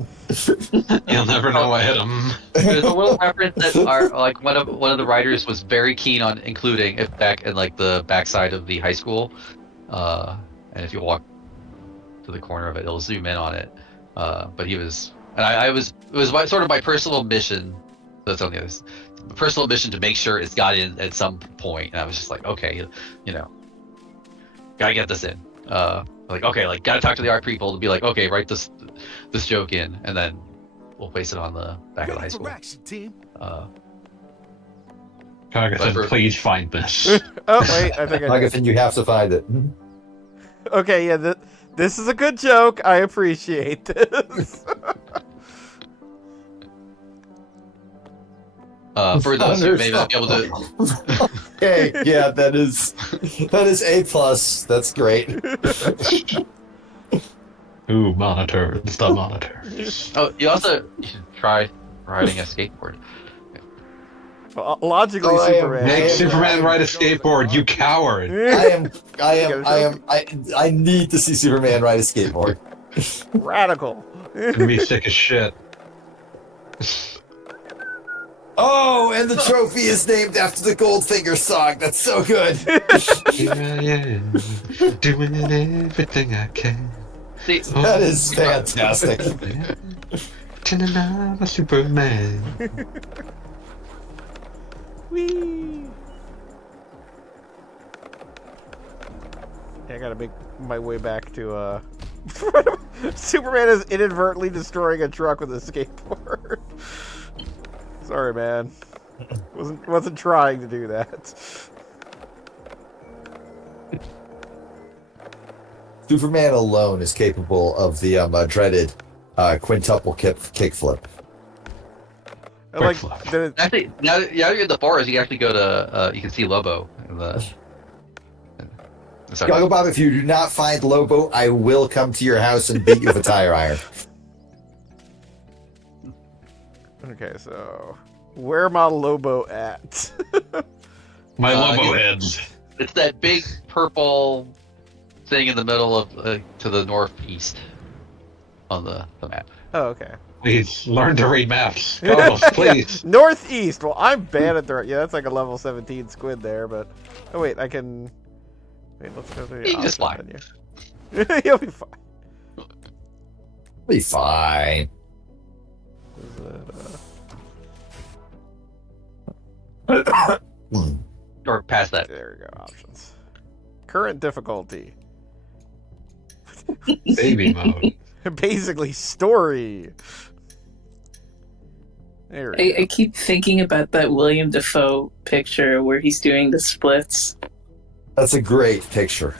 You'll never know I hit him. There's a little reference that one of the writers was very keen on including it back in the backside of the high school, and if you walk to the corner of it, it'll zoom in on it. But he was, and it was sort of my personal mission. That's on the other. Personal mission to make sure it's got in at some point, and I was just like, okay, gotta get this in. Gotta talk to the art people to be like, okay, write this joke in, and then we'll place it on the back of the high school. Cogathan, please find this. Oh wait, I think I did. Cogathan, you have to find it. Okay, yeah, this is a good joke. I appreciate this. For those who may not be able to. Okay, yeah, that is A+. That's great. Ooh, monitors, the monitors. Oh, you should try riding a skateboard. Well, logically, Superman. Make Superman ride a skateboard, you coward. I need to see Superman ride a skateboard. Radical. Gonna be sick as shit. Oh, and the trophy is named after the Goldfinger song. That's so good. Yeah, doing everything I can. See, that is fantastic. I'm a Superman. Whee! I gotta make my way back to, Superman is inadvertently destroying a truck with a skateboard. Sorry, man. Wasn't trying to do that. Superman alone is capable of the dreaded quintuple kickflip. Actually, now you're in the forest, you can actually go to you can see Lobo in the. Goggle Bob, if you do not find Lobo, I will come to your house and beat you with a tire iron. Okay, so where my Lobo at? My Lobo heads. It's that big purple thing in the middle of to the northeast on the map. Oh, okay. Please learn to read maps. Goggles, please. Yeah. Northeast. Well, I'm bad at the. Yeah, that's like a level 17 squid there, but oh wait, I can. Wait, let's go through the. You can just fly. You'll be fine. Be fine. Is it, or past that. There we go. Options. Current difficulty. Baby mode. Basically, story. There we go. I keep thinking about that William Dafoe picture where he's doing the splits. That's a great picture.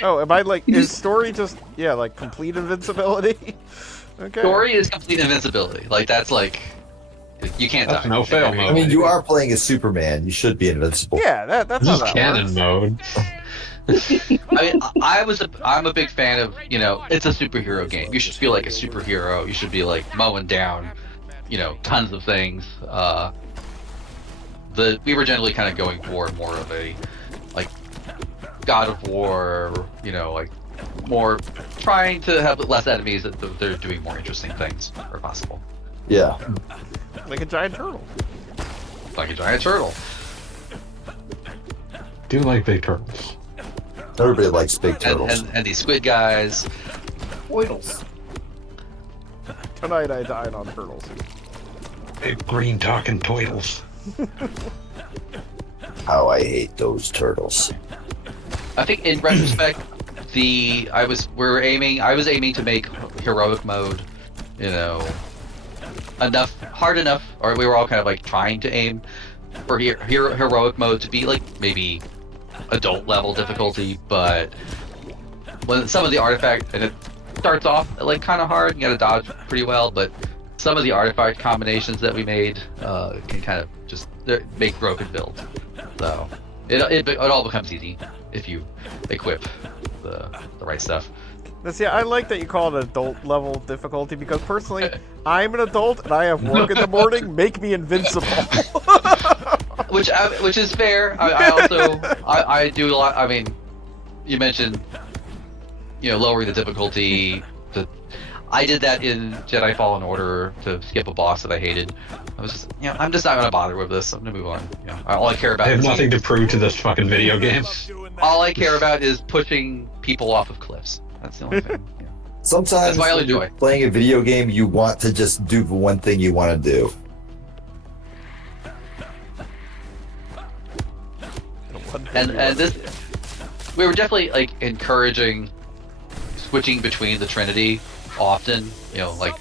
Oh, am I like, is story just, yeah, like complete invincibility? Okay. Story is complete invincibility. Like, that's like, you can't die. No fail mode. I mean, you are playing as Superman. You should be invincible. Yeah, that's how that canon works. mode. I mean, I'm a big fan of, you know, it's a superhero game. You should feel like a superhero. You should be like mowing down, you know, tons of things. We were generally kind of going for more of a, like, God of War, you know, like, more trying to have less enemies, that they're doing more interesting things, where possible. Yeah. Like a giant turtle. Like a giant turtle. Do like big turtles. Everybody likes big turtles. And these squid guys. Oidles. Tonight I died on turtles. Big green talking toidles. How I hate those turtles. I think in retrospect, I was aiming to make heroic mode, you know, hard enough, or we were all kind of like trying to aim for heroic mode to be like maybe adult level difficulty, but when some of the artifact, and it starts off like kind of hard, you gotta dodge pretty well, but some of the artifact combinations that we made can kind of just make broken builds. So it all becomes easy if you equip the right stuff. Yeah, I like that you call it adult level difficulty, because personally, I'm an adult and I have work in the morning. Make me invincible. which is fair. I also I do a lot. I mean, you mentioned, you know, lowering the difficulty. I did that in Jedi Fallen Order to skip a boss that I hated. I was just, you know, I'm just not gonna bother with this. I'm gonna move on. You know, all I care about. I have nothing to prove to this fucking video game. All I care about is pushing people off of cliffs. That's the only thing. Yeah. Sometimes when you're playing a video game, you want to just do the one thing you want to do. And this, we were definitely like encouraging switching between the Trinity often. You know, like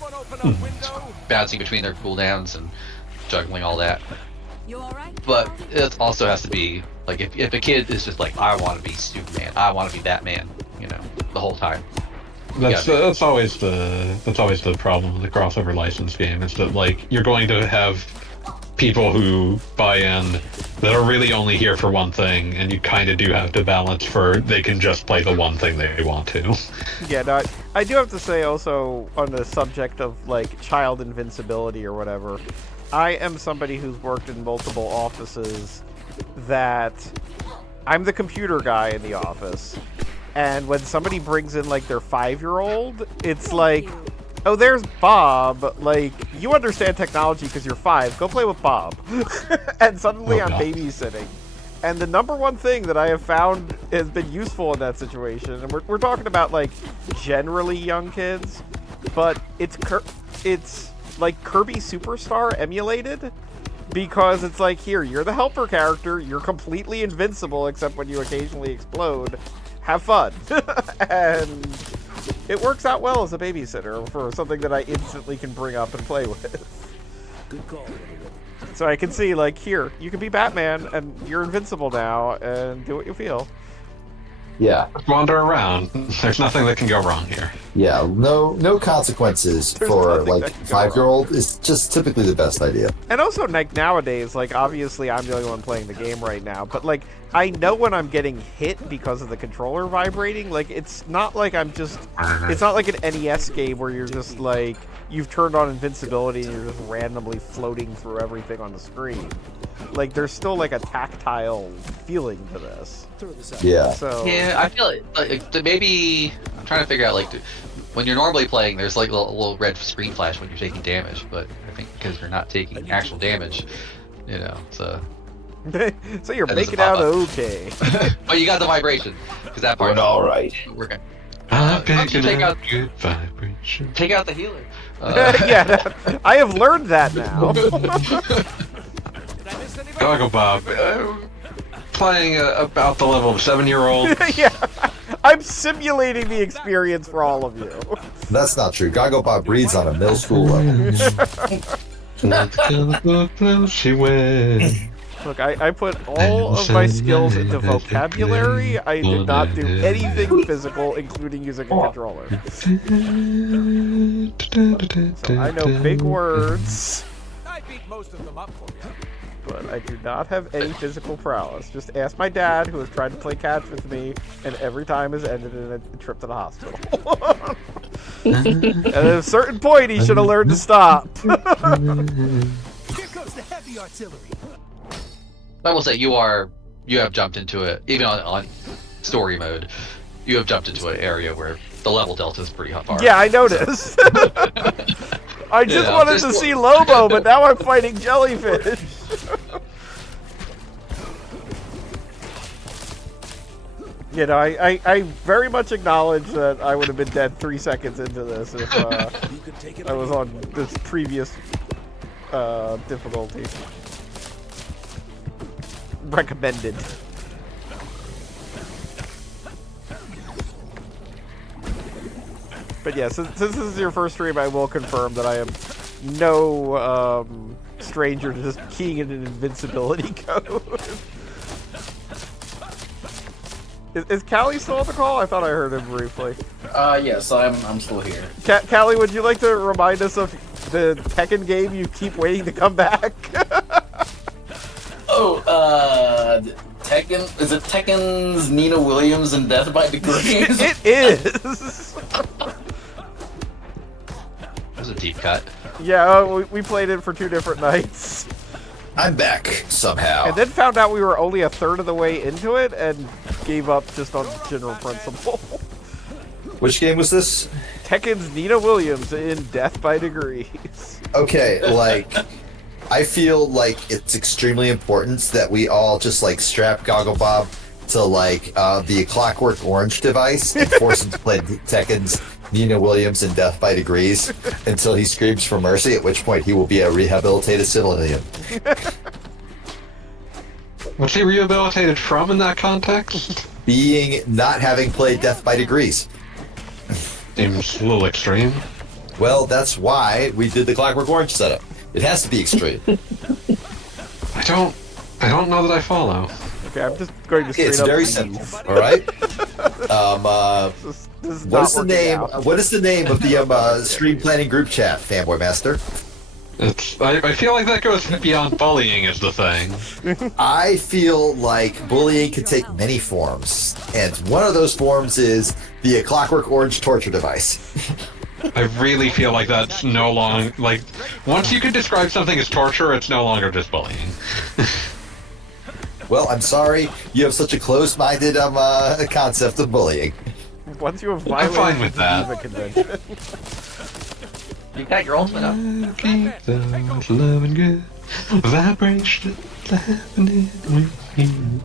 bouncing between their cooldowns and juggling all that. You all right? But it also has to be like if a kid is just like, I want to be Superman, I want to be Batman, you know, the whole time. That's always the problem with the crossover license game, is that like you're going to have people who buy in that are really only here for one thing, and you kind of do have to balance for they can just play the one thing they want to. Yeah, no, I do have to say also on the subject of like child invincibility or whatever, I am somebody who's worked in multiple offices that I'm the computer guy in the office, and when somebody brings in like their 5-year-old, it's like, oh, there's Bob. Like, you understand technology because you're 5. Go play with Bob. And suddenly I'm babysitting. And the number one thing that I have found has been useful in that situation, and we're talking about like generally young kids, but it's like Kirby Superstar emulated, because it's like, here, you're the helper character, you're completely invincible except when you occasionally explode. Have fun. And it works out well as a babysitter for something that I instantly can bring up and play with. Good call. So I can see, like, here, you can be Batman, and you're invincible now, and do what you feel. Yeah. Wander around. There's nothing that can go wrong here. Yeah, no consequences for, like, 5-year-old is just typically the best idea. And also, like, nowadays, like, obviously I'm the only one playing the game right now, but, like, I know when I'm getting hit because of the controller vibrating. Like, it's not like I'm just... It's not like an NES game where you're just, like, you've turned on invincibility and you're just randomly floating through everything on the screen. Like, there's still, like, a tactile feeling to this. Yeah. So... Yeah, I feel like maybe... I'm trying to figure out, like, when you're normally playing, there's, like, a little red screen flash when you're taking damage, but I think because you're not taking actual damage, you know, so... So you're making out okay. But you got the vibration, because that part... We're all right. We're good. Take out good vibration. Take out the healer. Yeah, I have learned that now. Goggle Bob, playing about the level of 7-year-old. Yeah, I'm simulating the experience for all of you. That's not true. Goggle Bob reads on a middle school level. Look, I put all of my skills into vocabulary. I did not do anything physical, including using a controller. So I know big words. I beat most of them up for you. But I do not have any physical prowess. Just ask my dad, who has tried to play catch with me, and every time has ended in a trip to the hospital. And at a certain point, he should have learned to stop. Here comes the heavy artillery. I will say you have jumped into it, even on story mode, you have jumped into an area where the level delta is pretty far. Yeah, I noticed. I just wanted to see Lobo, but now I'm fighting jellyfish. You know, I very much acknowledge that I would have been dead 3 seconds into this if I was on this previous difficulty. Recommended. But yeah, since this is your first stream, I will confirm that I am no stranger to just keying in an invincibility code. Is Callie still on the call? I thought I heard him briefly. Yes, I'm still here. Callie, would you like to remind us of the Tekken game you keep waiting to come back? Tekken? Is it Tekken's Nina Williams and Death by Degrees? It is! That was a deep cut. Yeah, we played it for 2 different nights. I'm back, somehow. And then found out we were only a third of the way into it and gave up just on general principle. Which game was this? Tekken's Nina Williams in Death by Degrees. Okay, like... I feel like it's extremely important that we all just like strap Goggle Bob to like the Clockwork Orange device and force him to play Tekken's Nina Williams in Death by Degrees until he screams for mercy, at which point he will be a rehabilitated civilian. What's he rehabilitated from in that context? Not having played Death by Degrees. Seems a little extreme. Well, that's why we did the Clockwork Orange setup. It has to be extreme. I don't know that I follow. Okay, I'm just going to straight It's up very leave. simple. All right. This What is the name? What is the name of the stream planning group chat, Fanboy Master? I feel like that goes beyond bullying is the thing. I feel like bullying can take many forms, and one of those forms is the Clockwork Orange torture device. I really feel like that's no longer, like, once you can describe something as torture, it's no longer just bullying. Well, I'm sorry, you have such a closed-minded concept of bullying. Once you have I'm violated fine with the that. convention. You got your ultimate up. Love and good vibration happening with you.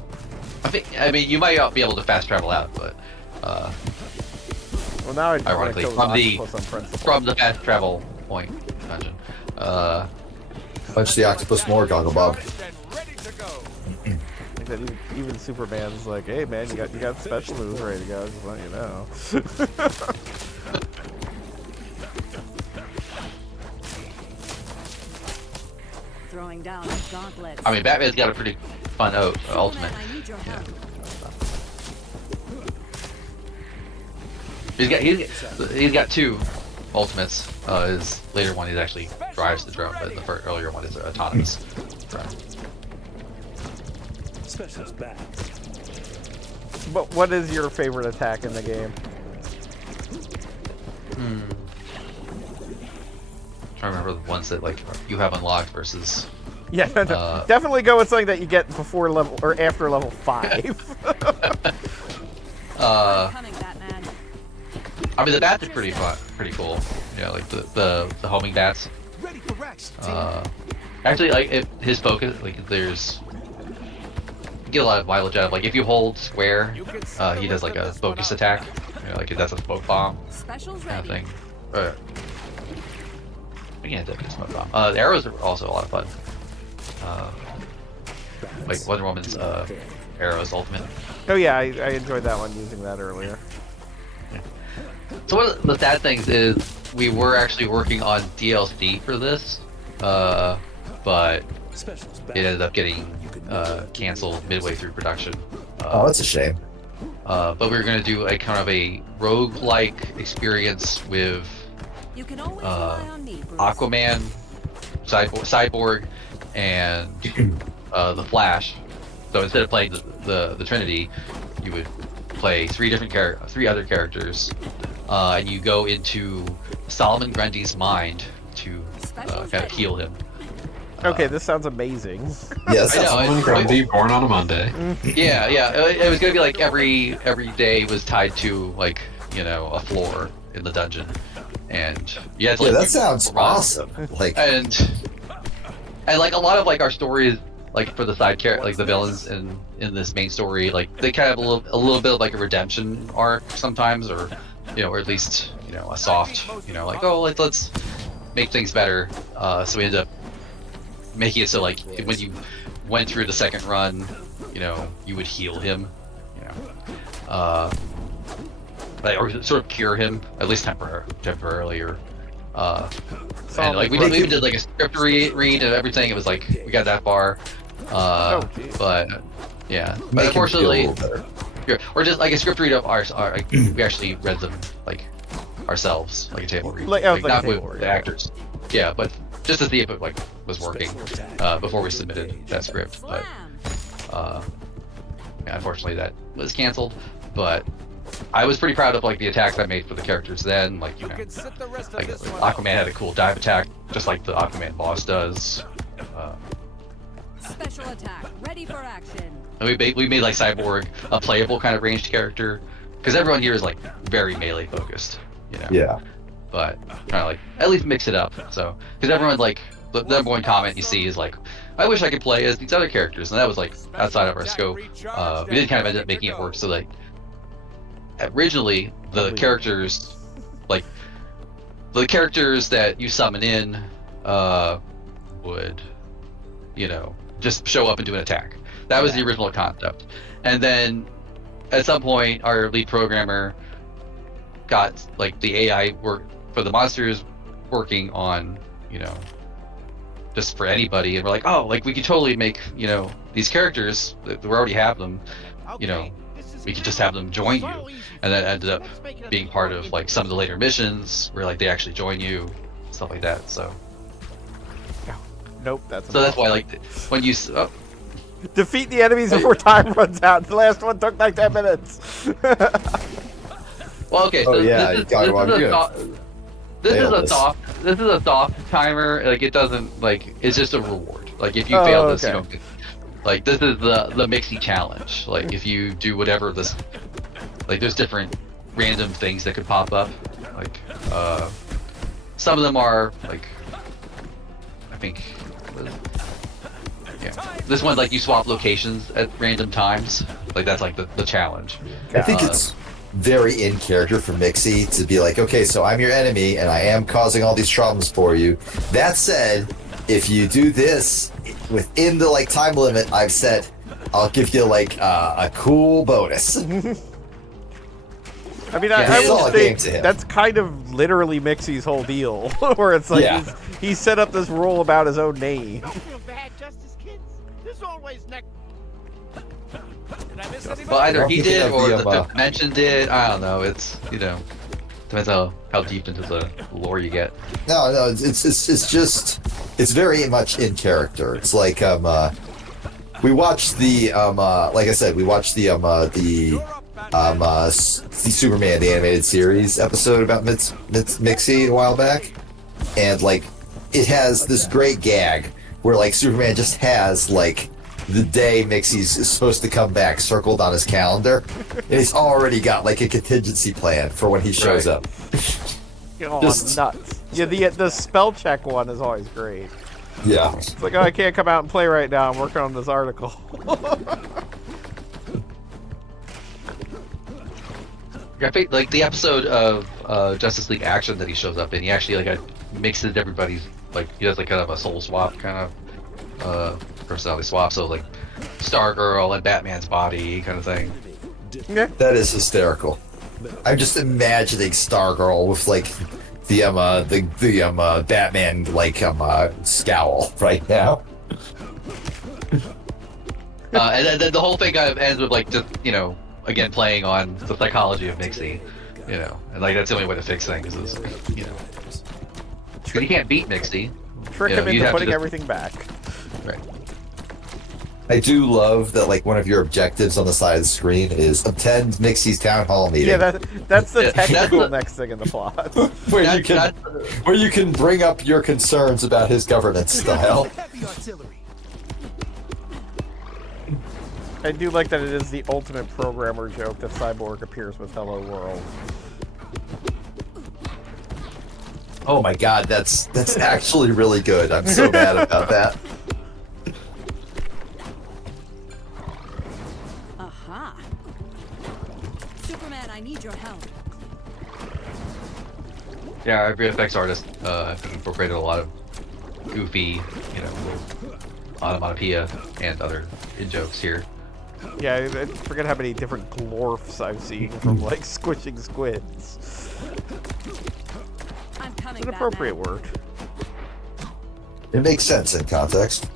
I mean, you might not be able to fast travel out, but well, now I just ironically from the fast travel point dungeon. Punch the octopus more, Goggle Bob. Like that, even Superman's like, hey man, you got special moves ready to go. Just let you know. Throwing down a gauntlet. I mean, Batman's got a pretty fun ultimate. Yeah. He's got two ultimates. His later one, he actually drives the drone, but the earlier one is autonomous drone. Special's back. But what is your favorite attack in the game? Trying to remember the ones that like you have unlocked versus. Yeah, definitely go with something that you get before level or after level 5. I mean, the bats are pretty fun, pretty cool. Yeah, like the homing bats. Actually, like his focus, like there's you get a lot of mileage out of. Like if you hold square, he does like a focus attack. You know, like that's a smoke bomb kind of thing. Yeah, definitely smoke bomb. The arrows are also a lot of fun. Like Wonder Woman's arrows ultimate. Oh yeah, I enjoyed that one using that earlier. Yeah. So one of the sad things is we were actually working on DLC for this, but it ended up getting canceled midway through production. Oh, that's a shame. But we were going to do a kind of a roguelike experience with Aquaman, Cyborg, and the Flash. So instead of playing the Trinity, you would play three other characters, and you go into Solomon Grundy's mind to kind of heal him. Okay, this sounds amazing. Yes, Solomon Grundy, born on a Monday. Yeah. It was gonna be like every day was tied to like a floor in the dungeon, and you had to, like, that sounds awesome. Like and like a lot of like our stories, like for the side character, like the villains in this main story, like they kind of have a little bit of like a redemption arc sometimes, or or at least a soft, like let's make things better. So we ended up making it so like when you went through the second run, you would heal him, like, or sort of cure him at least temporarily, or and like we even did like a script read and everything. It was like we got that far, but yeah, but unfortunately, or just like a script read of ours. We actually read them like ourselves, like a table read, like not with the actors. Yeah, but just to see if it like was working before we submitted that script. But yeah, unfortunately that was canceled. But I was pretty proud of like the attacks I made for the characters then. Like like Aquaman had a cool dive attack, just like the Aquaman boss does. Special attack, ready for action. And we made like Cyborg a playable kind of ranged character, because everyone here is like very melee focused. Yeah. But trying to like at least mix it up. So because everyone like the number one comment you see is like, I wish I could play as these other characters, and that was like outside of our scope. We did kind of end up making it work so like originally the characters that you summon in would just show up and do an attack. That was the original concept. And then at some point our lead programmer got like the AI work for the monsters working on just for anybody, and we're like, oh, like we could totally make these characters that we already have them, we could just have them join you. And that ended up being part of like some of the later missions where like they actually join you, stuff like that. So nope, that's why like when you defeat the enemies before time runs out. The last one took like 10 minutes. Well, okay, so this is a soft timer. Like it doesn't like it's just a reward. Like if you fail this, you don't get. Like this is the Mixie challenge. Like if you do whatever this, like there's different random things that could pop up. Like some of them are like, I think, yeah. This one like you swap locations at random times. Like that's like the challenge. I think it's very in character for Mixie to be like, okay, so I'm your enemy and I am causing all these problems for you. That said, if you do this within the like time limit I've set, I'll give you like a cool bonus. I mean, I will say that's kind of literally Mixie's whole deal, where it's like he set up this rule about his own name. Don't feel bad, Justice Kids. There's always next. Did I miss anybody? Well, either he did or the Dimension did. I don't know. It's depends how deep into the lore you get. No, it's just it's very much in character. It's like we watched the like I said, we watched the Superman the animated series episode about Mixie a while back, and like it has this great gag where like Superman just has like the day Mixie's supposed to come back circled on his calendar, and he's already got like a contingency plan for when he shows up. Oh, just nuts. Yeah, the spell check one is always great. Yeah. It's like, oh, I can't come out and play right now. I'm working on this article. I think like the episode of Justice League Action that he shows up in, he actually like mixes everybody's like he does like kind of a soul swap kind of personality swap. So like Stargirl and Batman's body kind of thing. Yeah. That is hysterical. I'm just imagining Stargirl with like the Batman like scowl right now. And then the whole thing kind of ends with like just again playing on the psychology of Mixie, and like that's the only way to fix things is because you can't beat Mixie. Trick him into putting everything back. Right. I do love that like one of your objectives on the side of the screen is attend Mixie's town hall meeting. Yeah, that's the technical next thing in the plot. where you can bring up your concerns about his governance style. I do like that it is the ultimate programmer joke that Cyborg appears with Hello World. Oh my god, that's actually really good. I'm so mad about that. Aha. Superman, I need your help. Yeah, our VFX artist incorporated a lot of goofy, onomatopoeia and other in-jokes here. Yeah, I forget how many different glorfs I've seen from like squishing squids. I'm coming, it's an appropriate word. It makes sense in context.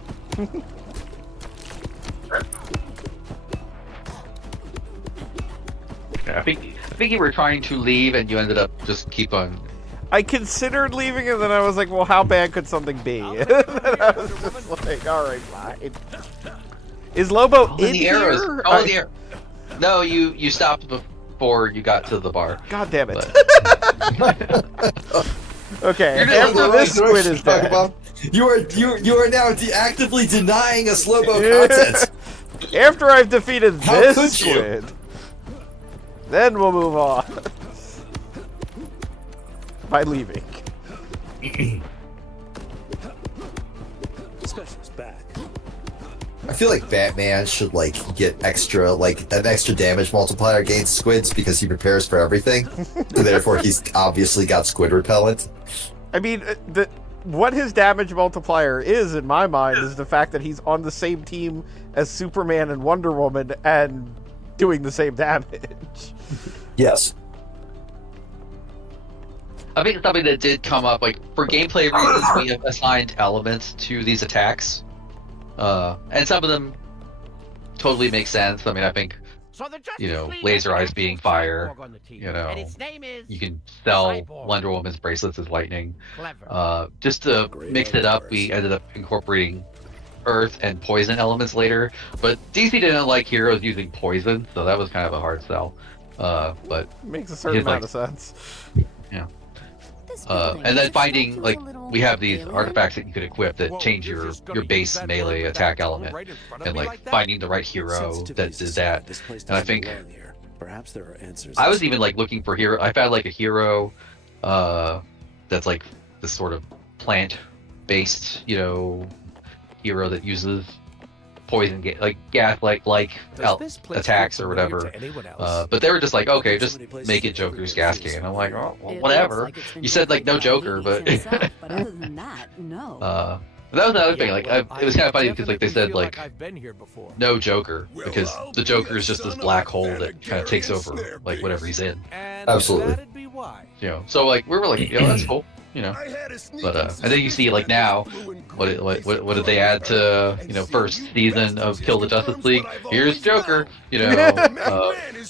Yeah, I think you were trying to leave and you ended up just keep on. I considered leaving and then I was like, well, how bad could something be? And I was just like, alright, fine. Is Lobo in the arrows. here? The arrow. No, you stopped before you got to the bar. God damn it. Okay, after this squid is dead. You are now actively denying us Lobo content. After I've defeated this squid, then we'll move on. By leaving. Specialist back. I feel like Batman should like get an extra damage multiplier against squids because he prepares for everything. So therefore, he's obviously got squid repellent. I mean, what his damage multiplier is, in my mind, is the fact that he's on the same team as Superman and Wonder Woman and doing the same damage. Yes. I think something that did come up, like for gameplay reasons, we have assigned elements to these attacks. And some of them totally make sense. I mean, I think, laser eyes being fire, you can sell Wonder Woman's bracelets as lightning. Just to mix it up, we ended up incorporating earth and poison elements later, but DC didn't like heroes using poison, so that was kind of a hard sell. But makes a certain amount of sense. Yeah. And then finding, like, we have these artifacts that you could equip that change your base melee attack element, and like finding the right hero that did that. And I think perhaps there are answers. I was even like looking for hero. I found like a hero that's like this sort of plant-based, hero that uses poison gas attacks or whatever. But they were just like, okay, just make it Joker's gas can. I'm like, oh, well, whatever. You said like no Joker, but other than that, no. That was another thing. Like, it was kind of funny because like they said like no Joker because the Joker is just this black hole that kind of takes over like whatever he's in. Absolutely. You know, so like we were like, that's cool. You know, but and then you see like now, what did they add to first season of Kill the Justice League? Here's Joker. You know,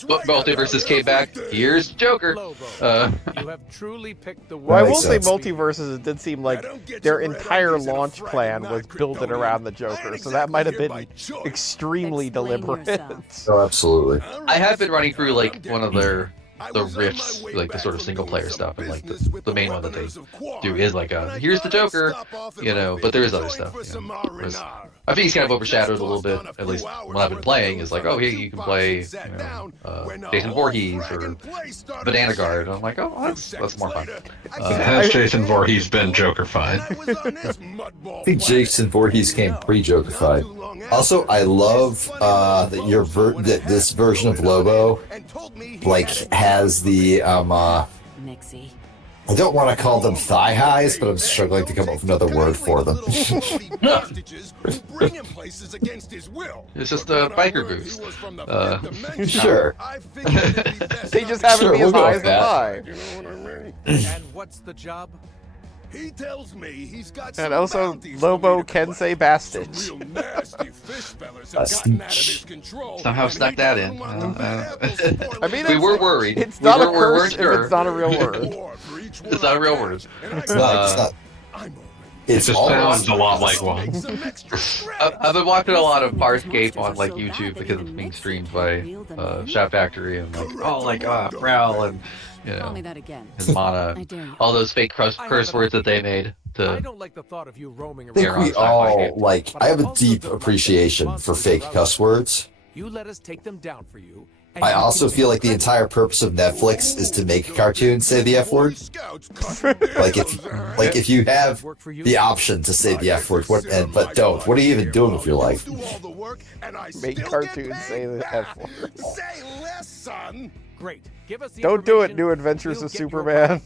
Multiverses came back. Here's Joker. You have truly picked the. Well, I will say Multiverses. It did seem like their entire launch plan was built it around the Joker, so that might have been extremely deliberate. Oh, absolutely. I have been running through like one of the riffs, like the sort of single player stuff, and like the main one that they do is like here's the Joker, but there is other stuff. I think he's kind of overshadowed a little bit, at least when I've been playing, is like, oh, hey, you can play Jason Voorhees or Banana Guard. And I'm like, oh, that's more fun. Has Jason Voorhees been Joker-fied? I think Jason Voorhees came pre-Joker-fied. Also, I love that this version of Lobo like has the Nixie. I don't want to call them thigh highs, but I'm struggling to come up with another word for them. It's just a biker boost. Sure. They just haven't been as high as the thigh. And what's the job? He tells me he's got and also, Lobo can say bastard. Somehow snuck that in. I mean, we were worried. It's not a if curse it's not a real word. It's not a real word. It just sounds a lot like one. I've been watching a lot of Farscape on like YouTube because it's being streamed by Shot Factory and Growl and and Mana, all those fake curse words that they made. I don't like the thought of you roaming around. I think we all I have a deep appreciation for fake cuss words. You let us take them down for you. I also feel like the entire purpose of Netflix is to make cartoons say the F word. If you have the option to say the F word, but don't, what are you even doing with your life? Make cartoons say the F word. Say less, son. Great. Give us the Don't do it, New Adventures of Superman,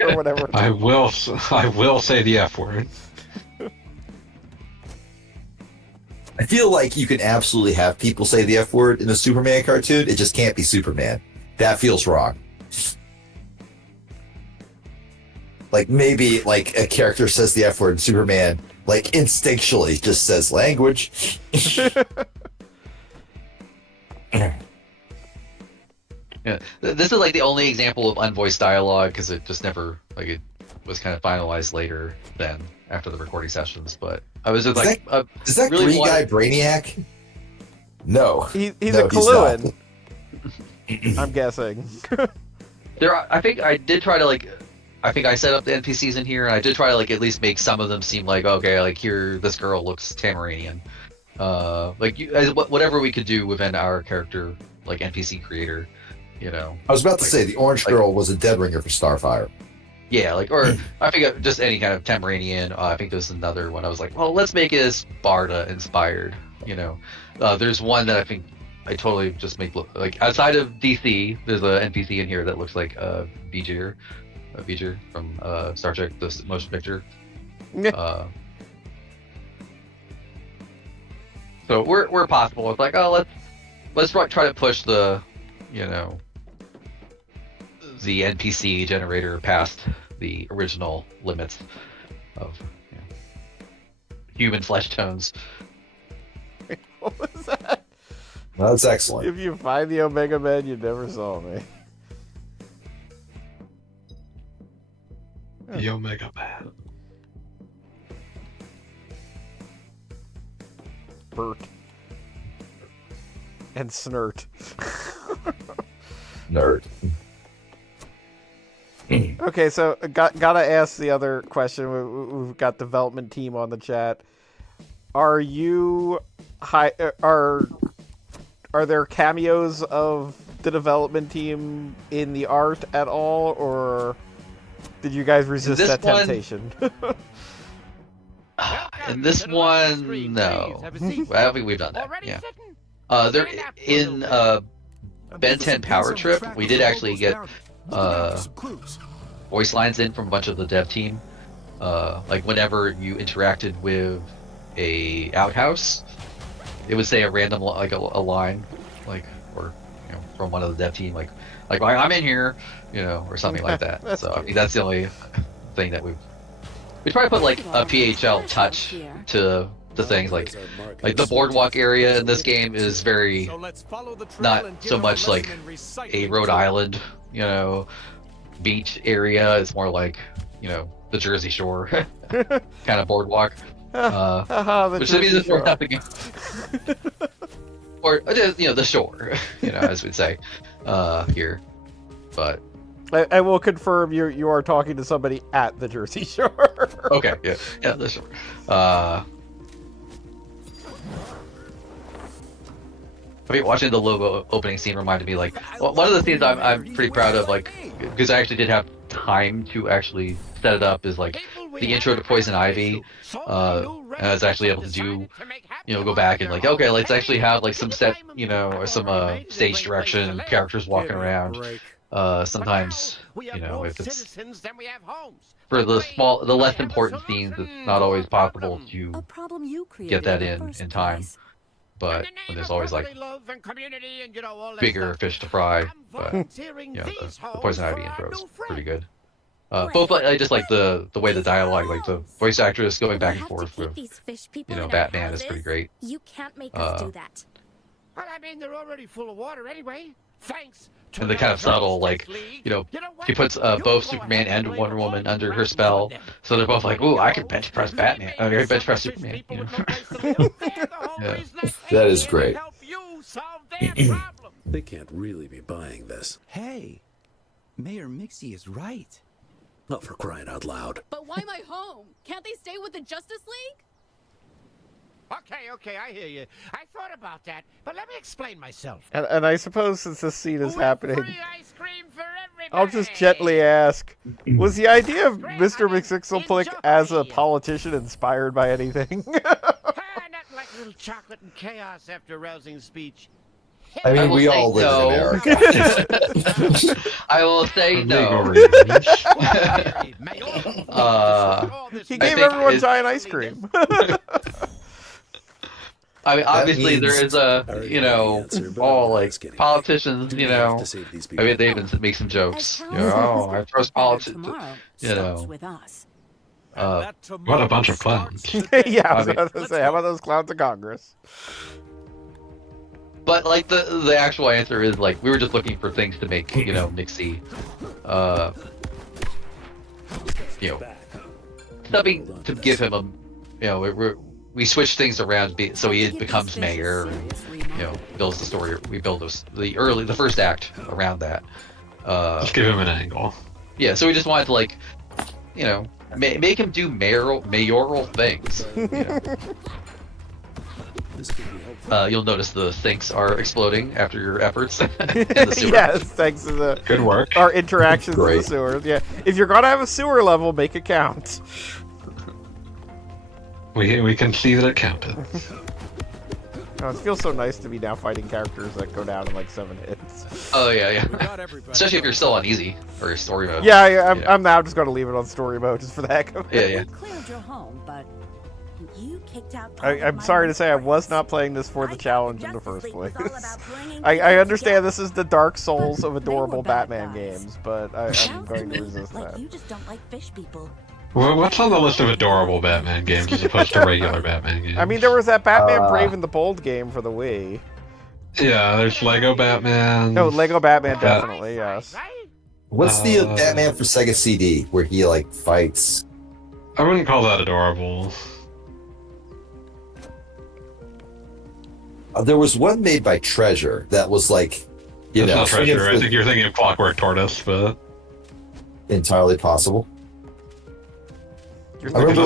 or whatever. I will say the F word. I feel like you can absolutely have people say the F word in a Superman cartoon. It just can't be Superman. That feels wrong. Like maybe like a character says the F word and Superman like instinctually just says language. Yeah, this is like the only example of unvoiced dialogue because it just never it was kind of finalized later than after the recording sessions. But I was just is that really green guy Brainiac? No, he's a Kaluan. I'm guessing. I think I did try to I think I set up the NPCs in here, and I did try to at least make some of them seem like okay, here this girl looks Tamaranian. Whatever we could do within our character NPC creator. I was about to say the orange girl was a Dead Ringer for Starfire. Yeah, or I think just any kind of Tamaranian. I think there's another one. I was like, well, let's make it as Barda inspired. There's one that I think I totally just make look outside of DC. There's an NPC in here that looks like V'ger from Star Trek: The Motion Picture. So we're possible. It's like, oh, let's try to push the the NPC generator past the original limits of human flesh tones. What was that? That's excellent. If you find the Omega Man, you never saw me. The Omega Man. Bert. And Snert. Nerd. Okay, so gotta ask the other question. We've got development team on the chat. Are you are there cameos of the development team in the art at all, or did you guys resist that temptation? In this one, no. I don't think we've done that. Yeah. They're in Ben 10 Power Trip. We did actually get voice lines in from a bunch of the dev team. Like whenever you interacted with a outhouse, it would say a random like a line, like or from one of the dev team, like I'm in here, or something like that. So I mean, that's the only thing that we'd probably put like a PHL touch to the things like the boardwalk area in this game is very not so much like a Rhode Island beach area. It's more like the Jersey Shore kind of boardwalk, which means it's more topic, or the shore, as we'd say here. But I will confirm you are talking to somebody at the Jersey Shore. Okay, yeah, the shore. I mean, watching the logo opening scene reminded me, like, one of the scenes I'm pretty proud of, like, because I actually did have time to actually set it up, is like the intro to Poison Ivy. And I was actually able to do, go back and like, okay, let's actually have like some set, or some stage direction, characters walking around. Sometimes, if it's for the less important scenes, it's not always possible to get that in time. But when there's always like bigger fish to fry, but the Poison Ivy intro is pretty good. Both I just like the way the dialogue, like the voice actress going back and forth with Batman is pretty great. You can't make us do that. Well, I mean, they're already full of water anyway. Thanks. And the kind of subtle, like, she puts both Superman and Wonder Woman under her spell, so they're both like, ooh, I could bench press Batman. I mean, bench press Superman. Yeah. That is great. They can't really be buying this. Hey, Mayor Mixie is right. Not for crying out loud. But why my home? Can't they stay with the Justice League? Okay, I hear you. I thought about that, but let me explain myself. And I suppose since this scene is happening, I'll just gently ask, was the idea of Mr. McSixelplick as a politician inspired by anything? Not like a little chocolate and chaos after a rousing speech. I mean, we all live in America. I will say no. He gave everyone giant ice cream. I mean, obviously there is all like politicians, I mean, they even make some jokes. I trust politicians. What a bunch of clowns. Yeah, I was about to say, how about those clowns of Congress? But like the actual answer is like we were just looking for things to make Nixie, something to give him a we switch things around so he becomes mayor and builds the story. We build the first act around that. Just give him an angle. Yeah, so we just wanted to like make him do mayoral things. You'll notice the sinks are exploding after your efforts in the sewer. Yes, thanks to the good work. Our interactions in the sewers. Yeah, if you're gonna have a sewer level, make it count. We can see that it counted. Oh, it feels so nice to be now fighting characters that go down in like 7 hits. Oh yeah. Especially if you're still on easy or story mode. Yeah, I'm now just gonna leave it on story mode just for the heck of it. Yeah. Cleared your home, but you kicked out. I'm sorry to say I was not playing this for the challenge in the first place. I understand this is the Dark Souls of adorable Batman games, but I'm going to resist that. You just don't like fish people. Well, what's on the list of adorable Batman games as opposed to regular Batman games? I mean, there was that Batman Brave and the Bold game for the Wii. Yeah, there's Lego Batman. No, Lego Batman definitely, yes. What's the Batman for Sega CD where he like fights? I wouldn't call that adorable. There was one made by Treasure that was like, That's not Treasure. I think you're thinking of Clockwork Tortoise, but entirely possible. I remember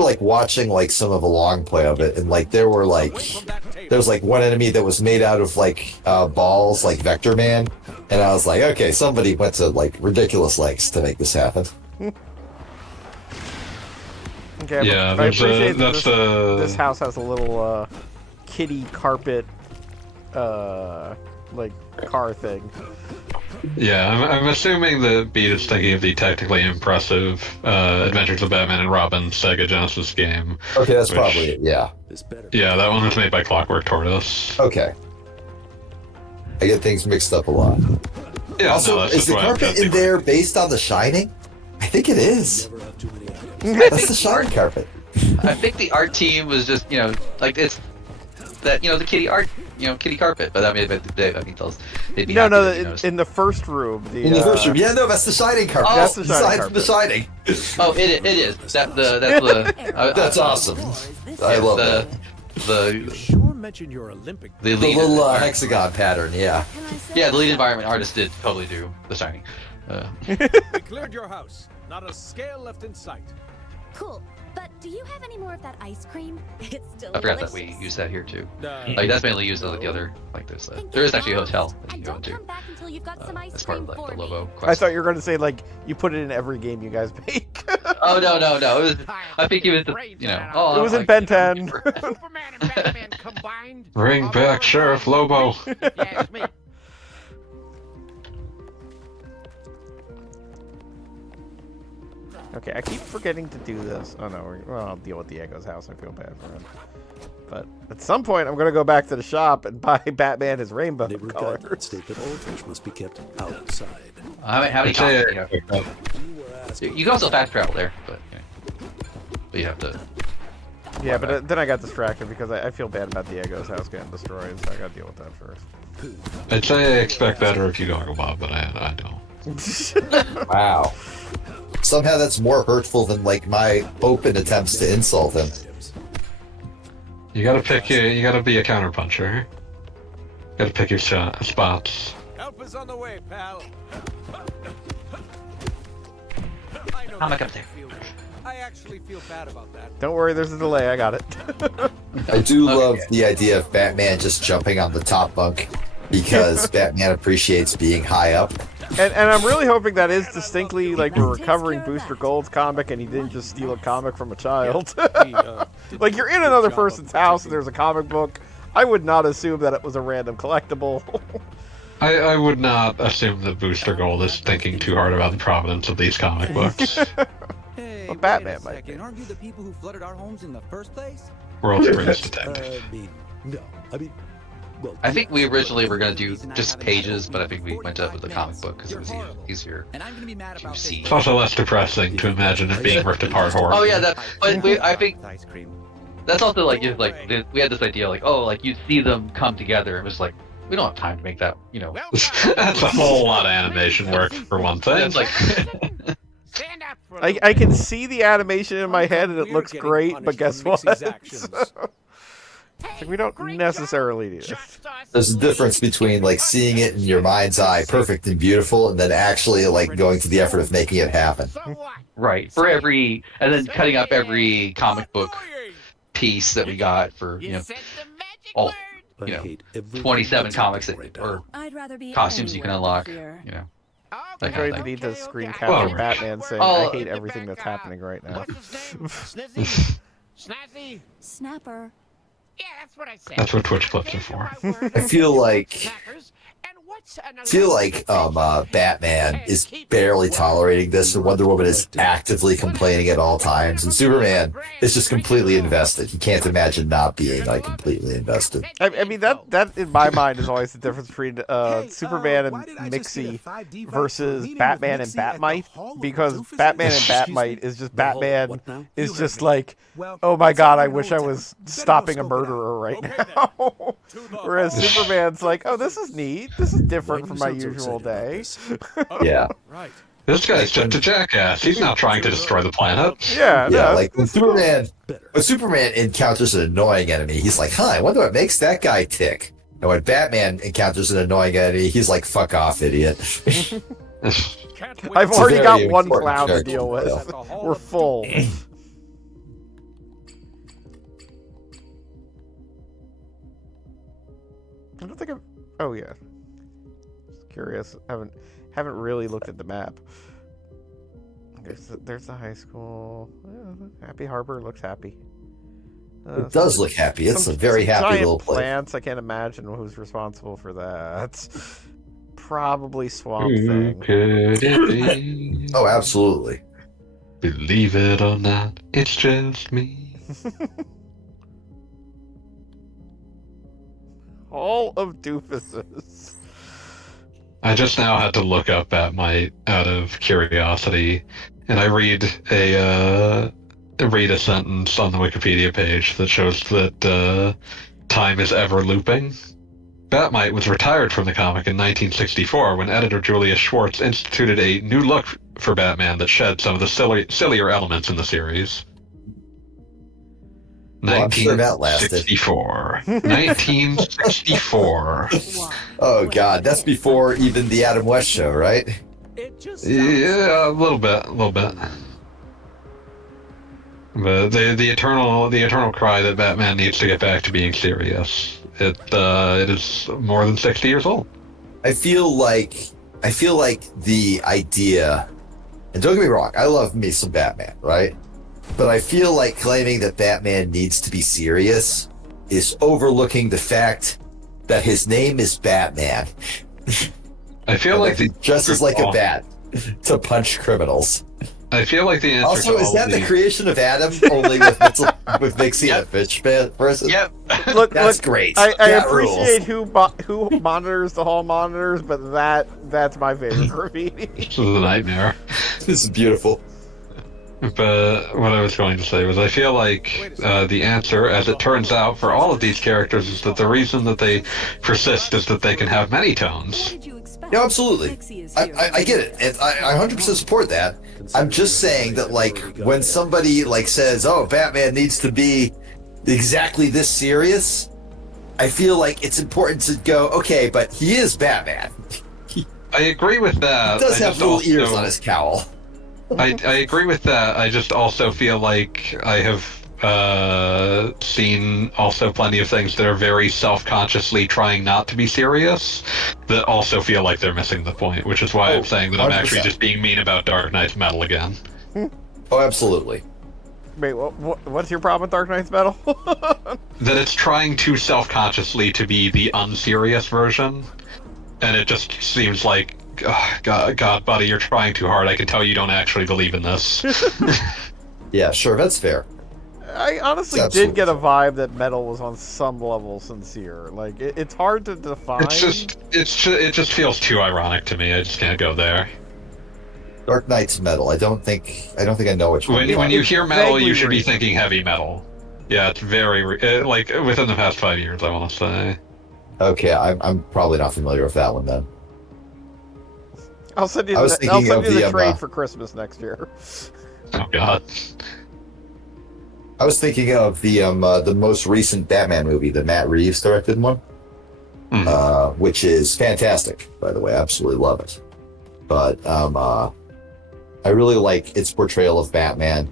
like watching like some of a long play of it, and like there was like one enemy that was made out of like balls, like Vector Man, and I was like, okay, somebody went to like ridiculous lengths to make this happen. Okay, Yeah, I appreciate that this house has a little kitty carpet, like car thing. Yeah, I'm assuming the Beat is thinking of the technically impressive Adventures of Batman and Robin Sega Genesis game. Okay, that's probably it, yeah. Yeah, that one was made by Clockwork Tortoise. Okay. I get things mixed up a lot. Yeah, also, no, is the carpet in there based on The Shining? I think it is. That's the Shining carpet. I think the art team was just, like it's that, the kitty art, kitty carpet. But I mean, they'd be in the first room. In the first room, yeah, no, that's the Shining carpet. Oh, that's the Shining carpet. The Shining. Oh, it is. That's awesome. I love that. Mention your Olympic. The little hexagon pattern, yeah. Yeah, the lead environment artist did totally do The Shining. We cleared your house. Not a scale left in sight. Cool. But do you have any more of that ice cream? It's delicious. I forgot that we use that here too. Like that's mainly used at the other, like this. There is actually a hotel that you go into. As part of like the Lobo quest. I thought you were going to say like you put it in every game you guys make. Oh no! It was, I think it was it was in Ben 10. Superman and Batman combined. Bring back Sheriff Lobo. Yeah, it's me. Okay, I keep forgetting to do this. Oh no, I'll deal with Diego's house. I feel bad for him. But at some point, I'm going to go back to the shop and buy Batman his rainbow colors. State that all fish must be kept outside. How many copies do you have? You can also fast travel there, but you have to. Yeah, but then I got distracted because I feel bad about Diego's house getting destroyed, so I got to deal with that first. I'd say I expect better if you go Bob, but I don't. Wow. Somehow that's more hurtful than like my open attempts to insult him. You gotta pick you gotta be a counterpuncher. You gotta pick your spots. Help is on the way, pal. I'm back up there. I actually feel bad about that. Don't worry, there's a delay. I got it. I do love the idea of Batman just jumping on the top bunk because Batman appreciates being high up. And I'm really hoping that is distinctly like we're recovering Booster Gold's comic and he didn't just steal a comic from a child. Like you're in another person's house and there's a comic book. I would not assume that it was a random collectible. I would not assume that Booster Gold is thinking too hard about the provenance of these comic books. Hey, well, Batman might be. Aren't you the people who flooded our homes in the first place? World's greatest detective. I think we originally were going to do just pages, but I think we went up with the comic book because it was easier to see. It's also less depressing to imagine it being ripped apart horribly. Oh yeah, I think that's also like we had this idea like you see them come together. It was like we don't have time to make that, That's a whole lot of animation work for one thing. It's like I can see the animation in my head and it looks great, but guess what? Like we don't necessarily do this. There's a difference between like seeing it in your mind's eye, perfect and beautiful, and then actually like going to the effort of making it happen. Right. And then cutting up every comic book piece that we got for all 27 comics or costumes you can unlock. I'm going to need to screen capture Batman saying, "I hate everything that's happening right now." Snazzy. Snapper. Yeah, that's what I said. That's what Twitch clips are for. I feel like Batman is barely tolerating this, and Wonder Woman is actively complaining at all times, and Superman is just completely invested. He can't imagine not being like completely invested. I mean that in my mind is always the difference between Superman and Mixie versus Batman and Batmite, because Batman and Batmite is just Batman is just like, oh my god, I wish I was stopping a murderer right now. Whereas Superman's like, oh, this is neat. This is different from my usual day. Yeah. Right. This guy's just a jackass. He's not trying to destroy the planet. Yeah, like when Superman encounters an annoying enemy, he's like, I wonder what makes that guy tick. And when Batman encounters an annoying enemy, he's like, fuck off, idiot. I've already got one clown to deal with. We're full. I don't think I've... Oh, yeah. Just curious. Haven't really looked at the map. There's the high school. Yeah, Happy Harbor looks happy. It does look happy. It's a very happy little place. Plants. I can't imagine who's responsible for that. Probably Swamp Thing. Could it be? Oh, absolutely. Believe it or not, it's just me. All of doofuses. I just now had to look up Batmite out of curiosity, and I read a sentence on the Wikipedia page that shows that time is ever looping. Batmite was retired from the comic in 1964 when editor Julius Schwartz instituted a new look for Batman that shed some of the sillier elements in the series. Well, I'm sure that lasted. 1964. Oh God, that's before even the Adam West show, right? Yeah, a little bit. But the eternal cry that Batman needs to get back to being serious. It is more than 60 years old. I feel like the idea, and don't get me wrong, I love me some Batman, right? But I feel like claiming that Batman needs to be serious is overlooking the fact that his name is Batman. I feel like he dresses like a bat to punch criminals. I feel like the answer also, to is that the creation of Adam only with Mixie and a fish person? Yep. That's great. I That appreciate rules. who monitors the hall monitors, but that's my favorite graffiti. This is a nightmare. This is beautiful. But what I was going to say was I feel like the answer, as it turns out, for all of these characters is that the reason that they persist is that they can have many tones. Yeah, absolutely. I get it. And I 100% support that. I'm just saying that, like, when somebody, like, says, oh, Batman needs to be exactly this serious, I feel like it's important to go, okay, but he is Batman. I agree with that. He does have little ears on his cowl. I agree with that. I just also feel like I have seen also plenty of things that are very self-consciously trying not to be serious that also feel like they're missing the point, which is why I'm saying that I'm actually just being mean about Dark Knight's Metal again. Oh, absolutely. Wait, what's your problem with Dark Knight's Metal? That it's trying too self-consciously to be the unserious version, and it just seems like, oh, God, buddy, you're trying too hard. I can tell you don't actually believe in this. Yeah, sure, that's fair. I honestly did get a vibe that Metal was on some level sincere. Like, it's hard to define. It just feels too ironic to me. I just can't go there. Dark Knight's Metal. I don't think I know which one. When you hear metal, you should be thinking heavy metal. Yeah, it's very like within the past 5 years, I want to say. Okay, I'm probably not familiar with that one then. I'll send you the trade for Christmas next year. Oh God. I was thinking of the most recent Batman movie, the Matt Reeves directed one, which is fantastic, by the way. I absolutely love it. But I really like its portrayal of Batman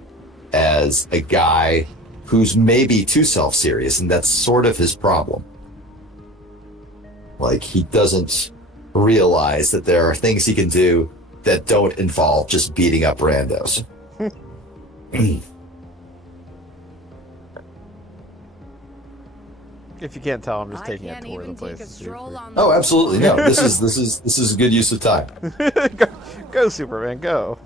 as a guy who's maybe too self-serious, and that's sort of his problem. Like, he doesn't realize that there are things he can do that don't involve just beating up randos. If you can't tell, I'm just taking a tour of the place. Oh, absolutely. No, this is a good use of time. Go, Superman, go.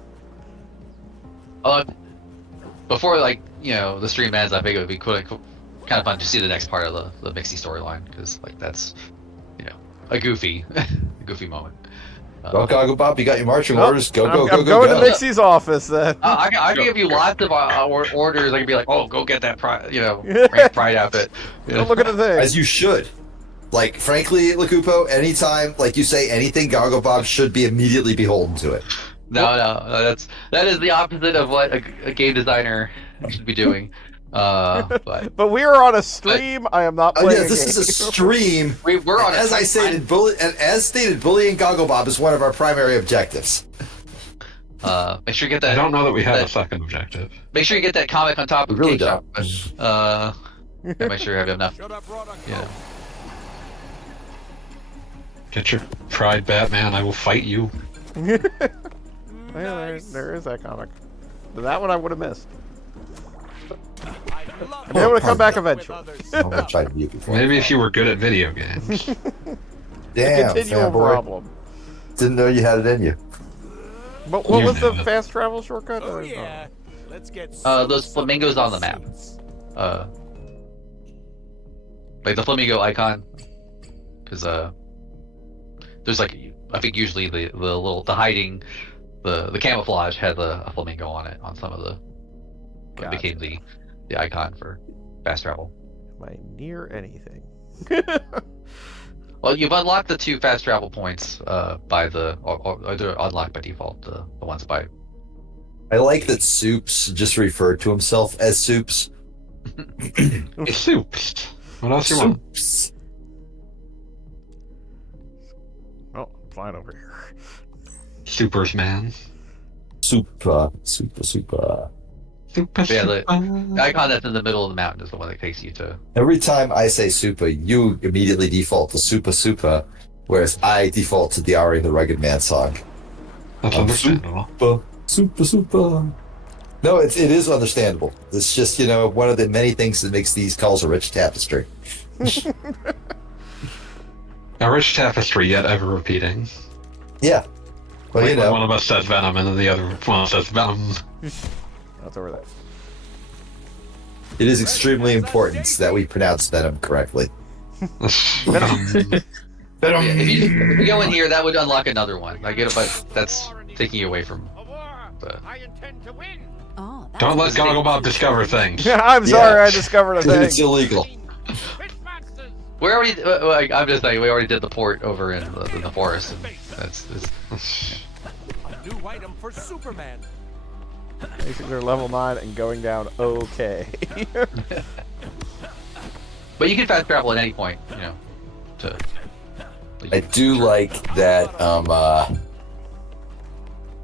Before, like, the stream ends, I think it would be kind of fun to see the next part of the Mixie storyline, because, like, that's, a goofy moment. Go, Bob. You got your marching orders. Go. I'm going to Mixie's office then. I can give you lots of orders. I can be like, oh, go get that pride outfit. Don't look at the thing. As you should. Like, frankly, Lakupo, anytime, like, you say anything, Goggle Bob should be immediately beholden to it. No, that is the opposite of what a game designer should be doing. But we are on a stream. I am not playing. Yeah, this is a stream. We're on. As I stated, bullying Goggle Bob is one of our primary objectives. Make sure you get that. I don't know that we have a second objective. Make sure you get that comic on top of really Shop. Make sure you have enough. Yeah. Get your pride, Batman. I will fight you. Well, there is that comic. But that one I would have missed. I'll be able to come back eventually. I'm gonna try to mute before. Maybe if you were good at video games. Damn, Continual fanboy. problem. Didn't know you had it in you. But what You was the know it. fast travel shortcut? Oh yeah. Let's get Those flamingos on the map. Like the flamingo icon. Because there's like, I think usually the hiding, the camouflage had a flamingo on it on some of the. It became the icon for fast travel. Am I near anything? Well, you've unlocked the 2 fast travel points by or they're unlocked by default. The ones by. I like that Soups just referred to himself as Soups. Soups. What else you want? Soups. Oh, flying over here. Supers, man. Super. Yeah, the icon that's in the middle of the mountain is the one that takes you to. Every time I say super, you immediately default to super, whereas I default to the Ari the Rugged Man song. That's understandable. Super. No, it is understandable. It's just, one of the many things that makes these calls a rich tapestry. A rich tapestry yet ever repeating. Yeah. Well, like when one of us says Venom and then the other one says Venom. That's over there. It is extremely important that we pronounce Venom correctly. Venom. Yeah, if you go in here, that would unlock another one. I get it, but that's taking you away from. Don't let Gogglebop discover things. Yeah, I'm sorry, I discovered a thing. It's illegal. We already. I'm just saying, we already did the port over in the forest. And that's. a new item for Superman. Basically, they're level 9 and going down okay. But you can fast travel at any point, I do like that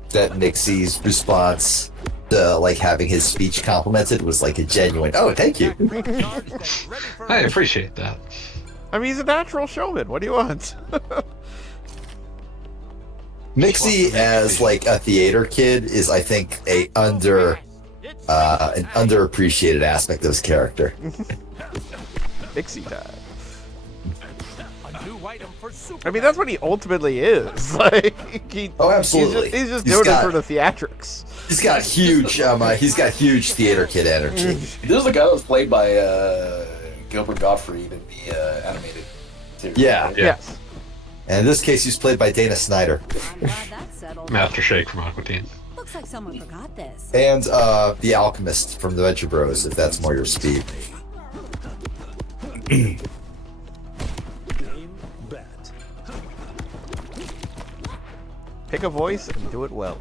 that Nixie's response to having his speech complimented was like a genuine, oh, thank you. I appreciate that. I mean, he's a natural showman. What do you want? Nixie as a theater kid is, I think, an underappreciated aspect of his character. Nixie time. I mean, that's what he ultimately is. Oh, absolutely. He's just doing it for the theatrics. He's got huge theater kid energy. This is the guy that was played by Gilbert Gottfried in the animated series. Yeah. Yes. And in this case, he's played by Dana Snyder. Master Shake from Aqua Teen. Looks like someone forgot this. And the Alchemist from the Venture Bros, if that's more your speed. Pick a voice and do it well.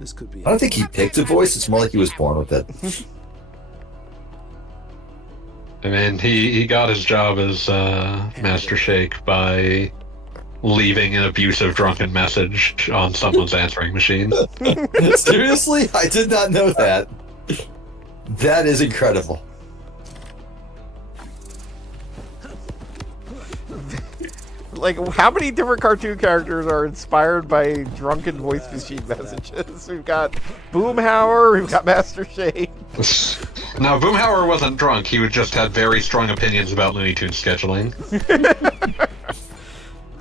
This could be. I don't think he picked a voice. It's more like he was born with it. I mean, he got his job as Master Shake by leaving an abusive drunken message on someone's answering machine. Seriously? I did not know that. That is incredible. How many different cartoon characters are inspired by drunken voice machine messages? We've got Boomhauer, we've got Master Shake. Now, Boomhauer wasn't drunk. He just had very strong opinions about Looney Tunes scheduling.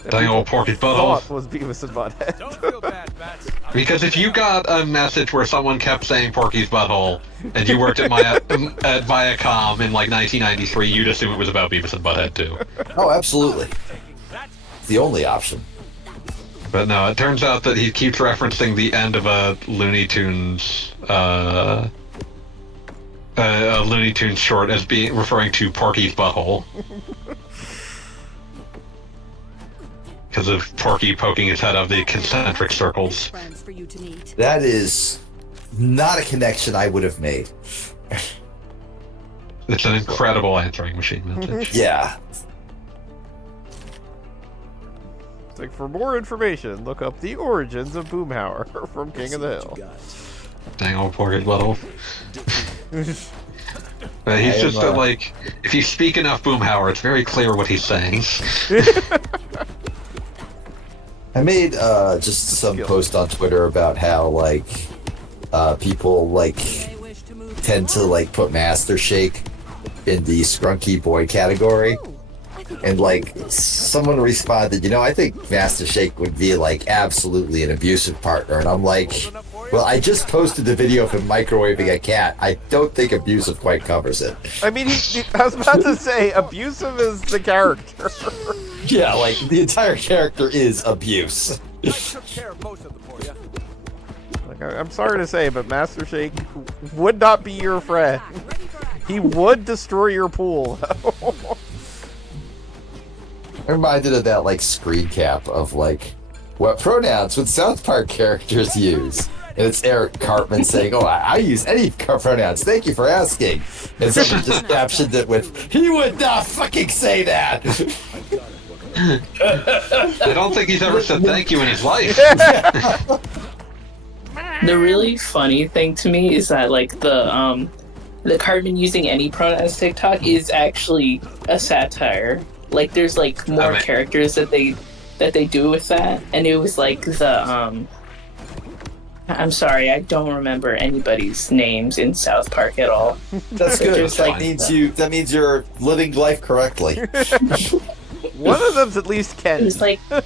Dang old Porky Butthole. Thought was Beavis and Butthead. Don't feel bad, Bats. Because if you got a message where someone kept saying Porky's Butthole, and you worked at Viacom in 1993, you'd assume it was about Beavis and Butthead too. Oh, absolutely. The only option. But no, it turns out that he keeps referencing the end of a Looney Tunes short as being referring to Porky's butthole. Because of Porky poking his head out of the concentric circles. That is not a connection I would have made. It's an incredible answering machine message. Yeah. For more information, look up the origins of Boomhauer from King of the Hill. Dang old Porky's butthole. He's just if you speak enough Boomhauer, it's very clear what he's saying. I made just some post on Twitter about how people tend to like put Master Shake in the scrunky boy category. And like someone responded, I think Master Shake would be like absolutely an abusive partner. And I'm like, well, I just posted the video of him microwaving a cat. I don't think abusive quite covers it. I mean, I was about to say abusive is the character. Yeah, like the entire character is abuse. I took care of most of them for you. Like, I'm sorry to say, but Master Shake would not be your friend. He would destroy your pool. I'm reminded of that like screen cap of like what pronouns would South Park characters use, and it's Eric Cartman saying, "Oh, I use any pronouns. Thank you for asking." And someone just captioned it with, "He would not fucking say that." I don't think he's ever said thank you in his life. The really funny thing to me is that like the Cartman using any pronouns TikTok is actually a satire. Like there's like more characters that they do with that, and it was like the I'm sorry, I don't remember anybody's names in South Park at all. That's good. That means you're living life correctly. One of them's at least Ken. It was like the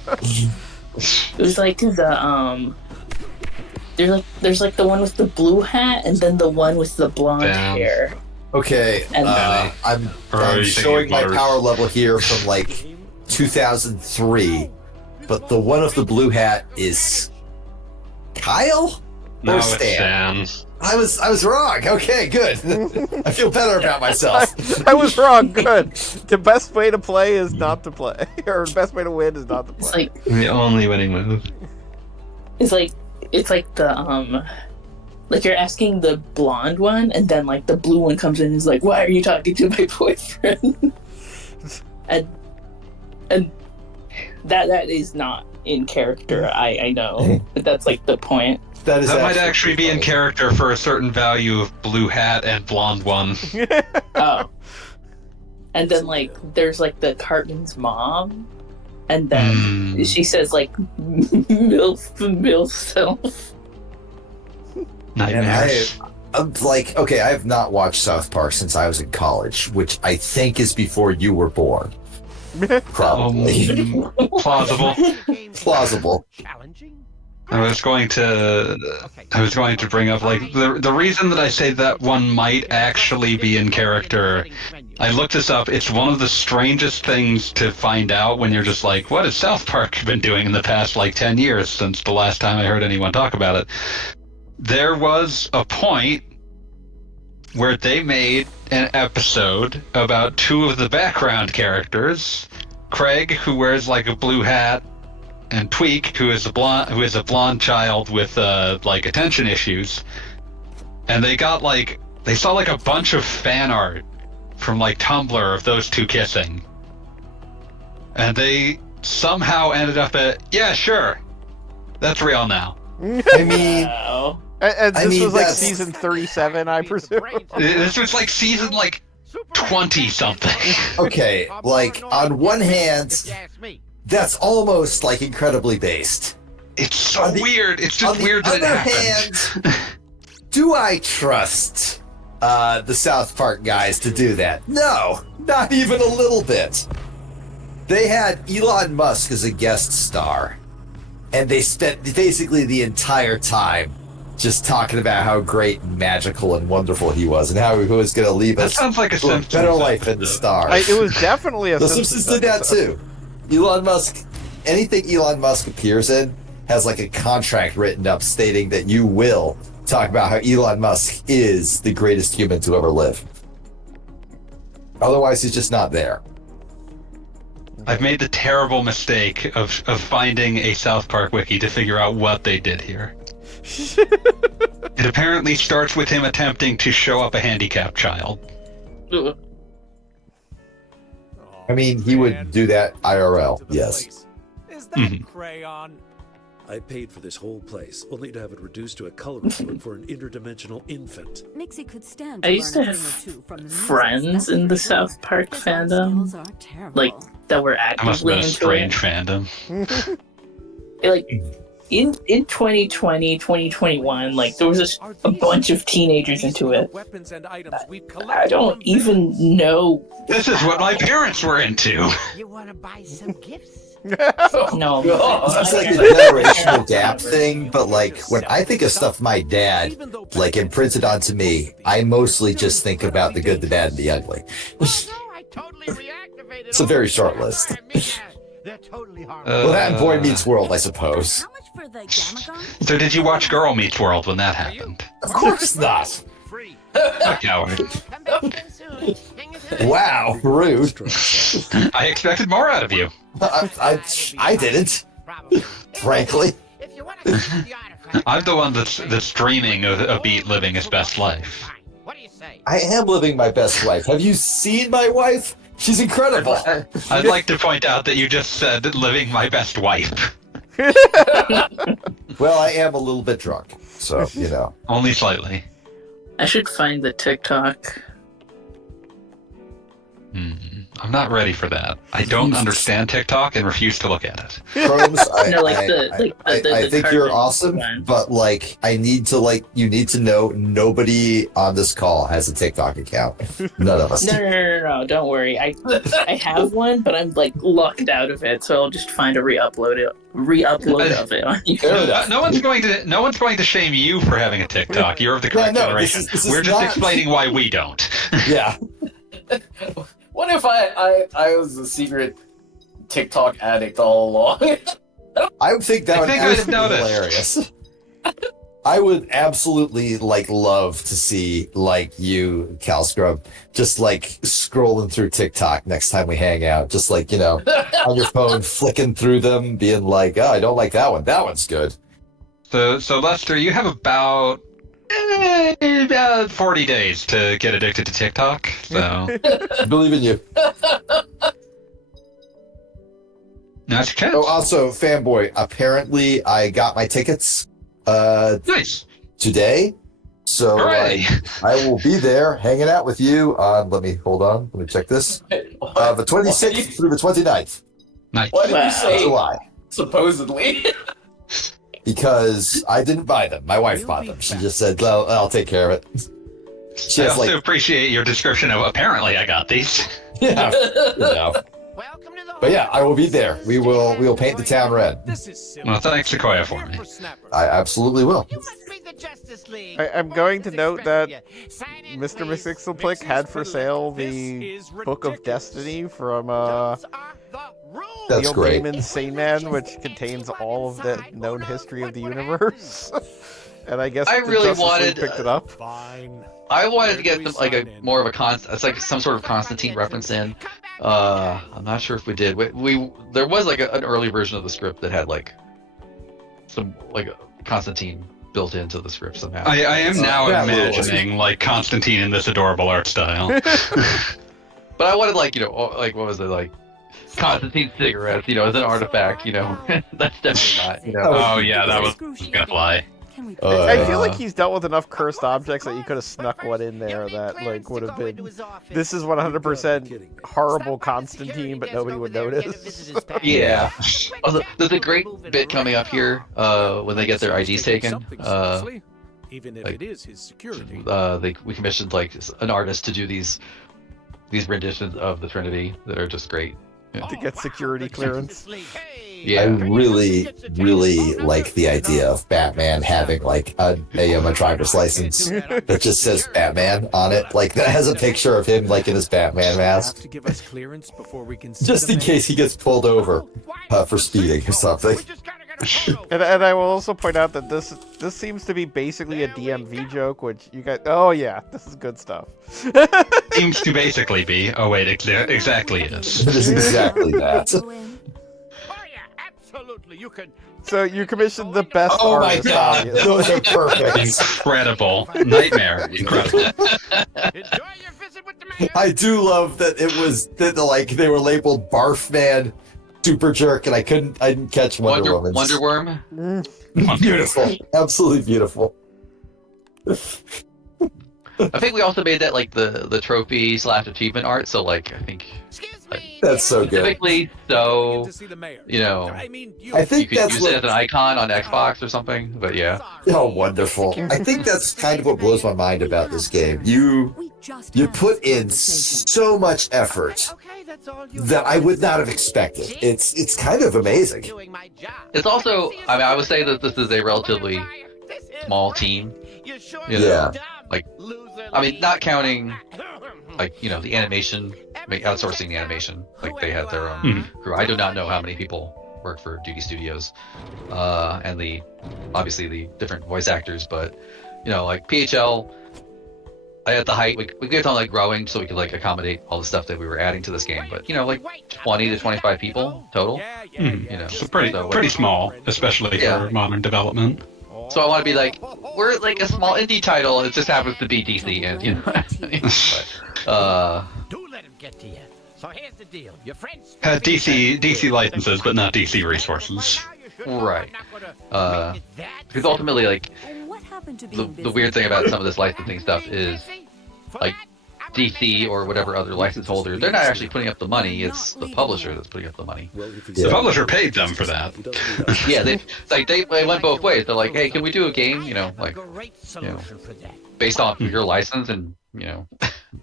there's like the one with the blue hat and then the one with the blonde hair. Okay, And I'm showing my power level here from like 2003, but the one with the blue hat is Kyle No, or it's Stan? Stan. I was wrong. Okay, good. I feel better about myself. I was wrong. Good. The best way to play is not to play, or the best way to win is not to play. It's like The only winning move. it's like the like you're asking the blonde one, and then like the blue one comes in and is like, "Why are you talking to my boyfriend?" and that is not in character. I know, but that's like the point. That might actually be in character for a certain value of blue hat and blonde one. Oh. And then like there's like the Cartman's mom, and then she says like milf self. Nightmares. I'm like, okay, I have not watched South Park since I was in college, which I think is before you were born. Probably. Plausible. Plausible. I was going to bring up like the reason that I say that one might actually be in character. I looked this up. It's one of the strangest things to find out when you're just like, what has South Park been doing in the past like 10 years since the last time I heard anyone talk about it? There was a point where they made an episode about two of the background characters, Craig, who wears like a blue hat, and Tweak, who is a blonde child with like attention issues. And they saw like a bunch of fan art from like Tumblr of those two kissing. And they somehow ended up at, yeah, sure, that's real now. I mean, and this was like season 37, I presume. This was like season like 20 something. Okay, like on one hand, that's almost like incredibly based. It's so weird. It's just weird that it happened. Hand, do I trust the South Park guys to do that? No, not even a little bit. They had Elon Musk as a guest star, and they spent basically the entire time just talking about how great and magical and wonderful he was, and how he was going to leave us sounds like a better life in the stars. It was definitely a The Simpsons did that too. Elon Musk, anything Elon Musk appears in has like a contract written up stating that you will talk about how Elon Musk is the greatest human to ever live. Otherwise, he's just not there. I've made the terrible mistake of finding a South Park wiki to figure out what they did here. It apparently starts with him attempting to show up a handicapped child. I mean, he would do that IRL, yes. Is that crayon? I paid for this whole place, only to have it reduced to a coloring book for an interdimensional infant. Nixie could stand I used to have friends in the South Park fandom, like that were That must have actively been a into strange it. fandom. in 2020, 2021, like there was a bunch of teenagers into it. I don't even know. This is what my parents were into. You want to buy some gifts? No. It's like a generational gap thing, but like when I think of stuff my dad like imprinted onto me, I mostly just think about the good, the bad, and the ugly. It's a very short list. Well, that and Boy Meets World, I suppose. So did you watch Girl Meets World when that happened? Of course not. A coward. Wow, rude. I expected more out of you. I didn't. Frankly. I'm the one that's dreaming of a beat living his best life. I am living my best life. Have you seen my wife? She's incredible. I'd like to point out that you just said living my best wife. Well, I am a little bit drunk, so, you know. Only slightly. I should find the TikTok. I'm not ready for that. I don't understand TikTok and refuse to look at it. Chromes, I think you're awesome, but like, you need to know nobody on this call has a TikTok account. None of us. No, don't worry. I have one, but I'm like locked out of it, so I'll just find a re-upload of it. No one's going to shame you for having a TikTok. You're of the correct generation. We're just explaining why we don't. Yeah. What if I was a secret TikTok addict all along? I would think that would be hilarious. I would absolutely love to see you, Cal Scrub, just scrolling through TikTok next time we hang out, just on your phone, flicking through them, being like, oh, I don't like that one. That one's good. So Lester, you have about 40 days to get addicted to TikTok. So I believe in you. That's your chance. Oh, also, fanboy. Apparently, I got my tickets. Nice. Today. So Hooray. I will be there hanging out with you on. Let me check this. The 26th through the 29th. Nice. What did you say? July. Supposedly. Because I didn't buy them. My wife bought them. She just said, well, I'll take care of it. I also appreciate your description of apparently I got these. Yeah. But yeah, I will be there. We will paint the town red. Well, thanks, Sequoia, for me. I absolutely will. I'm going to note that Mr. Mixixelplick had for sale the Book of Destiny from That's Neil great. Gaiman's Sane Man, which contains all of the known history of the universe. And I guess I really Justice League wanted picked it up. I wanted to get them more of a it's like some sort of Constantine reference in. I'm not sure if we did. We there was an early version of the script that had some Constantine built into the script somehow. I am now imagining Constantine in this adorable art style. But I wanted what was it Constantine cigarettes, as an artifact, That's definitely not, Oh yeah, that was gonna fly. I feel like he's dealt with enough cursed objects that you could have snuck one in there that would have been. This is 100% horrible Constantine, but nobody would notice. Yeah. There's a great bit coming up here when they get their IDs taken. Even if it is his security. We commissioned an artist to do these renditions of the Trinity that are just great. Yeah. To get security clearance. Yeah. I really like the idea of Batman having a driver's license that just says Batman on it. That has a picture of him in his Batman mask. Just in case he gets pulled over for speeding or something. And I will also point out that this seems to be basically a DMV joke, which you guys. Oh yeah, this is good stuff. Seems to basically be. Oh wait, exactly is. It is exactly that. Absolutely, you can. So you commissioned the best artist. Oh my god, those are perfect. Incredible. Nightmare. Incredible. I do love that it was that they were labeled Barf Man, Super Jerk, and I didn't catch Wonder Woman. Wonder Worm? Beautiful. Absolutely beautiful. I think we also made that the trophy / achievement art, so I think That's so good. Specifically, so I think you could that's use what, it as an icon on Xbox or something. But yeah. Oh, wonderful! I think that's kind of what blows my mind about this game. You put in so much effort that I would not have expected. It's kind of amazing. It's also, I mean, I would say that this is a relatively small team. Yeah. Like, I mean, not counting, like, the animation, outsourcing the animation. Like, they had their own crew. I do not know how many people work for Duty Studios, and obviously the different voice actors, but, like, PHL, at the height, we kept on, like, growing so we could, like, accommodate all the stuff that we were adding to this game, but, like, 20 to 25 people total. So pretty small, especially for modern development. So I want to be like, we're like a small indie title. It just happens to be DC, and Don't let him get to you. So here's the deal: your friends had DC licenses, but not DC resources. Right. Because ultimately, like, the weird thing about some of this licensing stuff is, like, DC or whatever other license holder, they're not actually putting up the money. It's the publisher that's putting up the money. The publisher paid them for that. Yeah, they went both ways. They're like, hey, can we do a game, based off of your license and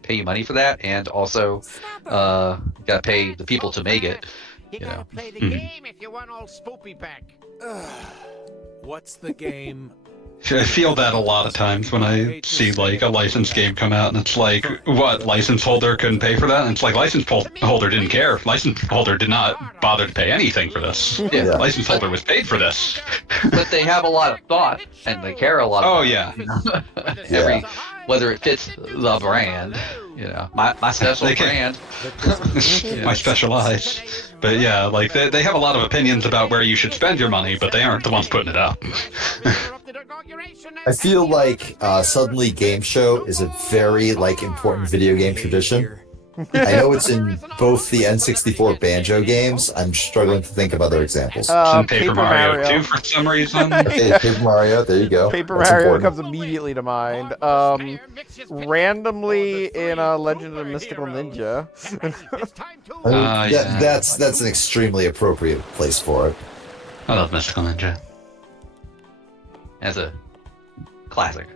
pay you money for that, and also gotta pay the people to make it. You gotta play the game if you want all spoopy back. What's the game? I feel that a lot of times when I see, like, a licensed game come out, and it's like, what, license holder couldn't pay for that? And it's like, license holder didn't care. License holder did not bother to pay anything for this. Yeah. License holder was paid for this. But they have a lot of thought, and they care a lot. Oh, yeah. Whether it fits the brand, my special brand. My special eyes. But yeah, like, they have a lot of opinions about where you should spend your money, but they aren't the ones putting it up. I feel like Suddenly Game Show is a very, like, important video game tradition. I know it's in both the N64 Banjo games. I'm struggling to think of other examples. Paper Mario 2 for some reason. Okay, Paper Mario, there you go. Paper That's Mario important. comes immediately to mind. Randomly in Legend of Mystical Ninja. That's an extremely appropriate place for it. I love Mystical Ninja. As a classic.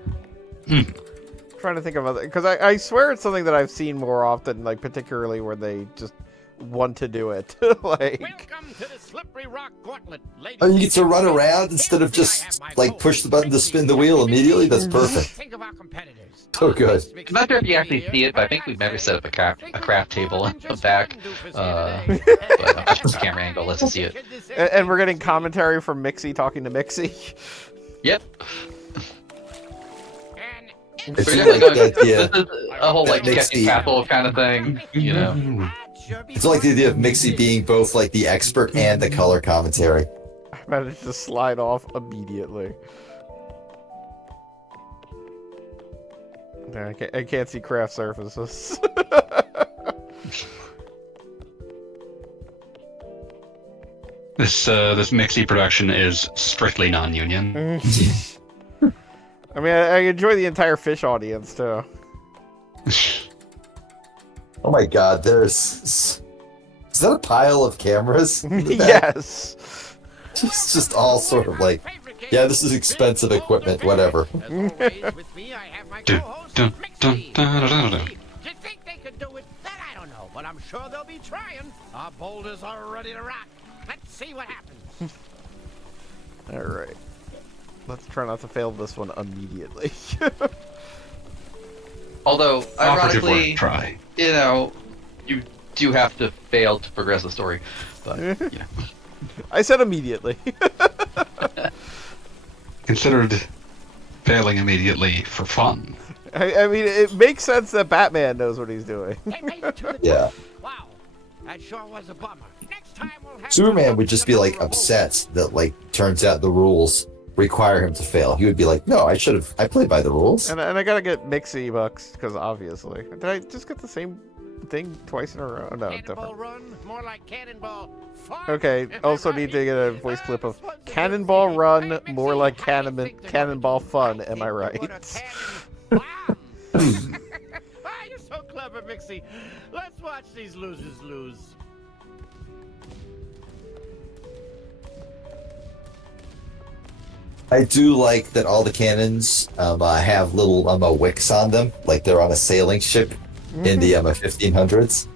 Trying to think of other, because I swear it's something that I've seen more often, like particularly where they just want to do it. Like, welcome to the slippery rock gauntlet, ladies. Oh, you get to run around instead of just, like, push the button to spin the wheel immediately? That's perfect. Think of our competitors. So good. I'm not sure if you actually see it, but I think we've never set up a craft table in the back. But I'm not sure the camera angle lets us see it. And we're getting commentary from Mixie talking to Mixie. Yep. It's So like the idea this is a whole, like, that sketchy castle kind of thing, It's like the idea of Mixie being both, like, the expert and the color commentary. I managed to slide off immediately. I can't see craft surfaces. This Mixie production is strictly non-union. I mean, I enjoy the entire fish audience, too. Oh my god, is that a pile of cameras? Yes. Just all sort of like, yeah, this is expensive equipment, whatever. With me, I have my co-host, Mixie. You think they could do it? That I don't know, but I'm sure they'll be trying. Our boulders are ready to rock. Let's see what happens. Alright. Let's try not to fail this one immediately. Although, ironically, try. You do have to fail to progress the story. But, I said immediately. Considered failing immediately for fun. I mean, it makes sense that Batman knows what he's doing. Yeah. Wow, that sure was a bummer. Next time we'll have Superman would just be, like, upset that, like, turns out the rules require him to fail. He would be like, no, I played by the rules. And I gotta get Mixie bucks, because obviously. Did I just get the same thing twice in a row? No, different. Run, more like Cannonball Fart. Okay, also need to get a voice clip of Cannonball Run, more like Cannonball Fun, am I right? You're so clever, Mixie. Let's watch these losers lose. I do like that all the cannons have little wicks on them, like they're on a sailing ship in the 1500s.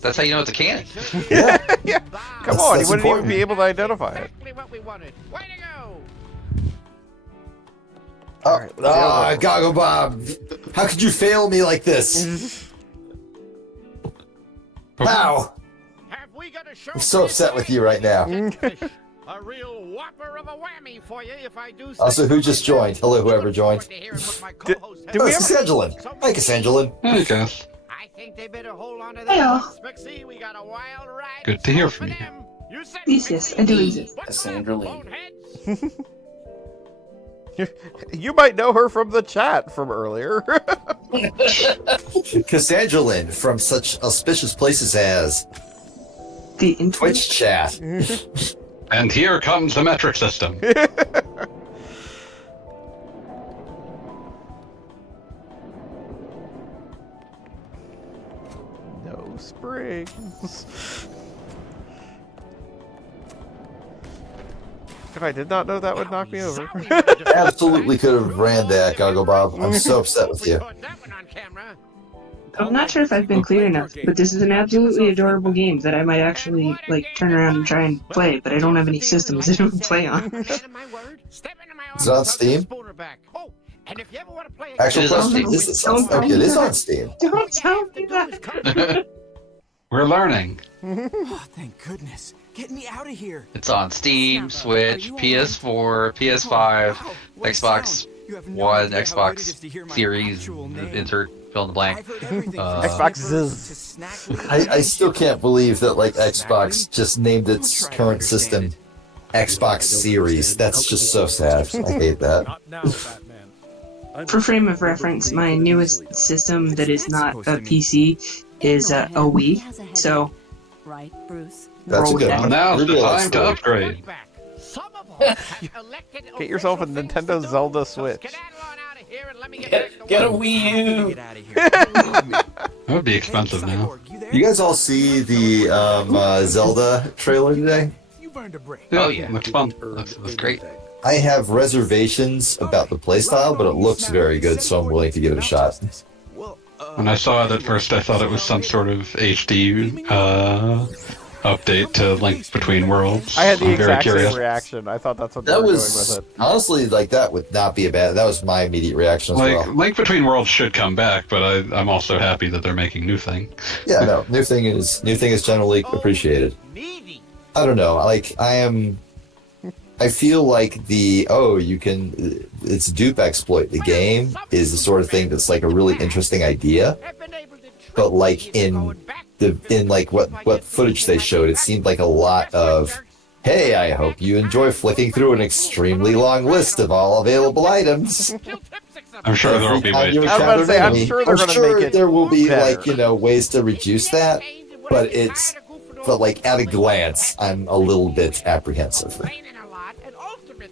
That's how you know it's a cannon. Yeah. Yeah. Come on, he wouldn't even be able to identify it. Oh, Goggle Bob! How could you fail me like this? How? I'm so upset with you right now. A real whopper of a whammy for you if I do. Also, who just joined? Hello, whoever joined. Do we Cassangelin. Hi, Cassangelin. Hey, Cass. I think they better hold on to Hey, that. all. Mixie, we got a wild ride. Good to hear from you. Yes, I do exist. Cassandra Lee. You might know her from the chat from earlier. Cassangelin from such auspicious places as the Twitch chat. And here comes the metric system. No springs. I did not know that would knock me over. Absolutely could have ran that, Goggle Bob. I'm so upset with you. I'm not sure if I've been clear enough, but this is an absolutely adorable game that I might actually turn around and try and play, but I don't have any systems I don't play on. Is it on Steam? Actual question, is it on Steam? Okay, it is on Steam. Don't tell me that. We're learning. Oh, thank goodness. Get me out of here. It's on Steam, Switch, PS4, PS5, Xbox One, Xbox Series, insert fill in the blank. Xbox. I still can't believe that Xbox just named its current system Xbox Series. That's just so sad. I hate that. For frame of reference, my newest system that is not a PC is a Wii, so... Right, Bruce? That's a good one. Now's the time to upgrade. Get yourself a Nintendo Zelda Switch. Get a Wii U. That would be expensive now. You guys all see the Zelda trailer today? Oh yeah, looks fun. Looks great. I have reservations about the playstyle, but it looks very good, so I'm willing to give it a shot. When I saw it at first, I thought it was some sort of HD update to Link Between Worlds. I had the I'm very exact curious. same reaction. I thought that's what they That were doing was with it. honestly that would not be a bad. That was my immediate reaction as well. Link Between Worlds should come back, but I'm also happy that they're making new thing. Yeah, no, new thing is generally appreciated. I don't know. I feel like it's dupe exploit the game is the sort of thing that's a really interesting idea, but in what footage they showed, it seemed like a lot of, hey, I hope you enjoy flicking through an extremely long list of all available items. I'm sure there will be ways. I'm sure they're going to make it there will be better. ways to reduce that, but at a glance, I'm a little bit apprehensive.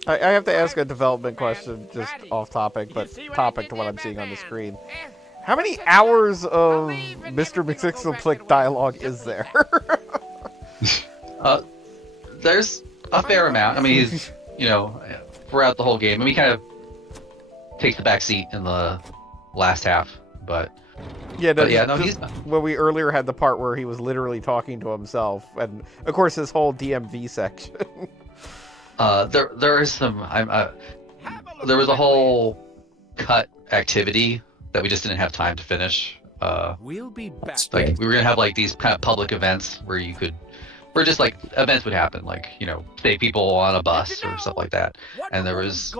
I have to ask a development question, just off topic, but topic to what I'm seeing on the screen. How many hours of Mr. McSixelplick dialogue is there? There's a fair amount. I mean, he's, throughout the whole game. I mean, he kind of takes the back seat in the last half, but... he's not. When we earlier had the part where he was literally talking to himself, and of course his whole DMV section. There is some. There was a whole cut activity that we just didn't have time to finish. We'll be back. We were gonna have these kind of public events where just events would happen, say people on a bus or stuff like that. And there was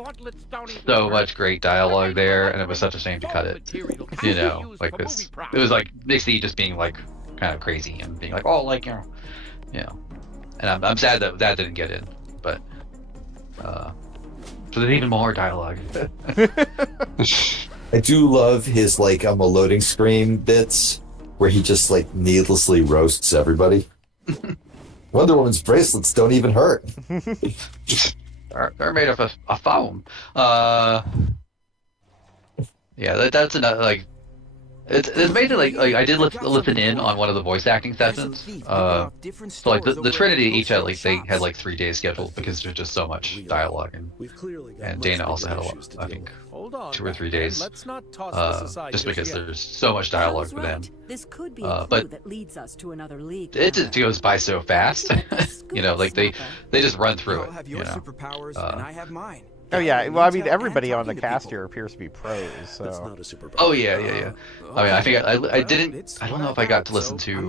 so much great dialogue there, and it was such a shame to cut it. This. It was Nixie just being kind of crazy and being And I'm sad that didn't get in, but. So there's even more dialogue. I do love his I'm a loading screen bits where he just needlessly roasts everybody. Wonder Woman's bracelets don't even hurt. They're made of a foam. Yeah, that's another it's amazing. Like I did listen in on one of the voice acting sessions. So like the Trinity each had like they had like 3 days scheduled because there's just so much dialogue, and Dana also had a lot, I think 2 or 3 days. Just because there's so much dialogue for them. This could be a clue that leads us to another league. It just goes by so fast. You know, like they just run through it. You know. Superpowers and I have mine. Oh yeah, well I mean everybody on the cast here appears to be pros, so. Oh yeah. I mean I think I didn't. I don't know if I got to listen to.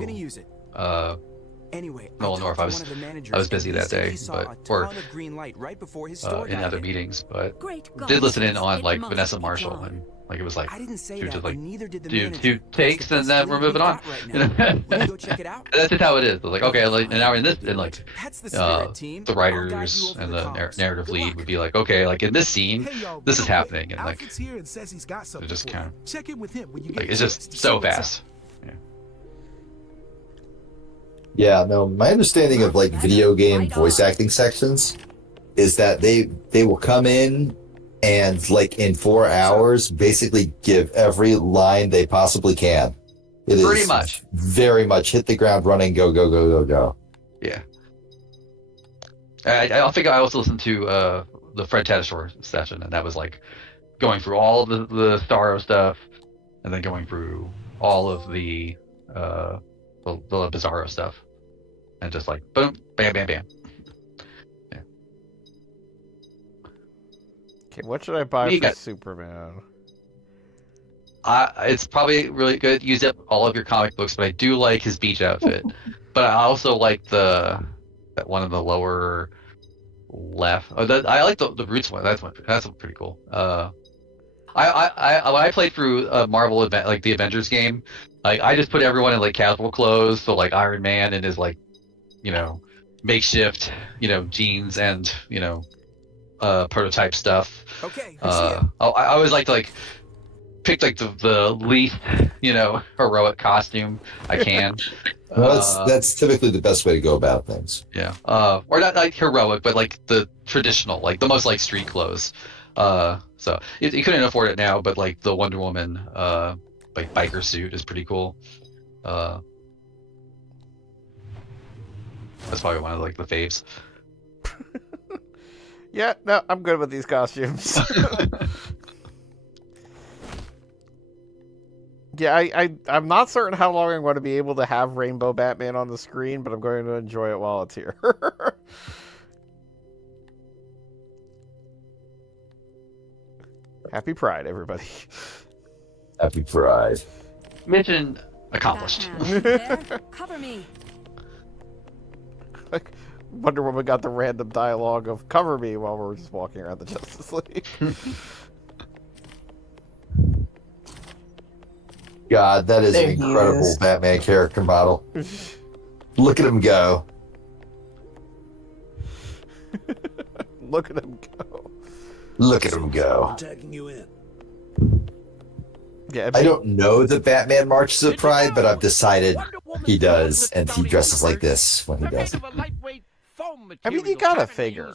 Nolan North. I was busy that day, but or in other meetings, but did listen in on like Vanessa Marshall, and like it was like she was just like do 2 takes and then we're moving on. You know? That's just how it is. Like okay, like and now we're in this, and like the writers and the narrative lead would be like okay, like in this scene, this is happening, and like it just kind of like it's just so fast. Yeah, no, my understanding of like video game voice acting sections is that they will come in and like in 4 hours basically give every line they possibly can. It is pretty much very much hit the ground running, go. Yeah. I think I also listened to the Fred Tatasciore session, and that was like going through all the Starro stuff, and then going through all of the Bizarro stuff, and just like boom, bam. Yeah. Okay, what should I buy for Superman? It's probably really good. Use up all of your comic books, but I do like his beach outfit. But I also like that one in the lower left. I like the Roots one. That's pretty cool. When I played through Marvel event, like the Avengers game, like I just put everyone in like casual clothes, so like Iron Man in his like, you know, makeshift, you know, jeans and you know, prototype stuff. Okay. I always like to like pick like the least, you know, heroic costume I can. Well, that's typically the best way to go about things. Yeah. Or not like heroic, but like the traditional, like the most like street clothes. So you couldn't afford it now, but like the Wonder Woman like biker suit is pretty cool. That's probably one of like the faves. Yeah, no, I'm good with these costumes. Yeah, I'm not certain how long I'm going to be able to have Rainbow Batman on the screen, but I'm going to enjoy it while it's here. Happy Pride, everybody. Happy Pride. Mission accomplished. Cover me. Like, Wonder Woman got the random dialogue of "cover me" while we're just walking around the Justice League. God, that is an incredible Batman character model. Look at him go. Look at him go. Look at him go. Tagging you in. Yeah, I don't know the Batman marches of pride, but I've decided he does, and he dresses like this when he does it. I mean, you gotta figure.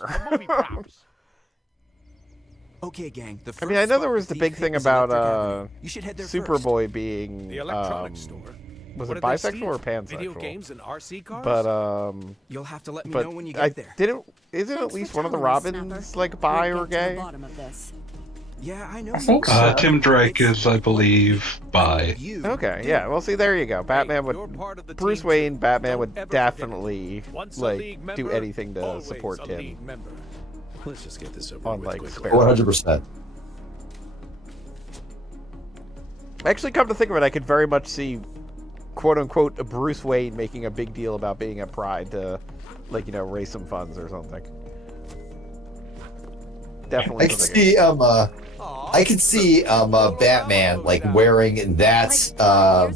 Okay, gang. I mean, I know there was the big thing about Superboy being the electronics store. Was it bisexual or pansexual? Video games and RC cars? But you'll have to let me know when you get there. Isn't at least one of the Robins like bi or gay? Yeah, I know. I think so. Tim Drake is, I believe, bi. Okay, yeah. Well, see, there you go. Batman would, Bruce Wayne, Batman would definitely like do anything to support Tim. Let's just get this over on with like quickly. 100%. Actually, come to think of it, I could very much see, quote unquote, a Bruce Wayne making a big deal about being at Pride to, like, you know, raise some funds or something. Definitely. I could see Batman like wearing that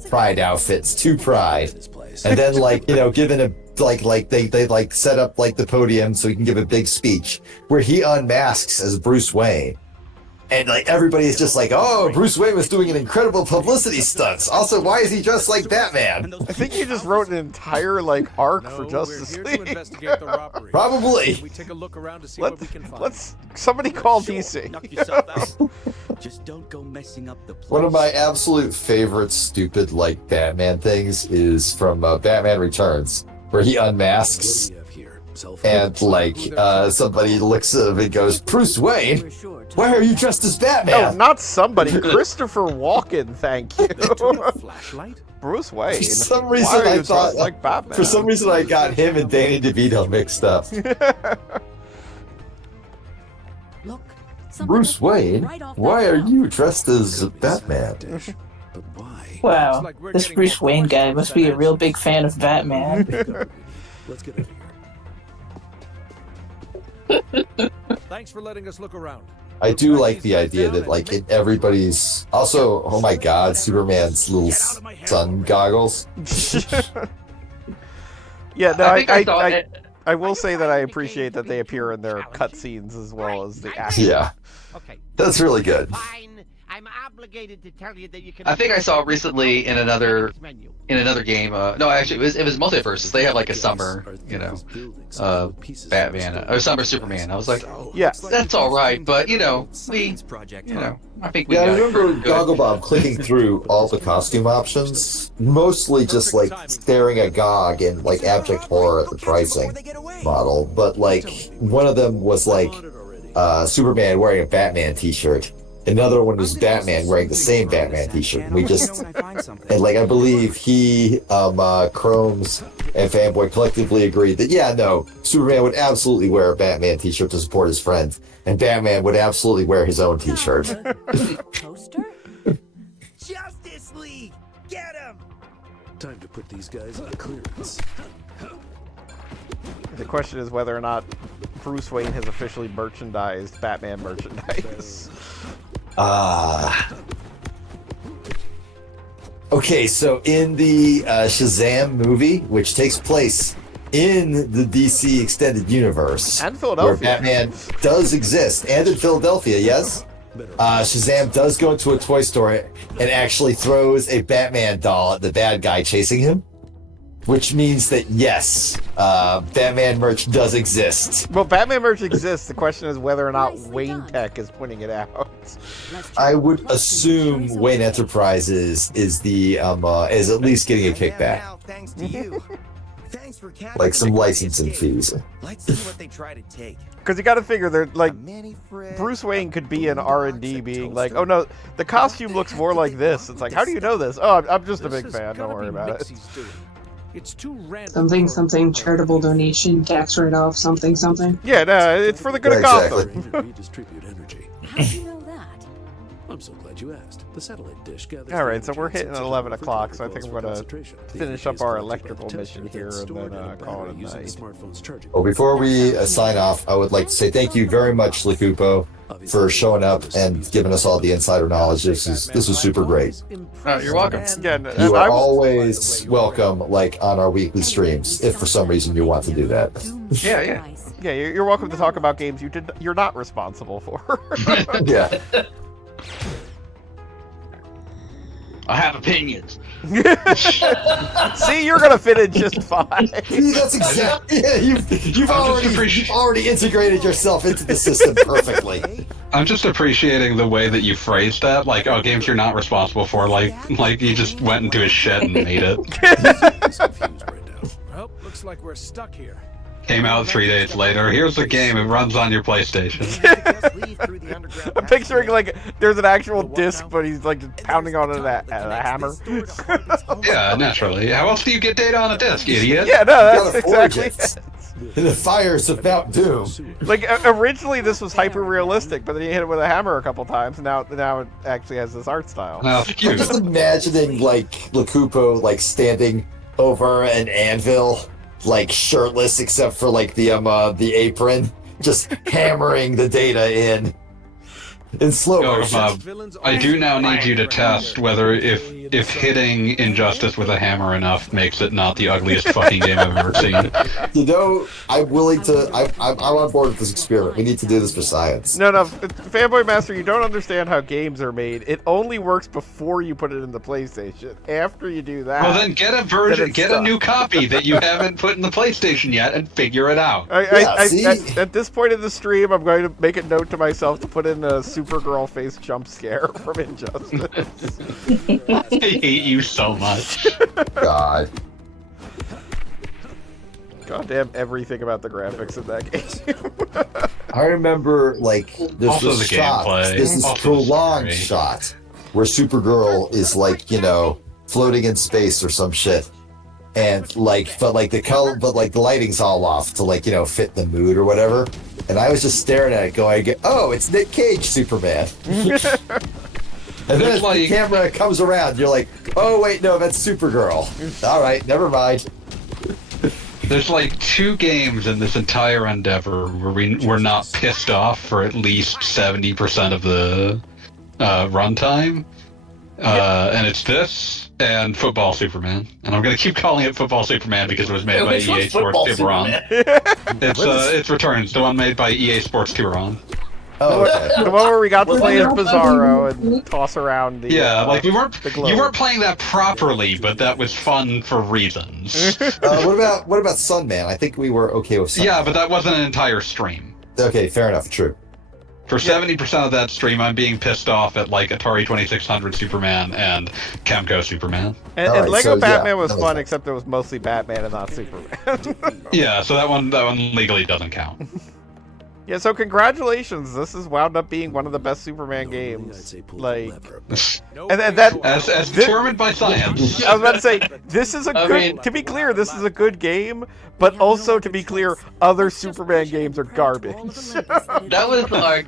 Pride outfits to Pride, and then like, you know, giving a like they like set up like the podium so he can give a big speech where he unmasks as Bruce Wayne, and like everybody is just like, oh, Bruce Wayne was doing an incredible publicity stunts. Also, why is he dressed like Batman? I think you just wrote an entire like arc for Justice League. Probably. We take a look around to see what we can find. Let's somebody call DC. Just don't go messing up the place. One of my absolute favorite stupid like Batman things is from Batman Returns, where he unmasks and like somebody looks at him and goes, "Bruce Wayne, why are you dressed as Batman?" Oh, not somebody. Christopher Walken, thank you. Flashlight? Bruce Wayne. For some reason I thought like Batman. For some reason I got him and Danny DeVito mixed up. Look, Bruce Wayne, why are you dressed as Batman? Wow, this Bruce Wayne guy must be a real big fan of Batman. Let's get out of here. Thanks for letting us look around. I do like the idea that like in everybody's also, oh my god, Superman's little sun goggles. Yeah, no, I will say that I appreciate that they appear in their cutscenes as well as the action. Yeah, that's really good. I'm obligated to tell you that you can. I think I saw recently in another game. No, actually, it was Multiverses. They have like a summer, Batman or summer Superman. I was like, yeah, that's all right, but I think we. Yeah, I remember Gogglebob clicking through all the costume options, mostly just like staring at GOG and like abject horror at the pricing model. But like one of them was like Superman wearing a Batman T-shirt. Another one was Batman wearing the same Batman T-shirt. We just and like I believe he, Chromes, and Fanboy collectively agreed that Superman would absolutely wear a Batman T-shirt to support his friend, and Batman would absolutely wear his own T-shirt. Poster? Justice League, get him! Time to put these guys on clearance. The question is whether or not Bruce Wayne has officially merchandised Batman merchandise. Okay, so in the Shazam movie, which takes place in the DC Extended Universe, and Philadelphia, where Batman does exist, and in Philadelphia, yes, Shazam does go into a toy store and actually throws a Batman doll at the bad guy chasing him. Which means that, yes, Batman merch does exist. Well, Batman merch exists. The question is whether or not Wayne Tech is putting it out. I would assume Wayne Enterprises is the is at least getting a kickback. Thanks to you. Thanks for like some licensing fees. Let's see what they try to take. Because you got to figure, they're like, Bruce Wayne could be in R&D being like, oh no, the costume looks more like this. It's like, how do you know this? Oh, I'm just a big fan. Don't worry about it. It's too random. Something charitable donation, tax write-off, something. Yeah, no, it's for the good of Gotham. Redistribute energy. How do you know that? I'm so glad you asked. The satellite dish gathers. All right, so we're hitting at 11 o'clock, so I think I'm going to finish up our electrical mission here and then call it a night. Well, before we sign off, I would like to say thank you very much, Lakupo, for showing up and giving us all the insider knowledge. This is super great. You're welcome. You are always welcome, like on our weekly streams, if for some reason you want to do that. Yeah. Yeah, you're welcome to talk about games you're not responsible for. Yeah. I have opinions. See, you're gonna fit in just fine. That's exactly. Yeah, you've already integrated yourself into the system perfectly. I'm just appreciating the way that you phrased that, like, oh, games you're not responsible for, like you just went into his shed and made it. Well, looks like we're stuck here. Came out 3 days later. Here's the game. It runs on your PlayStation. I'm picturing like there's an actual disc, but he's like pounding on it at a hammer. Yeah, naturally. How else do you get data on a disc, idiot? Yeah, no, that's exactly it. In the fires of Mount Doom. Like originally, this was hyper realistic, but then you hit it with a hammer a couple times. And now it actually has this art style. I'm just imagining like Lakupo like standing over an anvil, like shirtless except for like the apron, just hammering the data in slow motion. I do now need you to test whether if hitting Injustice with a hammer enough makes it not the ugliest fucking game I've ever seen. You know, I'm willing to. I'm on board with this experiment. We need to do this for science. No, Fanboy Master, you don't understand how games are made. It only works before you put it in the PlayStation. After you do that, well, then get a version, get a new copy that you haven't put in the PlayStation yet, and figure it out. At this point in the stream, I'm going to make a note to myself to put in a Super Supergirl face jump scare from Injustice. I hate you so much. God. Goddamn everything about the graphics in that game. I remember, like, there's Also this the shot, gameplay. there's this Also prolonged the story. shot where Supergirl is, like, you know, floating in space or some shit. And, like, but the lighting's all off to, like, you know, fit the mood or whatever. And I was just staring at it going, oh, it's Nick Cage Superman. And then as the camera comes around, you're like, oh, wait, no, that's Supergirl. All right, never mind. There's like 2 games in this entire endeavor where we're not pissed off for at least 70% of the runtime. And it's this and Football Superman. And I'm going to keep calling it Football Superman because it was made by EA Sports Tiburon. It's Returns, the one made by EA Sports Tiburon. Oh, okay. The one where we got to play as Bizarro and toss around the like you weren't globe. playing that properly, but that was fun for reasons. What about Sunman? I think we were okay with Sunman. Yeah, but that wasn't an entire stream. Okay, fair enough, true. For 70% of that stream, I'm being pissed off at like Atari 2600 Superman and Camco Superman. And Lego Batman was fun, except it was mostly Batman and not Superman. Yeah, so that one legally doesn't count. Yeah, so congratulations. This has wound up being one of the best Superman games. Like, and that as determined by science. I was about to say, this is a good. To be clear, this is a good game, but also to be clear, other Superman games are garbage. That was like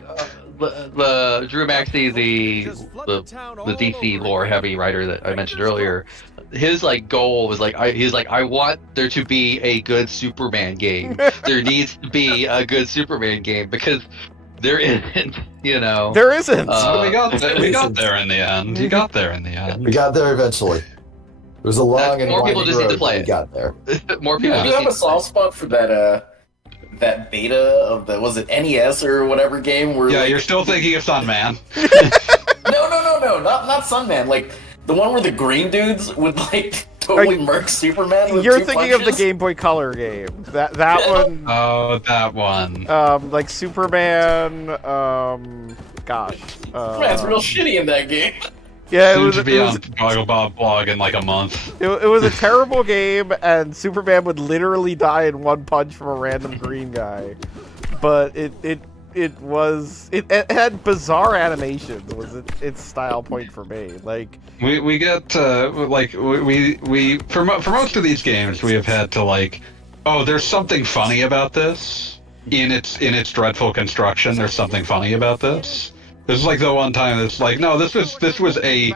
the Drew Maxey, the DC lore heavy writer that I mentioned earlier. His like goal was like I want there to be a good Superman game. There needs to be a good Superman game because there isn't, you know. There isn't. We got there in the end. You got there in the end. We got there eventually. It was a long and more people winding just need to road, play but we it. got there. More people. Do you have a soft spot for that beta of the was it NES or whatever game where? Yeah, like, you're still thinking of Sunman. No, not Sunman. Like the one where the green dudes would like totally murk Superman. With You're 2 thinking of the punches? Game Boy Color game. That one. Oh, that one. Like Superman. Gosh. Superman's real shitty in that game. Yeah, Soon to be on Goggle Bob blog in like a month. It was a terrible game, and Superman would literally die in one punch from a random green guy. But it had bizarre animations. Was its style point for me? Like We get like we for most of these games we have had to like, oh, there's something funny about this in its dreadful construction. There's something funny about this. This is like the one time that's like, no, this was a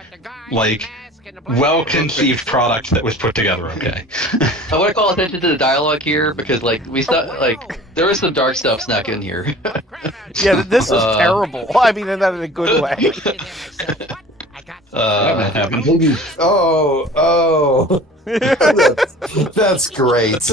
like well-conceived product that was put together okay. I want to call attention to the dialogue here because like there was some dark stuff snuck in here. Yeah, this is terrible. I mean, in a good way. Maybe. Oh, that's great.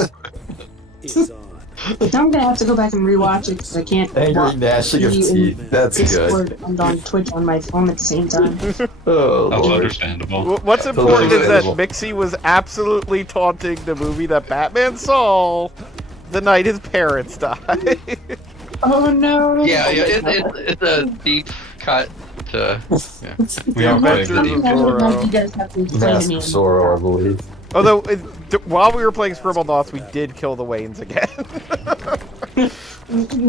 I'm gonna have to go back and rewatch it because I can't. Angry gnashing of teeth. That's Discord good. and on Twitch on my phone at the same time. Oh, That's Lord. understandable. What's important is that Mixie was absolutely taunting the movie that Batman saw the night his parents died. Oh no! Yeah, it's a deep cut to. Yeah. We all played Adventures of You Zorro. guys have to explain Mask to me. of Sorrow, I believe. Although, while we were playing Scribble Knots, we did kill the Waynes again.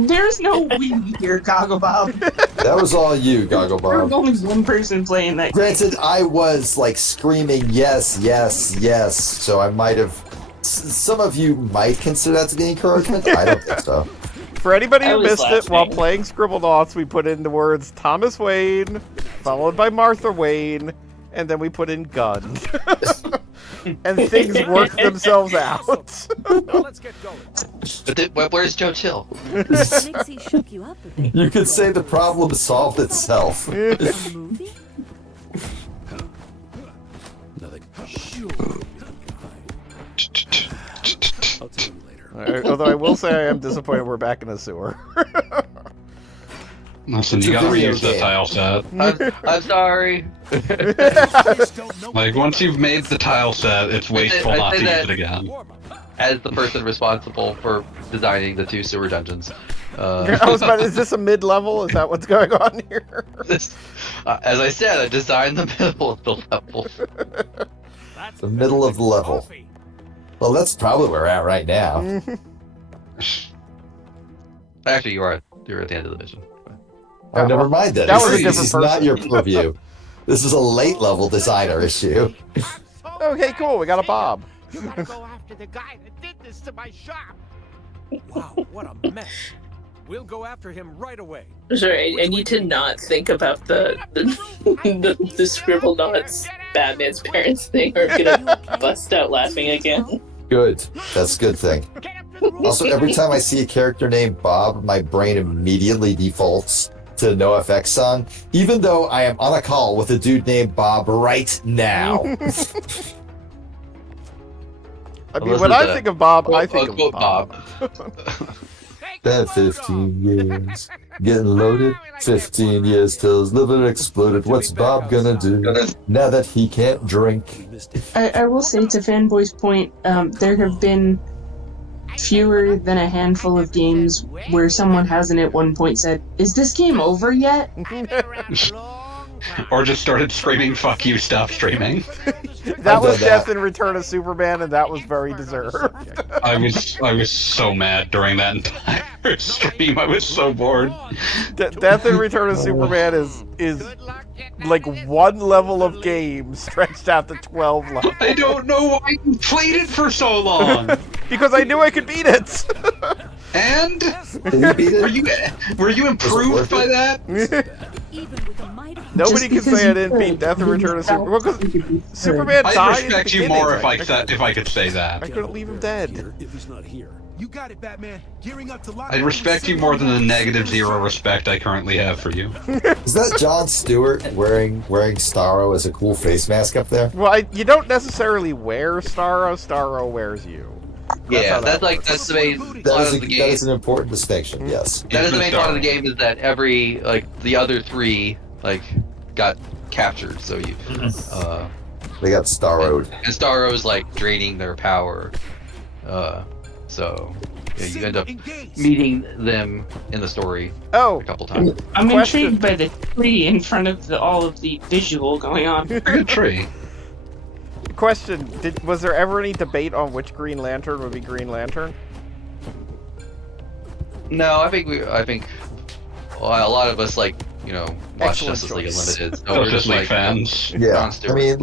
There's no we here, Goggle Bob. That was all you, Goggle There was Bob. only one person playing that. Granted, I was like screaming yes, yes, yes, so I might have. Some of you might consider that to be encouragement. I don't think so. For anybody I who was missed it, while laughing. playing Scribble Knots, we put in the words Thomas Wayne, followed by Martha Wayne, and then we put in gun. And things worked themselves out. Now let's get going. But where's Joe Chill? Nixie shook you up a bit. You could say the problem solved itself. A movie? Nothing. I'll tell you later. Although I will say I am disappointed we're back in the sewer. Listen, It's you a gotta video reuse the game. tile set. I'm sorry. Like, once you've made the tile set, it's wasteful I not to say use that- it again. As the person responsible for designing the 2 sewer dungeons, I was about. Is this a mid-level? Is that what's going on here? As I said, I designed the middle of the level. The middle of the level. Well, that's probably where we're at right now. Actually, you're at the end of the mission. Oh, never mind then. That was a different This is not your purview. This is a late level designer issue. Okay, cool. We got a Bob. You gotta go after the guy that did this to my shop. Wow, what a mess. We'll go after him right away. Sorry, I need to not think about the scribble knots Batman's parents thing, or I'm gonna bust out laughing again. Good. That's a good thing. Also, every time I see a character named Bob, my brain immediately defaults to the NoFX song, even though I am on a call with a dude named Bob right now. I mean, when I think of Bob, I think of Bob. Been 15 years, getting loaded. 15 years till his liver exploded. What's Bob gonna do now that he can't drink? I will say, to Fanboy's point, there have been fewer than a handful of games where someone hasn't at one point said, "Is this game over yet?" Or just started screaming "fuck you," stop streaming. That was Death in Return of Superman, and that was very deserved. I was so mad during that entire stream. I was so bored. Death in Return of Superman is like one level of game stretched out to 12 levels. I don't know why you played it for so long. Because I knew I could beat it. And were you improved by that? Nobody can say I didn't beat Death in Return of Superman. Well, because Superman died. I'd respect you more if I could say that. I couldn't leave him dead. If he's not here. You got it, Batman. Gearing up to lock. I'd respect you more than the -0 respect I currently have for you. Is that Jon Stewart wearing Starro as a cool face mask up there? Well, you don't necessarily wear Starro. Starro wears you. That's the main plot of the game. That is an important distinction. Yes. That is the main part of the game, is that every the other three got captured. So you they got Starro'd. And Starro's draining their power. So you end up meeting them in the story a couple times. I'm intrigued by the tree in front of all of the visual going on. Good tree. Question: was there ever any debate on which Green Lantern would be Green Lantern? No, I think a lot of us watch Justice League Unlimited. So we're just fans. Yeah, I mean,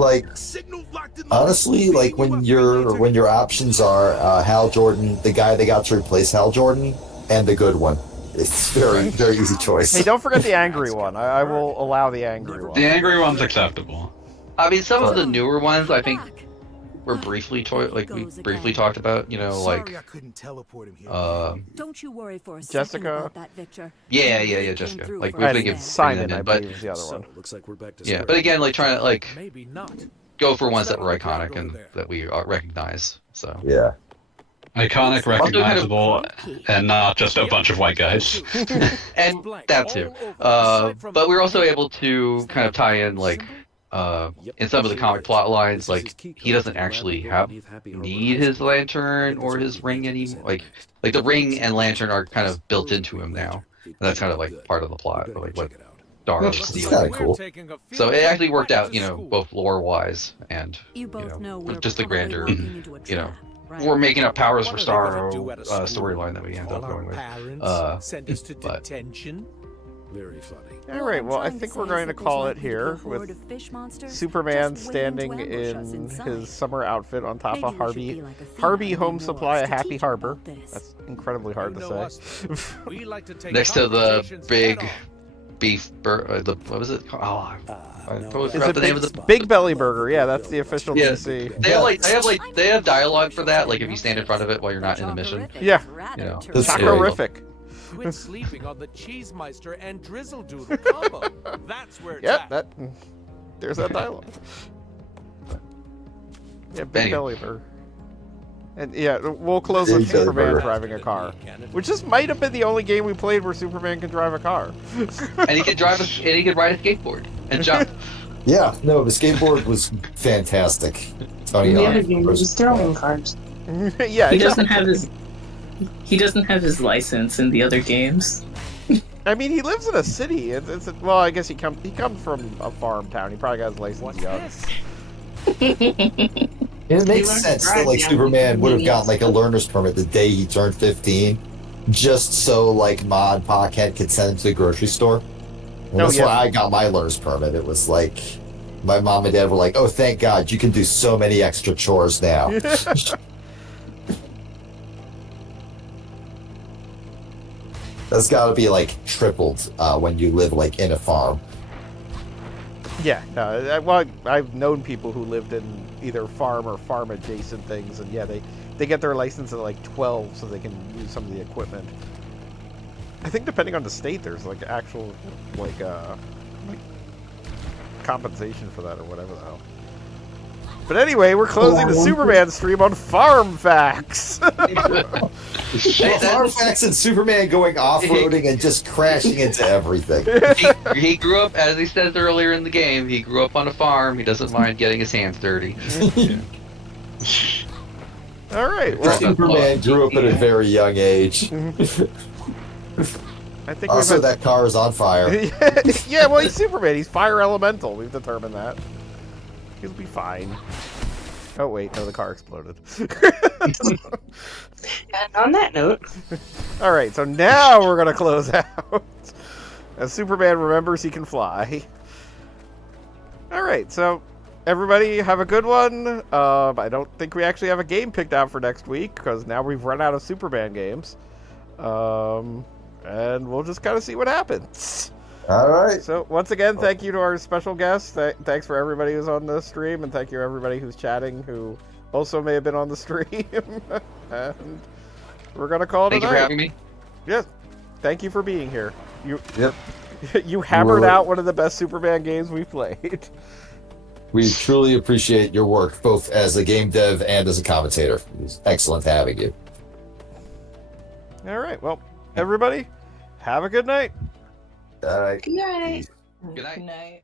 honestly, when your options are Hal Jordan, the guy they got to replace Hal Jordan, and the good one. It's very easy choice. Hey, don't forget the angry one. I will allow the angry one. The angry one's acceptable. I mean, some of the newer ones, I think, were briefly talked about. Sorry I couldn't teleport him here. Don't you worry for a Jessica. about that, Victor. Yeah, Jessica. We're thinking Simon, I but believe, is the other one. Looks like we're back to but again, trying to Maybe not. go for ones that were iconic and that we recognize. So yeah. Iconic, recognizable, and not just a bunch of white guys. And that too. But we were also able to kind of tie in in some of the comic plot lines, he doesn't actually need his lantern or his ring anymore. Like the ring and lantern are kind of built into him now, and that's kind of part of the plot, or what Starro's That's deal. kind of cool. So it actually worked out, both lore-wise and just the grander, we're making up powers for Starro storyline that we end up going with. Send us to detention. Very funny. All right, well, I think we're going to call it here with Superman standing in his summer outfit on top of Harvey Home Supply, a Happy Harbor. That's incredibly hard to say. Next to the big beef what was it called? I totally forgot the name of the Big Belly Burger. Yeah, that's the official DC. They have dialogue for that. If you stand in front of it while you're not in the mission. Yeah. That's Chockerific. Quit sleeping on the Cheesemeister and Drizzle Doodle combo. That's where it's at. There's that dialogue. Yeah, Big Belly Burger. And we'll close with Superman driving a car, which just might have been the only game we played where Superman can drive a car. And he could ride a skateboard and jump. Yeah, no, the skateboard was fantastic. The other game was just throwing cars. Yeah, he doesn't have his. He doesn't have his license in the other games. I mean, he lives in a city. Well, I guess he comes from a farm town. He probably got his license young. It makes sense that like Superman would have gotten like a learner's permit the day he turned 15, just so like Ma and Pa Kent could send him to the grocery store. And that's why I got my learner's permit. It was like my mom and dad were like, "Oh, thank God, you can do so many extra chores now." That's got to be like tripled when you live like in a farm. Yeah, well, I've known people who lived in either farm or farm adjacent things, and yeah, they get their license at like 12 so they can use some of the equipment. I think depending on the state, there's like actual like compensation for that or whatever the hell. But anyway, we're closing the Superman stream on farm facts. Farm facts and Superman going off-roading and just crashing into everything. He grew up, as he says earlier in the game, he grew up on a farm. He doesn't mind getting his hands dirty. All right. Well, Superman grew up at a very young age. I think also, that car is on fire. Yeah, well, he's Superman. He's fire elemental. We've determined that. He'll be fine. Oh, wait. No, the car exploded. And on that note... All right, so now we're going to close out. As Superman remembers he can fly. All right, so everybody have a good one. I don't think we actually have a game picked out for next week, because now we've run out of Superman games. And we'll just kind of see what happens. All right. So once again, thank you to our special guests. Thanks for everybody who's on the stream, and thank you everybody who's chatting who also may have been on the stream. And we're gonna call it a night. Thank you for having me. Yes. Thank you for being here. You hammered out one of the best Superman games we've played. We truly appreciate your work, both as a game dev and as a commentator. It was excellent having you. All right. Well, everybody, have a good night. All right. Good night. Good night. Good night.